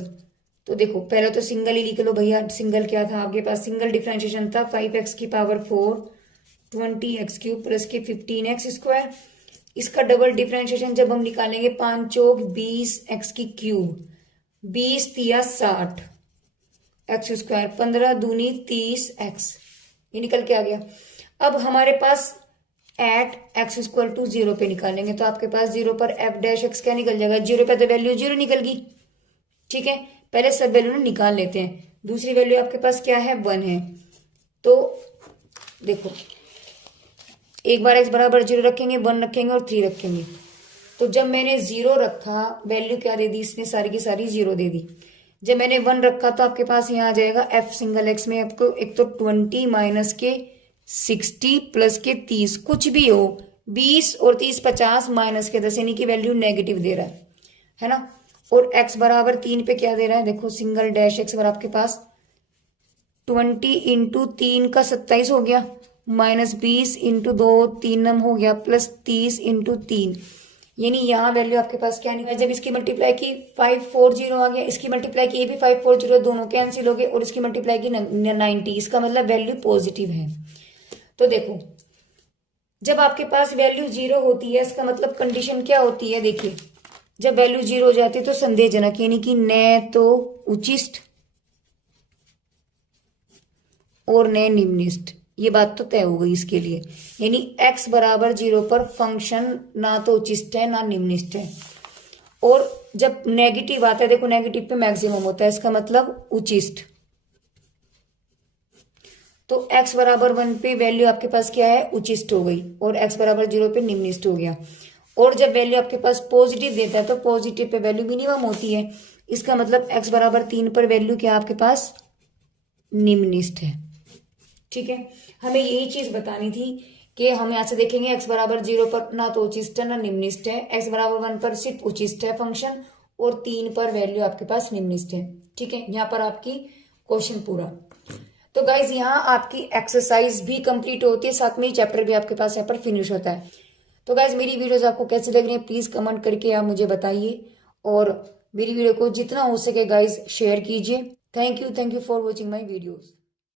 तो देखो पहले तो सिंगल ही लिख लो भैया। सिंगल क्या था आपके पास, सिंगल डिफरेंशिएशन था 5x की पावर 4 20x क्यूब प्लस के 15x स्क्वायर। इसका डबल डिफरेंशिएशन जब हम निकालेंगे 5 चौक 20x की क्यूब 20 तिया 60 एक्स स्क्वायर 15 दूनी 30x, ये निकल के आ गया। अब हमारे पास एट एक्स इक्वल टू 0 पे निकालेंगे तो आपके पास 0 पर एफ डैश एक्स क्या निकल जाएगा, 0 पे तो वैल्यू 0 निकल गई। ठीक है, पहले सब वैल्यू निकाल लेते हैं। दूसरी वैल्यू आपके पास क्या है, 1 है। तो देखो एक बार x बराबर 0 रखेंगे, 1 रखेंगे और 3 रखेंगे। तो जब मैंने 0 रखा, वैल्यू क्या दे दी इसने, सारी की सारी 0 दे दी। जब मैंने 1 रखा तो आपके पास यहाँ आ जाएगा f सिंगल x में आपको एक तो 20 माइनस के 60 प्लस के 30, कुछ भी हो 20 और 30 50 माइनस के 10, यानी कि वैल्यू नेगेटिव दे रहा है ना। और x बराबर 3 पे क्या दे रहा है, देखो सिंगल डैश x बराबर आपके पास 20 इंटू 3 का 27 हो गया, माइनस 20 इंटू 2 3 नम हो गया, प्लस 30 इंटू 3, यानी यहाँ वैल्यू आपके पास क्या निकला। जब इसकी मल्टीप्लाई की 540 आ गया, इसकी मल्टीप्लाई की ये भी 540, दोनों कैंसिल हो गए, और इसकी मल्टीप्लाई की 90, इसका मतलब वैल्यू पॉजिटिव है। तो देखो जब आपके पास वैल्यू 0 होती है, इसका मतलब कंडीशन क्या होती है, देखिए जब वैल्यू 0 हो जाती है तो संदेहजनक, यानी कि न तो उचिष्ट और न निम्निष्ट, ये बात तो तय हो गई इसके लिए। यानी x बराबर 0 पर फंक्शन ना तो उचिष्ट है ना निम्निष्ट है। और जब नेगेटिव आता है, देखो नेगेटिव पे मैक्सिमम होता है, इसका मतलब उचिष्ट। तो x बराबर 1 पे वैल्यू आपके पास क्या है, उचिष्ट हो गई, और x बराबर 0 पे निम्निष्ट हो गया। और जब वैल्यू आपके पास पॉजिटिव देता है तो पॉजिटिव पे वैल्यू मिनिमम होती है, इसका मतलब x बराबर 3 पर वैल्यू क्या आपके पास निम्निष्ट है। ठीक है, हमें यही चीज बतानी थी कि हम यहां से देखेंगे x बराबर 0 पर ना तो उचिष्ट है ना निम्निष्ट है, x बराबर 1 पर सिर्फ उचिष्ट है फंक्शन, और 3 पर वैल्यू आपके पास निम्निष्ट है। ठीक है, यहाँ पर आपकी क्वेश्चन पूरा। तो गाइज यहाँ आपकी एक्सरसाइज भी कंप्लीट होती है, साथ में ही चैप्टर भी आपके पास यहाँ पर फिनिश होता है। तो गाइज मेरी वीडियोस आपको कैसी लग रही है प्लीज कमेंट करके आप मुझे बताइए, और मेरी वीडियो को जितना हो सके गाइज शेयर कीजिए। Thank you for watching my videos.